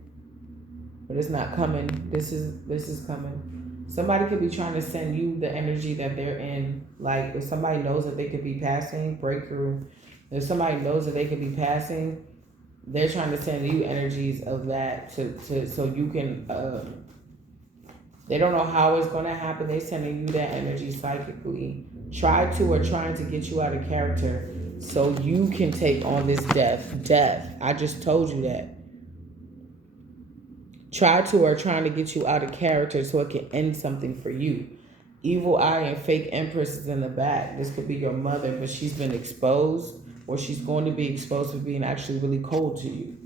But it's not coming. This is coming. Somebody could be trying to send you the energy that they're in. Like if somebody knows that they could be passing, breakthrough. If somebody knows that they could be passing, They're trying to send you energies of that to so you can. They don't know how it's going to happen. They're sending you that energy psychically. Trying to get you out of character so you can take on this death. I just told you that. Trying to get you out of character so it can end something for you. Evil eye and fake empress is in the back. This could be your mother, but she's been exposed, or she's going to be exposed for being actually really cold to you.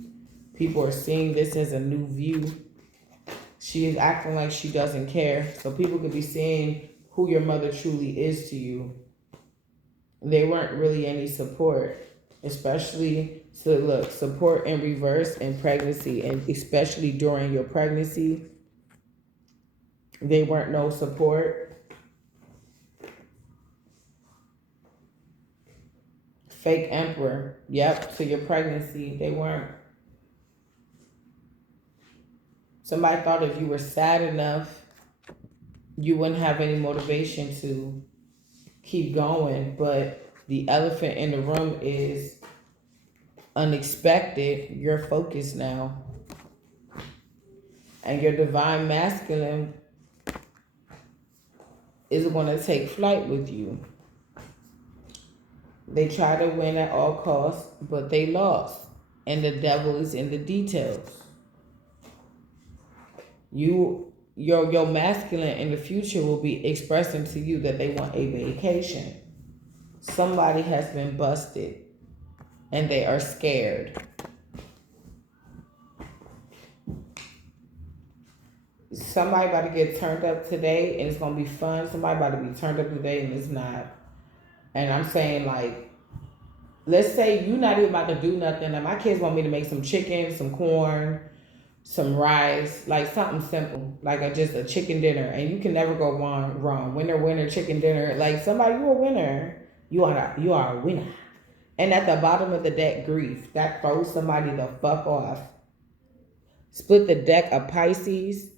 People are seeing this as a new view. She is acting like she doesn't care. So people could be seeing who your mother truly is to you. They weren't really any support, especially support in reverse in pregnancy, and especially during your pregnancy. They weren't no support. Fake emperor. Yep, to your pregnancy, they weren't. Somebody thought if you were sad enough, you wouldn't have any motivation to keep going. But the elephant in the room is unexpected. You're focused now. And your divine masculine is going to take flight with you. They try to win at all costs, but they lost. And the devil is in the details. Your masculine in the future will be expressing to you that they want a vacation. Somebody has been busted and they are scared. Somebody about to get turned up today and it's going to be fun. Somebody about to be turned up today and it's not. And I'm saying, like, let's say you're not even about to do nothing. And my kids want me to make some chicken, some corn, some rice, like something simple, like just a chicken dinner, and you can never go wrong. Winner, chicken dinner. Like somebody, you a winner. You are a winner. And at the bottom of the deck, grief. That throws somebody the fuck off. Split the deck of Pisces.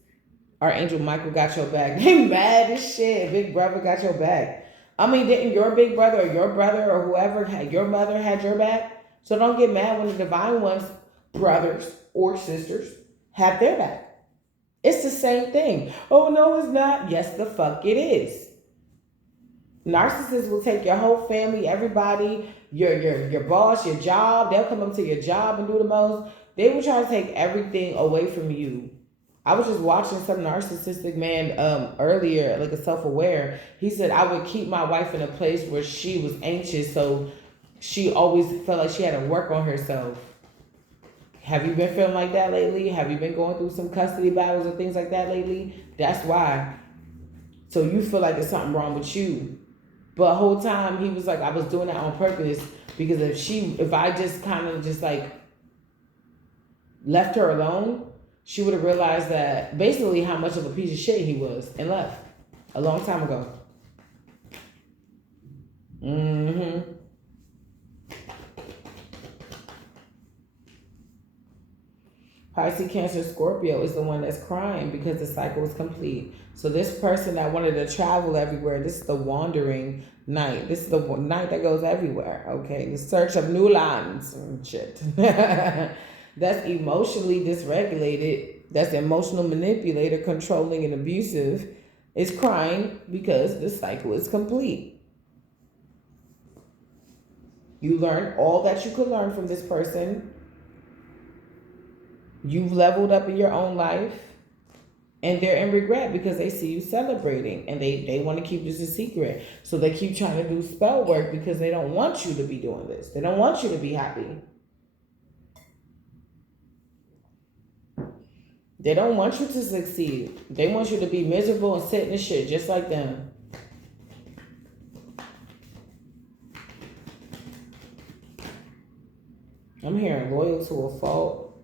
Archangel Michael got your back. They mad as shit. Big brother got your back. I mean, didn't your big brother or your brother or whoever had your mother had your back? So don't get mad when the divine ones, brothers or sisters, have their back. It's the same thing. Oh, no, it's not. Yes, the fuck it is. Narcissists will take your whole family, everybody, your boss, your job. They'll come up to your job and do the most. They will try to take everything away from you. I was just watching some narcissistic man earlier, like a self-aware. He said, I would keep my wife in a place where she was anxious, so she always felt like she had to work on herself. Have you been feeling like that lately? Have you been going through some custody battles and things like that lately? That's why. So you feel like there's something wrong with you. But the whole time he was like, I was doing that on purpose, because if I just kind of just like left her alone, she would have realized that basically how much of a piece of shit he was and left a long time ago. Pisces, Cancer, Scorpio is the one that's crying because the cycle is complete. So this person that wanted to travel everywhere, this is the wandering night. This is the night that goes everywhere, okay? The search of new lands and shit. That's emotionally dysregulated, that's emotional manipulator, controlling and abusive, is crying because the cycle is complete. You learned all that you could learn from this person. You've leveled up in your own life, and they're in regret because they see you celebrating, and they want to keep this a secret. So they keep trying to do spell work because they don't want you to be doing this. They don't want you to be happy. They don't want you to succeed. They want you to be miserable and sit in the shit just like them. I'm hearing loyal to a fault.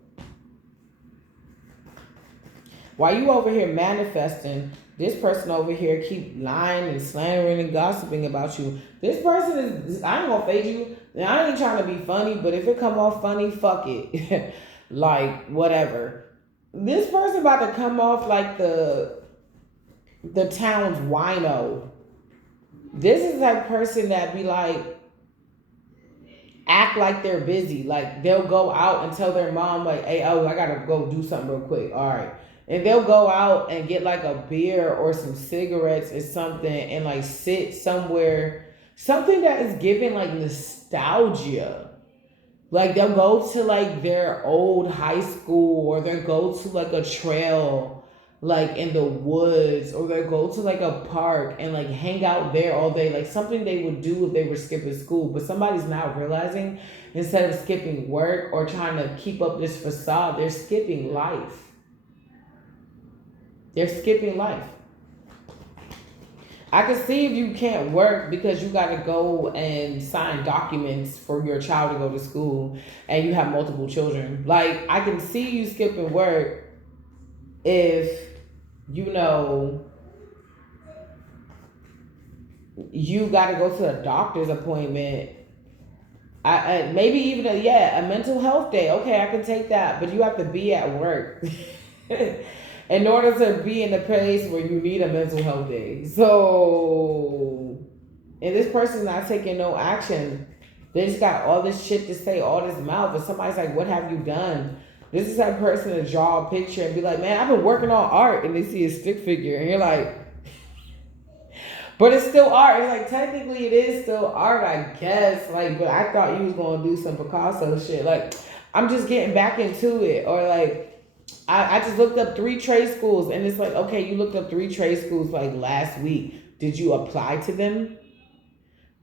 While you over here manifesting, this person over here keep lying and slandering and gossiping about you. This person is, I ain't gonna fade you. I ain't trying to be funny, but if it come off funny, fuck it. Like, whatever. This person about to come off like the town's wino. This is that person that be like, act like they're busy. Like they'll go out and tell their mom like, "Hey, oh, I gotta go do something real quick." All right, and they'll go out and get like a beer or some cigarettes or something, and like sit somewhere, something that is giving like nostalgia. Like they'll go to like their old high school, or they'll go to like a trail like in the woods, or they'll go to like a park and like hang out there all day, like something they would do if they were skipping school. But somebody's now realizing, instead of skipping work or trying to keep up this facade, they're skipping life. They're skipping life. I can see if you can't work because you got to go and sign documents for your child to go to school and you have multiple children. Like, I can see you skipping work if, you know, you got to go to a doctor's appointment. Maybe even a mental health day. Okay, I can take that, but you have to be at work in order to be in a place where you need a mental health day. So, and this person's not taking no action. They just got all this shit to say, all this mouth, and somebody's like, "What have you done?" This is that person to draw a picture and be like, "Man, I've been working on art," and they see a stick figure, and you're like, but it's still art. It's like, technically it is still art, I guess. Like, but I thought you was gonna do some Picasso shit. Like, I'm just getting back into it. Or like, I just looked up 3 trade schools, and it's like, okay, you looked up 3 trade schools like last week. Did you apply to them?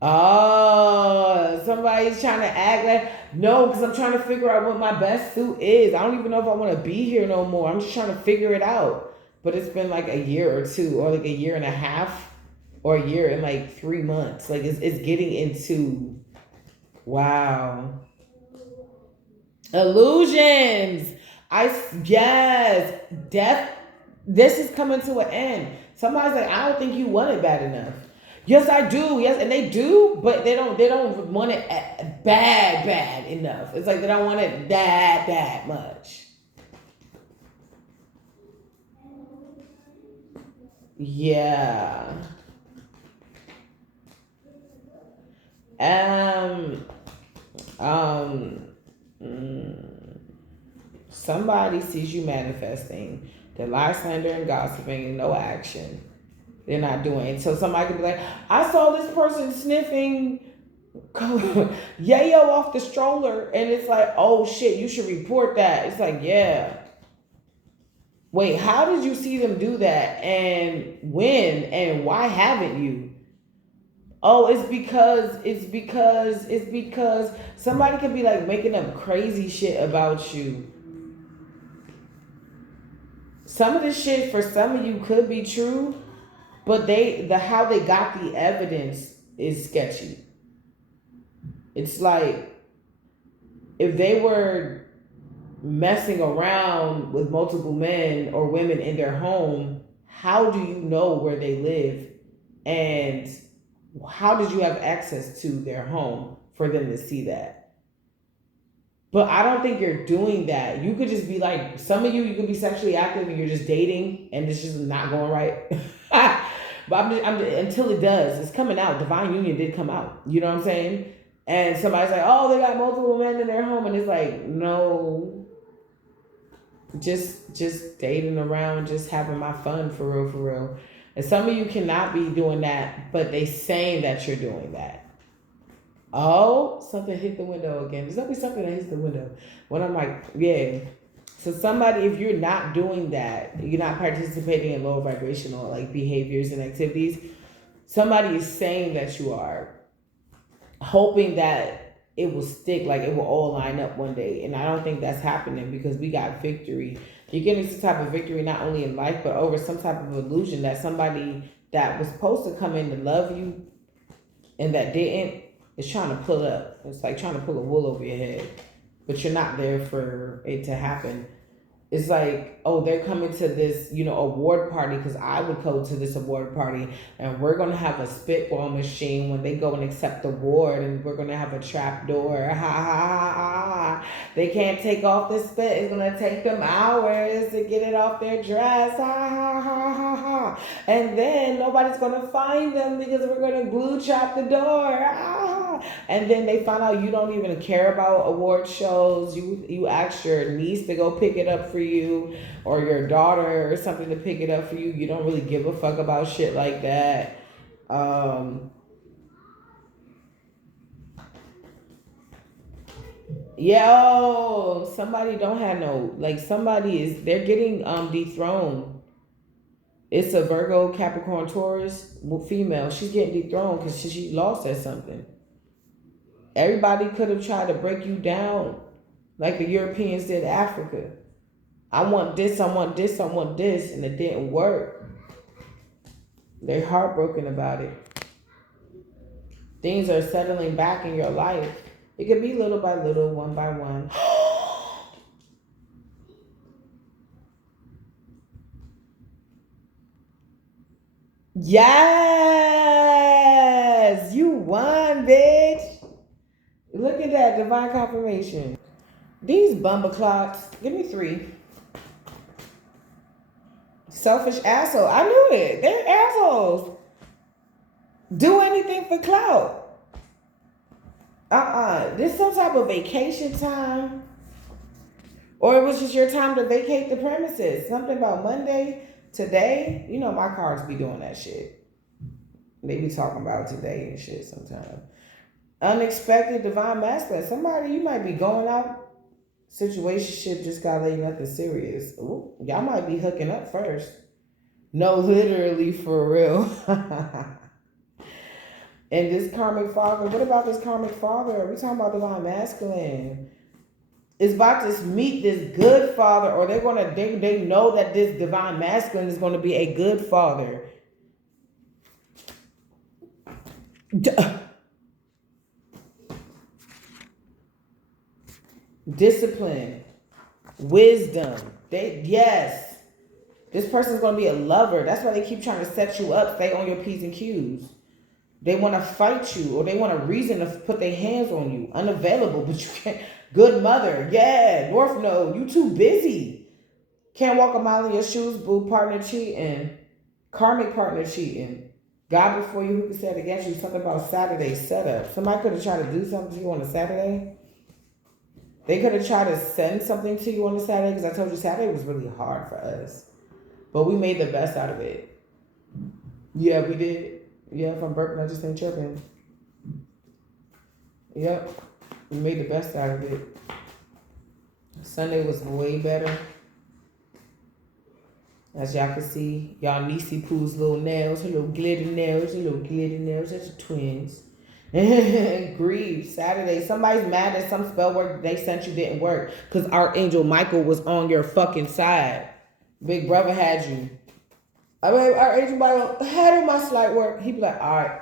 Oh, somebody's trying to act like, no, because I'm trying to figure out what my best suit is. I don't even know if I want to be here no more. I'm just trying to figure it out. But it's been like a year or 2, or like a year and a half, or a year and like 3 months. Like it's getting into, wow. Illusions. Yes, death. This is coming to an end. Somebody's like, I don't think you want it bad enough. Yes, I do. Yes, and they do, but they don't want it bad enough. It's like they don't want it that much. Yeah. Um. Um. Somebody sees you manifesting, the lie, slander, and gossiping, and no action. They're not doing it. So somebody could be like, I saw this person sniffing yayo off the stroller, and it's like, oh shit, you should report that. It's like, yeah. Wait, how did you see them do that? And when? And why haven't you? Oh, it's because somebody could be like making up crazy shit about you. Some of this shit for some of you could be true, but how they got the evidence is sketchy. It's like, if they were messing around with multiple men or women in their home, how do you know where they live? And how did you have access to their home for them to see that? But I don't think you're doing that. You could just be like, some of you could be sexually active and you're just dating and it's just not going right. But I'm just, until it does, it's coming out. Divine Union did come out. You know what I'm saying? And somebody's like, oh, they got multiple men in their home. And it's like, no, just dating around, just having my fun for real, for real. And some of you cannot be doing that, but they saying that you're doing that. Oh, something hit the window again. There's always something that hits the window. When I'm like, yeah. So somebody, if you're not doing that, you're not participating in low vibrational like behaviors and activities, somebody is saying that you are, hoping that it will stick, like it will all line up one day. And I don't think that's happening, because we got victory. You're getting some type of victory not only in life, but over some type of illusion that somebody that was supposed to come in to love you and that didn't, is trying to pull up. It's like trying to pull a wool over your head, but you're not there for it to happen. It's like, oh, they're coming to this, award party, because I would go to this award party, and we're going to have a spitball machine when they go and accept the award, and we're going to have a trap door. Ha, ha, ha, ha. They can't take off the spit. It's going to take them hours to get it off their dress. Ha, ha, ha, ha, ha. And then nobody's going to find them because we're going to glue trap the door. Ha, ha. And then they find out you don't even care about award shows. You ask your niece to go pick it up for you, or your daughter or something to pick it up for you. You don't really give a fuck about shit like that. Yo, somebody don't have no, like, they're getting dethroned. It's a Virgo, Capricorn, Taurus female. She's getting dethroned because she lost at something. Everybody could have tried to break you down like the Europeans did Africa. I want this, I want this, I want this, and it didn't work. They're heartbroken about it. Things are settling back in your life. It could be little by little, one by one. Yes! You won, bitch! Look at that, divine confirmation. These bumbleclots, give me 3. Selfish asshole. I knew it. They're assholes. Do anything for clout. This some type of vacation time. Or it was just your time to vacate the premises. Something about Monday, today. You know my cards be doing that shit. They be talking about today and shit sometimes. Unexpected divine masculine. Somebody, you might be going out. Situationship just got laid, nothing serious. Ooh, y'all might be hooking up first. No, literally, for real. And this karmic father, what about this karmic father? We talking about divine masculine. Is about to meet this good father, or they know that this divine masculine is going to be a good father. Discipline, wisdom. Yes. This person's going to be a lover. That's why they keep trying to set you up. Stay on your P's and Q's. They want to fight you, or they want a reason to put their hands on you. Unavailable, but you can't. Good mother. Yeah. North Node. You too busy. Can't walk a mile in your shoes. Boo partner cheating. Karmic partner cheating. God before you, who can set against you? Something about Saturday setup. Somebody could have tried to do something to you on a Saturday. They could have tried to send something to you on a Saturday, because I told you Saturday was really hard for us. But we made the best out of it. Yeah, we did. Yeah, if I'm burping, I just ain't chirping. Yep. We made the best out of it. Sunday was way better. As y'all can see, y'all Niecy Pooh's little nails, her little glitter nails, That's her twins. Grief. Saturday. Somebody's mad that some spell work they sent you didn't work because Archangel Michael was on your fucking side. Big brother had you. I mean, Archangel Michael had my slight work. He'd be like, all right.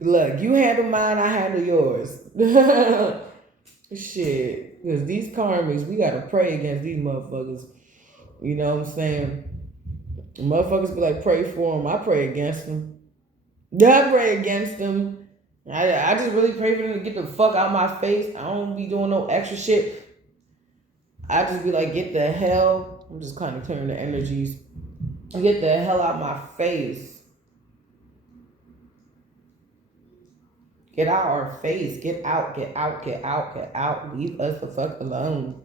Look, you handle mine, I handle yours. Shit. Because these karmics, we got to pray against these motherfuckers. You know what I'm saying? Motherfuckers be like, pray for them. I pray against them. I pray against them. I just really pray for them to get the fuck out of my face. I don't be doing no extra shit. I just be like, get the hell. I'm just kind of clearing the energies. Get the hell out of my face. Get out our face. Get out, get out, get out, get out. Leave us the fuck alone.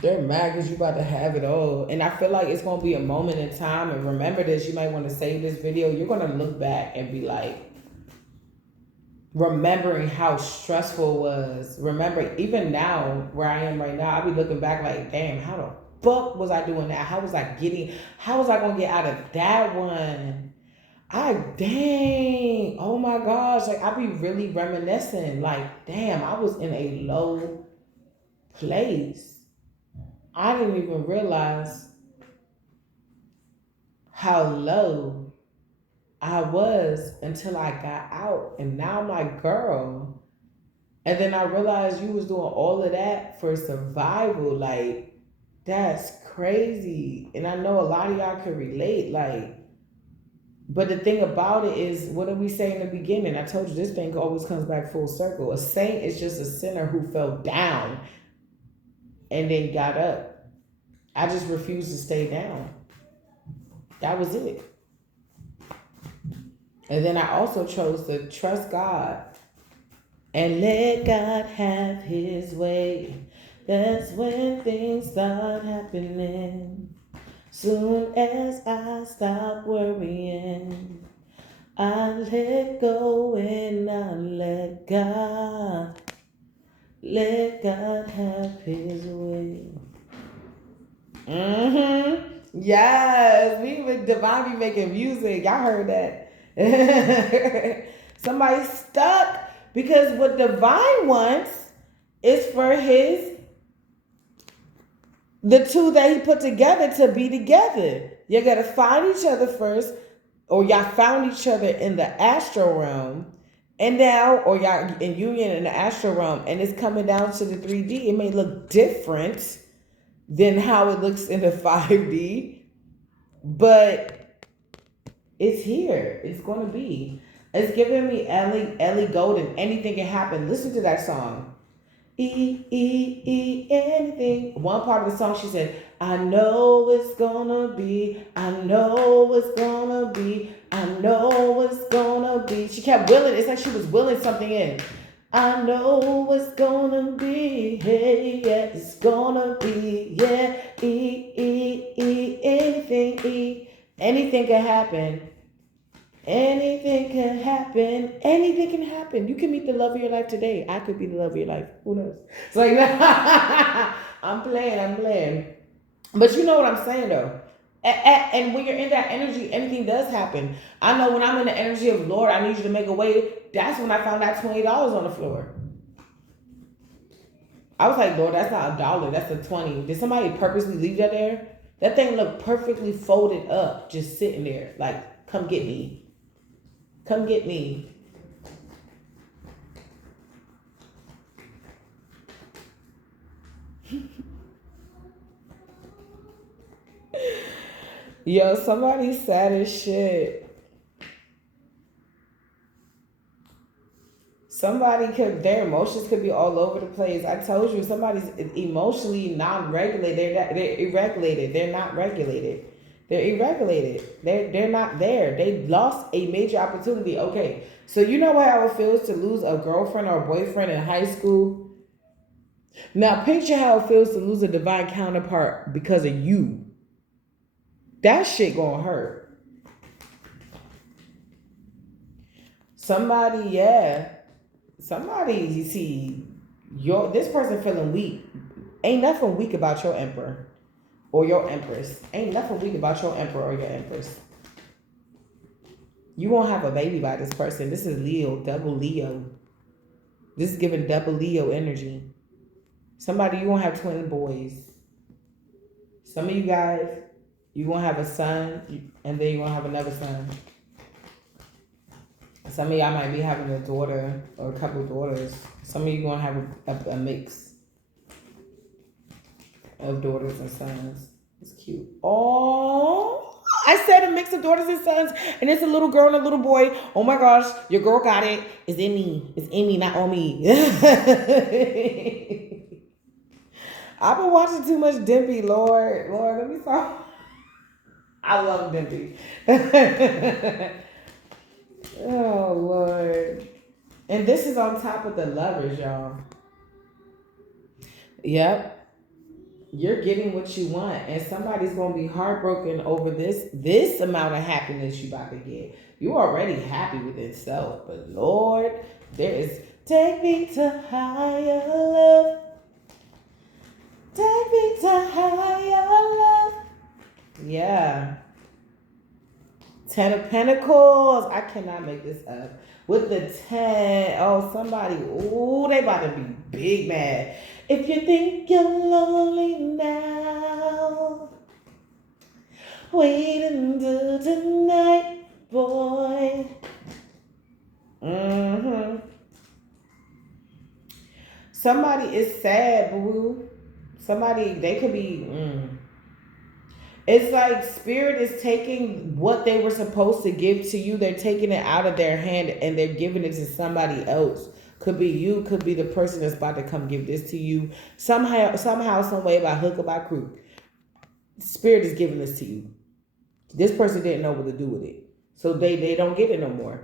They're mad because you about to have it all. And I feel like it's going to be a moment in time. And remember this, you might want to save this video. You're going to look back and be like, remembering how stressful it was. Remember, even now, where I am right now, I'll be looking back like, damn, how the fuck was I doing that? How was I going to get out of that one? Dang, oh my gosh. Like, I be really reminiscing. Like, damn, I was in a low place. I didn't even realize how low I was until I got out. And now I'm like, girl. And then I realized you was doing all of that for survival. Like, that's crazy. And I know a lot of y'all can relate. Like, but the thing about it is, what did we say in the beginning? I told you this thing always comes back full circle. A saint is just a sinner who fell down and then got up. I just refuse to stay down. That was it. And then I also chose to trust God and let God have his way. That's when things start happening. Soon as I stop worrying, I let go and I let God have his way. Yes, we would Divine be making music. Y'all heard that? Somebody stuck because what Divine wants is for the two that he put together to be together. You gotta find each other first, or y'all found each other in the astral realm, and now, or y'all in union in the astral realm, and it's coming down to the 3D. It may look different than how it looks in the 5D, but it's here. It's gonna be. It's giving me Ellie Golden. Anything can happen. Listen to that song. Anything. One part of the song she said, I know it's gonna be, I know it's gonna be, I know it's gonna be. She kept willing, it's like she was willing something in. I know it's gonna be, hey, yeah, it's gonna be, yeah, anything, anything can happen. Anything can happen. Anything can happen. You can meet the love of your life today. I could be the love of your life. Who knows? It's like, I'm playing. But you know what I'm saying, though. And when you're in that energy, anything does happen. I know when I'm in the energy of, Lord, I need you to make a way. That's when I found that $20 on the floor. I was like, Lord, that's not $1. That's a 20. Did somebody purposely leave that there? That thing looked perfectly folded up, just sitting there. Like, come get me. Come get me. Yo, somebody's sad as shit. Their emotions could be all over the place. I told you, somebody's emotionally non-regulated. They're irregulated. They're not regulated. They're irregulated. They're not there. They lost a major opportunity. Okay, so you know how it feels to lose a girlfriend or a boyfriend in high school? Now picture how it feels to lose a divine counterpart because of you. That shit gonna hurt. Somebody, you see, this person feeling weak. Ain't nothing weak about your emperor or your empress. Ain't nothing weak about your emperor or your empress. You won't have a baby by this person. This is Leo, double Leo. This is giving double Leo energy. Somebody, you won't have twin boys. Some of you guys, you won't have a son, and then you won't have another son. Some of y'all might be having a daughter or a couple of daughters. Some of you gonna have a mix of daughters and sons. It's cute. Oh, I said a mix of daughters and sons, and it's a little girl and a little boy. Oh my gosh, your girl got it. It's in me. It's in me, not on me. I've been watching too much Dimpy, Lord, let me stop. I love Dimpy. Oh, Lord. And this is on top of the lovers, y'all. Yep. You're getting what you want. And somebody's going to be heartbroken over this amount of happiness you about to get. You already happy with itself. But, Lord, take me to higher love. Take me to higher love. Yeah. 10 of Pentacles. I cannot make this up. With the 10. Oh, somebody. Ooh, they about to be big mad. If you think you're lonely now, wait until tonight, boy. Somebody is sad, boo. Somebody, they could be... It's like spirit is taking what they were supposed to give to you. They're taking it out of their hand and they're giving it to somebody else. Could be you, could be the person that's about to come give this to you. Somehow, some way, by hook or by crook. Spirit is giving this to you. This person didn't know what to do with it. So they don't get it no more.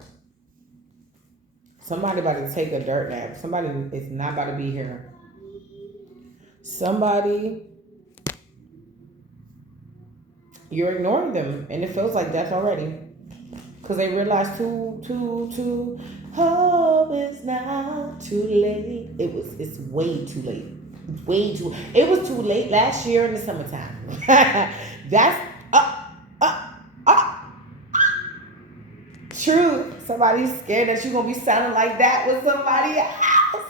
Somebody about to take a dirt nap. Somebody is not about to be here. Somebody, you're ignoring them, and it feels like death already. Because they realize home is now too late. It's way too late. It was too late last year in the summertime. That's true. Somebody's scared that you're gonna be sounding like that with somebody else.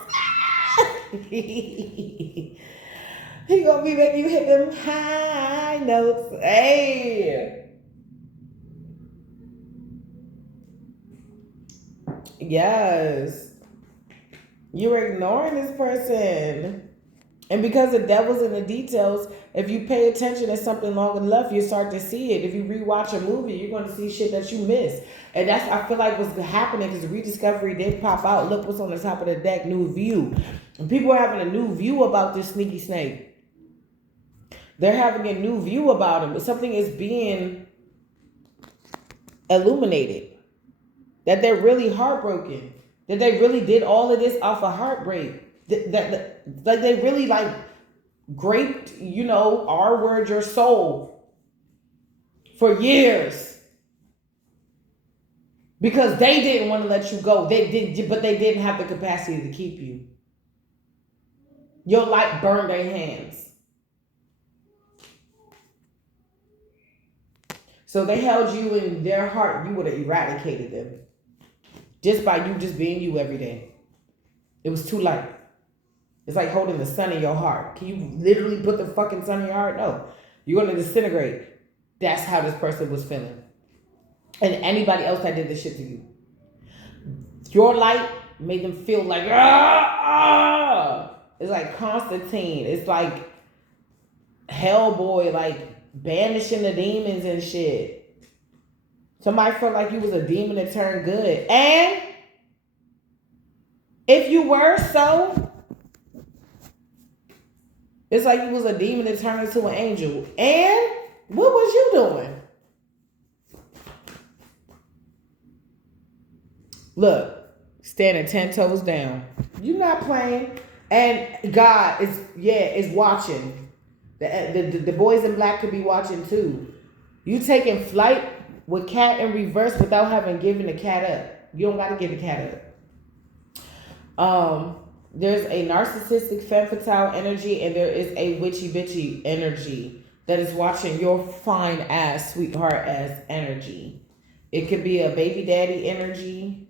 He gonna be making you hit them high notes. Hey. Yes. You're ignoring this person. And because the devil's in the details, if you pay attention to something long enough, you start to see it. If you rewatch a movie, you're going to see shit that you missed. And that's, I feel like, what's happening because Rediscovery did pop out. Look what's on the top of the deck, new view. And people are having a new view about this sneaky snake. They're having a new view about him. Something is being illuminated. That they're really heartbroken. That they really did all of this off of heartbreak. That like they really like graped, our word, your soul for years because they didn't want to let you go. They did, but they didn't have the capacity to keep you. Your light burned their hands, so they held you in their heart. You would have eradicated them just by you just being you every day. It was too light. It's like holding the sun in your heart. Can you literally put the fucking sun in your heart? No. You're going to disintegrate. That's how this person was feeling. And anybody else that did this shit to you. Your light made them feel like, It's like Constantine. It's like Hellboy, like banishing the demons and shit. Somebody felt like you was a demon that turned good. And if you were so... It's like you was a demon that turned into an angel. And what was you doing? Look, standing 10 toes down. You're not playing. And God is watching. The boys in black could be watching too. You taking flight with cat in reverse without having given the cat up. You don't got to give the cat up. There's a narcissistic femme fatale energy and there is a witchy bitchy energy that is watching your fine ass, sweetheart ass energy. It could be a baby daddy energy.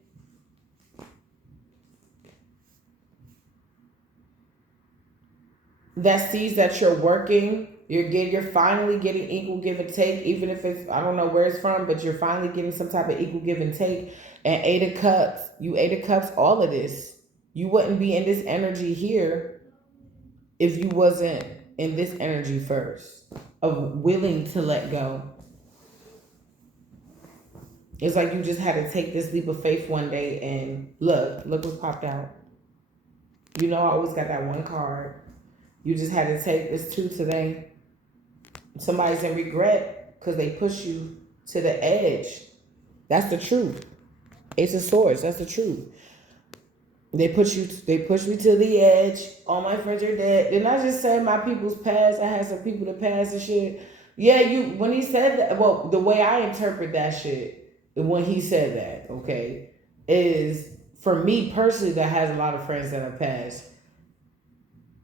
That sees that you're working. You're finally getting equal give and take, even if it's, I don't know where it's from, but you're finally getting some type of equal give and take. And 8 of Cups, you 8 of Cups, all of this. You wouldn't be in this energy here if you wasn't in this energy first of willing to let go. It's like you just had to take this leap of faith one day and look what popped out. I always got that one card. You just had to take this 2 today. Somebody's in regret because they push you to the edge. That's the truth. Ace of Swords, that's the truth. They push me to the edge. All my friends are dead. Didn't I just say my people's past? I had some people to pass and shit. Yeah, when he said that, well, the way I interpret that shit, when he said that, okay, is for me personally that has a lot of friends that have passed.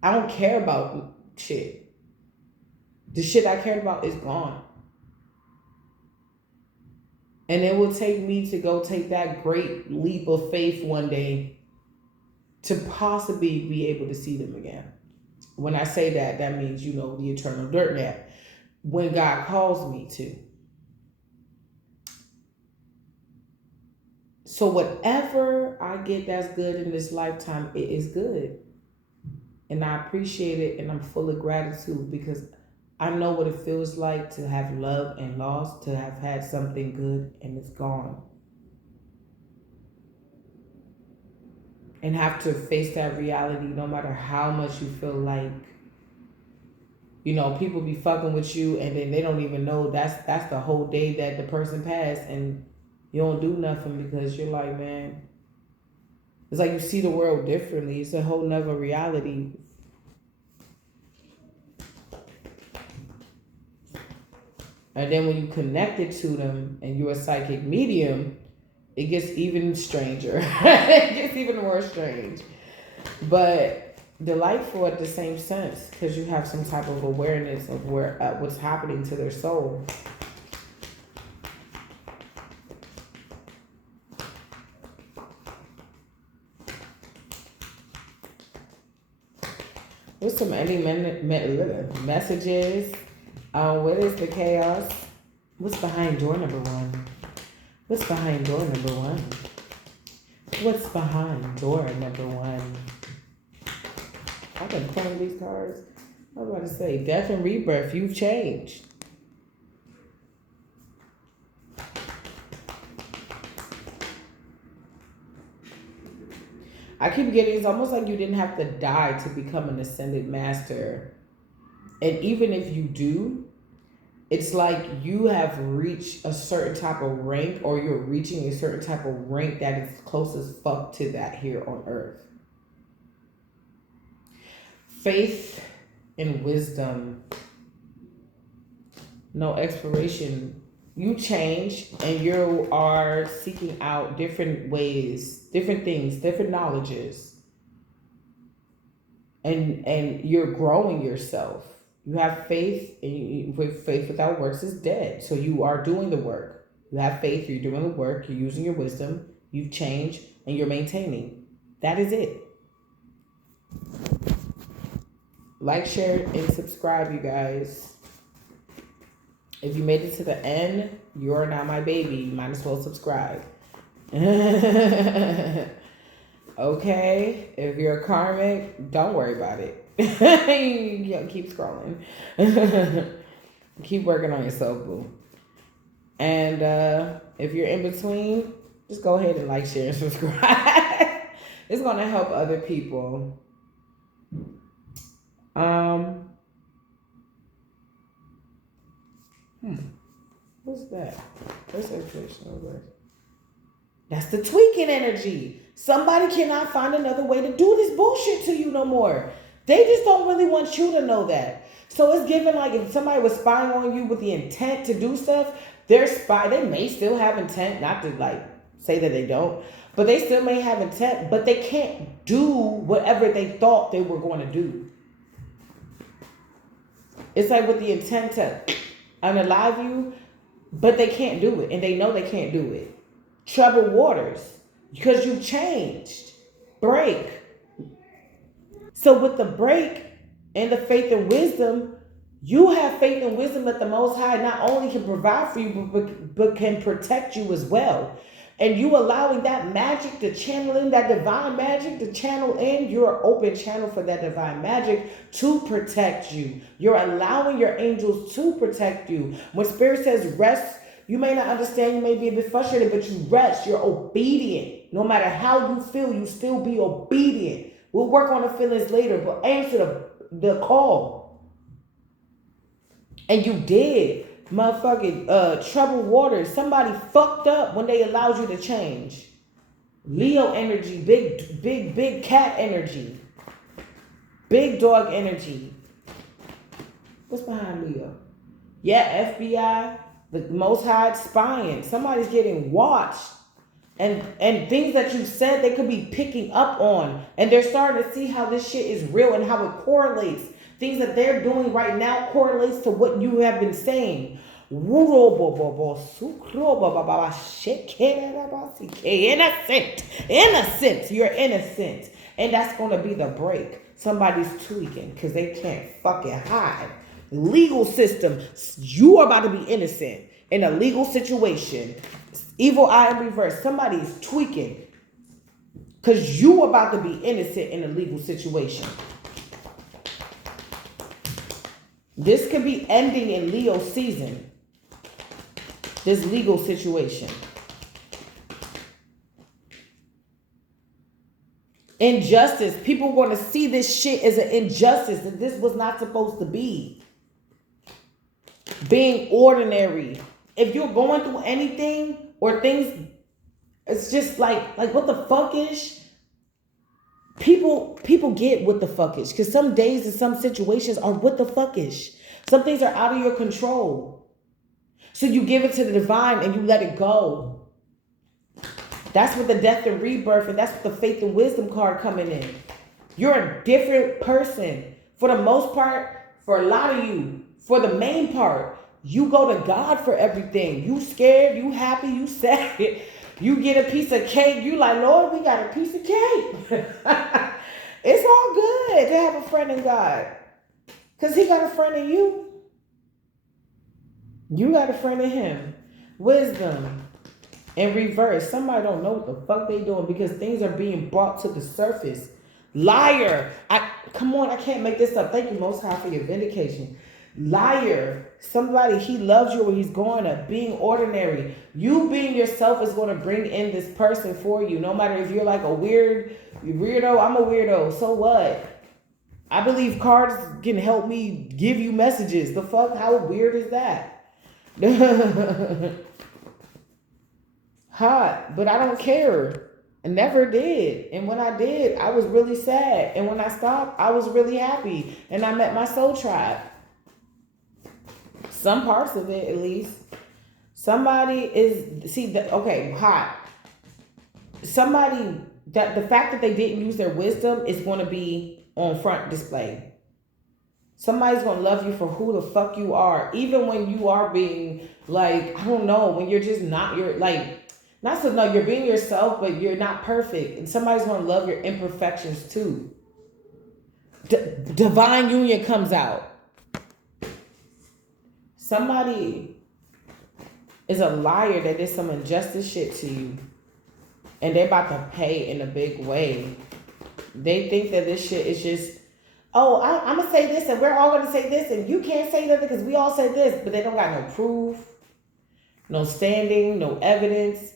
I don't care about shit. The shit I cared about is gone. And it will take me to go take that great leap of faith one day to possibly be able to see them again. When I say that, that means, the eternal dirt nap. When God calls me to. So whatever I get that's good in this lifetime, it is good. And I appreciate it and I'm full of gratitude because I know what it feels like to have love and loss, to have had something good and it's gone. And have to face that reality no matter how much you feel like, people be fucking with you, and then they don't even know that's the whole day that the person passed, and you don't do nothing because you're like, man, it's like you see the world differently. It's a whole nother reality. And then when you connect it to them and you're a psychic medium, it gets even stranger. It gets even more strange. But delightful at the same sense, because you have some type of awareness of what's happening to their soul. With some messages. What is the chaos? What's behind door number 1? What's behind door number 1? What's behind door number 1? I've been pulling these cards. I was about to say, death and rebirth, you've changed. I keep getting, it's almost like you didn't have to die to become an ascended master. And even if you do, it's like you have reached a certain type of rank, or you're reaching a certain type of rank that is close as fuck to that here on earth. Faith and wisdom. No expiration. You change and you are seeking out different ways, different things, different knowledges. And you're growing yourself. You have faith, and with faith without works is dead. So you are doing the work. You have faith, you're doing the work, you're using your wisdom, you've changed, and you're maintaining. That is it. Like, share, and subscribe, you guys. If you made it to the end, you're not my baby. You might as well subscribe. Okay? If you're a karmic, don't worry about it. Keep scrolling. Keep working on yourself, boo. And if you're in between, just go ahead and like, share, and subscribe. It's going to help other people. What's that? What's that traditional word? That's the tweaking energy. Somebody cannot find another way to do this bullshit to you no more. They just don't really want you to know that. So it's given like if somebody was spying on you with the intent to do stuff, they may still have intent, not to like say that they don't, but they still may have intent, but they can't do whatever they thought they were going to do. It's like with the intent to unalive you, but they can't do it, and they know they can't do it. Troubled waters, because you've changed. Break. So with the break and the faith and wisdom, you have faith and wisdom that the Most High not only can provide for you, but can protect you as well. And you allowing that magic to channel in, that divine magic to channel in, you're an open channel for that divine magic to protect you. You're allowing your angels to protect you. When Spirit says rest, you may not understand, you may be a bit frustrated, but you rest, you're obedient. No matter how you feel, you still be obedient. We'll work on the feelings later, but answer the call. And you did. Motherfucking troubled waters. Somebody fucked up when they allowed you to change. Leo energy, big cat energy. Big dog energy. What's behind Leo? Yeah, FBI, the Most High spying. Somebody's getting watched. And things that you said they could be picking up on. And they're starting to see how this shit is real and how it correlates. Things that they're doing right now correlates to what you have been saying. Innocent. You're innocent. And that's going to be the break. Somebody's tweaking because they can't fucking hide. Legal system. You are about to be innocent in a legal situation. Evil eye in reverse. Somebody's tweaking because you are about to be innocent in a legal situation. This could be ending in Leo season. This legal situation. Injustice. People want to see this shit as an injustice, that this was not supposed to be. being ordinary. If you're going through anything or things, it's just like what the fuck is. People get what the fuck is, because some days and some situations are what the fuck is. Some things are out of your control. So you give it to the divine and you let it go. That's what the death and rebirth, and that's what the faith and wisdom card coming in. You're a different person. For the most part, for a lot of you, for the main part, you go to God for everything. You scared, you happy, you sad. You get a piece of cake, you like, Lord, we got a piece of cake. It's all good to have a friend in God. Because he got a friend in you. You got a friend in him. Wisdom in reverse. Somebody don't know what the fuck they doing because things are being brought to the surface. Liar. Come on, I can't make this up. Thank you, Most High, for your vindication. Liar. Somebody, he loves you or he's going to being ordinary. You being yourself is going to bring in this person for you. No matter if you're like a weirdo, I'm a weirdo. So what? I believe cards can help me give you messages. The fuck? How weird is that? Hot, but I don't care. I never did. And when I did, I was really sad. And when I stopped, I was really happy. And I met my soul tribe. Some parts of it, at least. Somebody is, hot. Somebody, that the fact that they didn't use their wisdom is going to be on front display. Somebody's going to love you for who the fuck you are. Even when you are being like, I don't know, when you're just not, you're like, not so, no, you're being yourself, but you're not perfect. And somebody's going to love your imperfections too. Divine union comes out. Somebody is a liar that did some injustice shit to you. And they're about to pay in a big way. They think that this shit is just, oh, I'm going to say this and we're all going to say this and you can't say nothing because we all said this. But they don't got no proof, no standing, no evidence.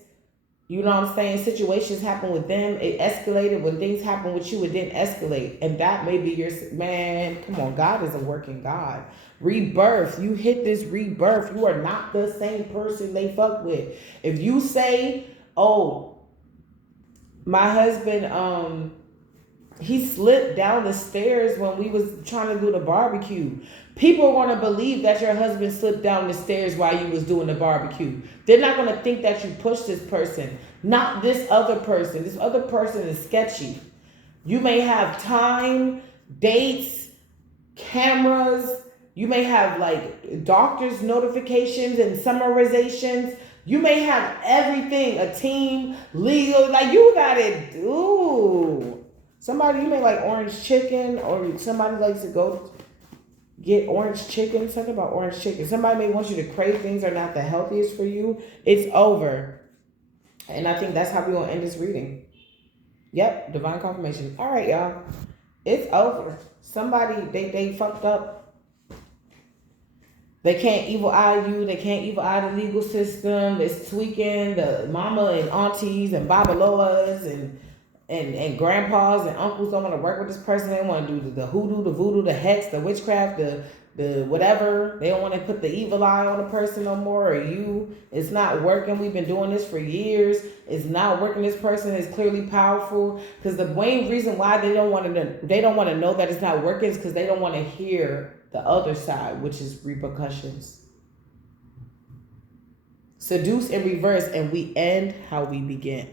You know what I'm saying? Situations happen with them. It escalated. When things happen with you, it didn't escalate. And that may be your, man, come on. God is a working God. Rebirth. You hit this rebirth. You are not the same person they fuck with. If you say, oh, my husband, he slipped down the stairs when we was trying to do the barbecue. People are going to believe that your husband slipped down the stairs while you was doing the barbecue. They're not going to think that you pushed this person, not this other person. This other person is sketchy. You may have time, dates, cameras. You may have like doctor's notifications and summarizations. You may have everything, a team, legal, like you got it. Ooh. Somebody, you may like orange chicken, or somebody likes to go get orange chicken. Something about orange chicken. Somebody may want you to crave things that are not the healthiest for you. It's over. And I think that's how we're going to end this reading. Yep, divine confirmation. All right, y'all. It's over. Somebody, they fucked up. They can't evil eye you. They can't evil eye the legal system. It's tweaking the mama and aunties and babaloas and grandpas and uncles don't want to work with this person. They want to do the hoodoo, the voodoo, the hex, the witchcraft, the whatever. They don't want to put the evil eye on a person no more, or you. It's not working. We've been doing this for years. It's not working. This person is clearly powerful. Because the main reason why they don't want to know that it's not working is because they don't want to hear the other side, which is repercussions. Seduce in reverse, and we end how we begin.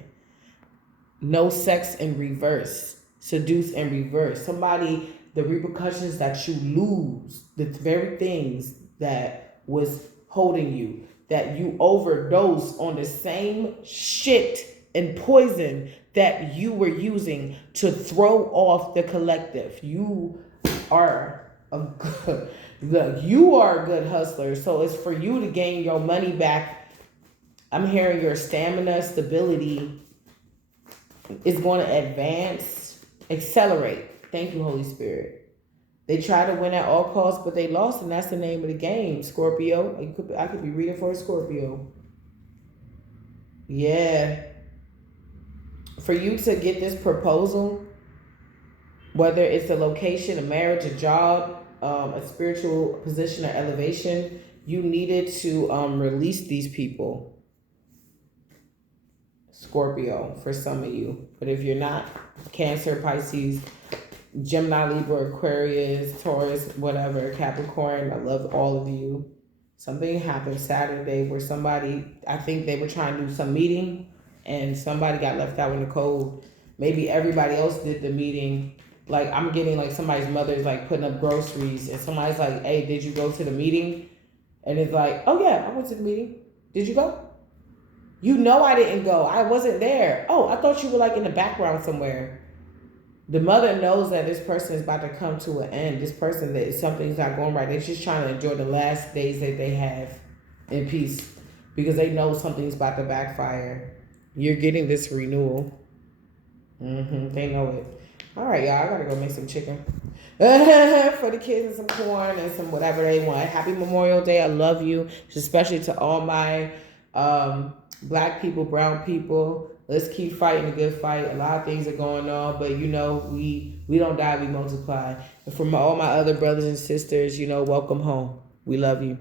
No sex in reverse. Seduce in reverse. Somebody, the repercussions that you lose, the very things that was holding you, that you overdose on the same shit and poison that you were using to throw off the collective. You are a good hustler. So it's for you to gain your money back. I'm hearing your stamina, stability is going to advance, accelerate. Thank you, Holy Spirit. They try to win at all costs, but they lost, and that's the name of the game, Scorpio. I could be reading for a Scorpio. Yeah. For you to get this proposal, whether it's a location, a marriage, a job, a spiritual position or elevation, you needed to release these people, Scorpio, for some of you. But if you're not, Cancer, Pisces, Gemini, Libra, Aquarius, Taurus, whatever, Capricorn, I love all of you. Something happened Saturday where somebody, I think they were trying to do some meeting and somebody got left out in the cold. Maybe everybody else did the meeting. Like I'm getting like somebody's mother's like putting up groceries and somebody's like, hey, did you go to the meeting? And it's like, oh yeah, I went to the meeting. Did you go? You know I didn't go. I wasn't there. Oh, I thought you were like in the background somewhere. The mother knows that this person is about to come to an end. This person, that something's not going right. They're just trying to enjoy the last days that they have in peace because they know something's about to backfire. You're getting this renewal. They know it. All right, y'all. I gotta go make some chicken for the kids and some corn and some whatever they want. Happy Memorial Day. I love you, especially to all my Black people, brown people. Let's keep fighting a good fight. A lot of things are going on, but you know, we don't die, we multiply. And from all my other brothers and sisters, you know, welcome home. We love you.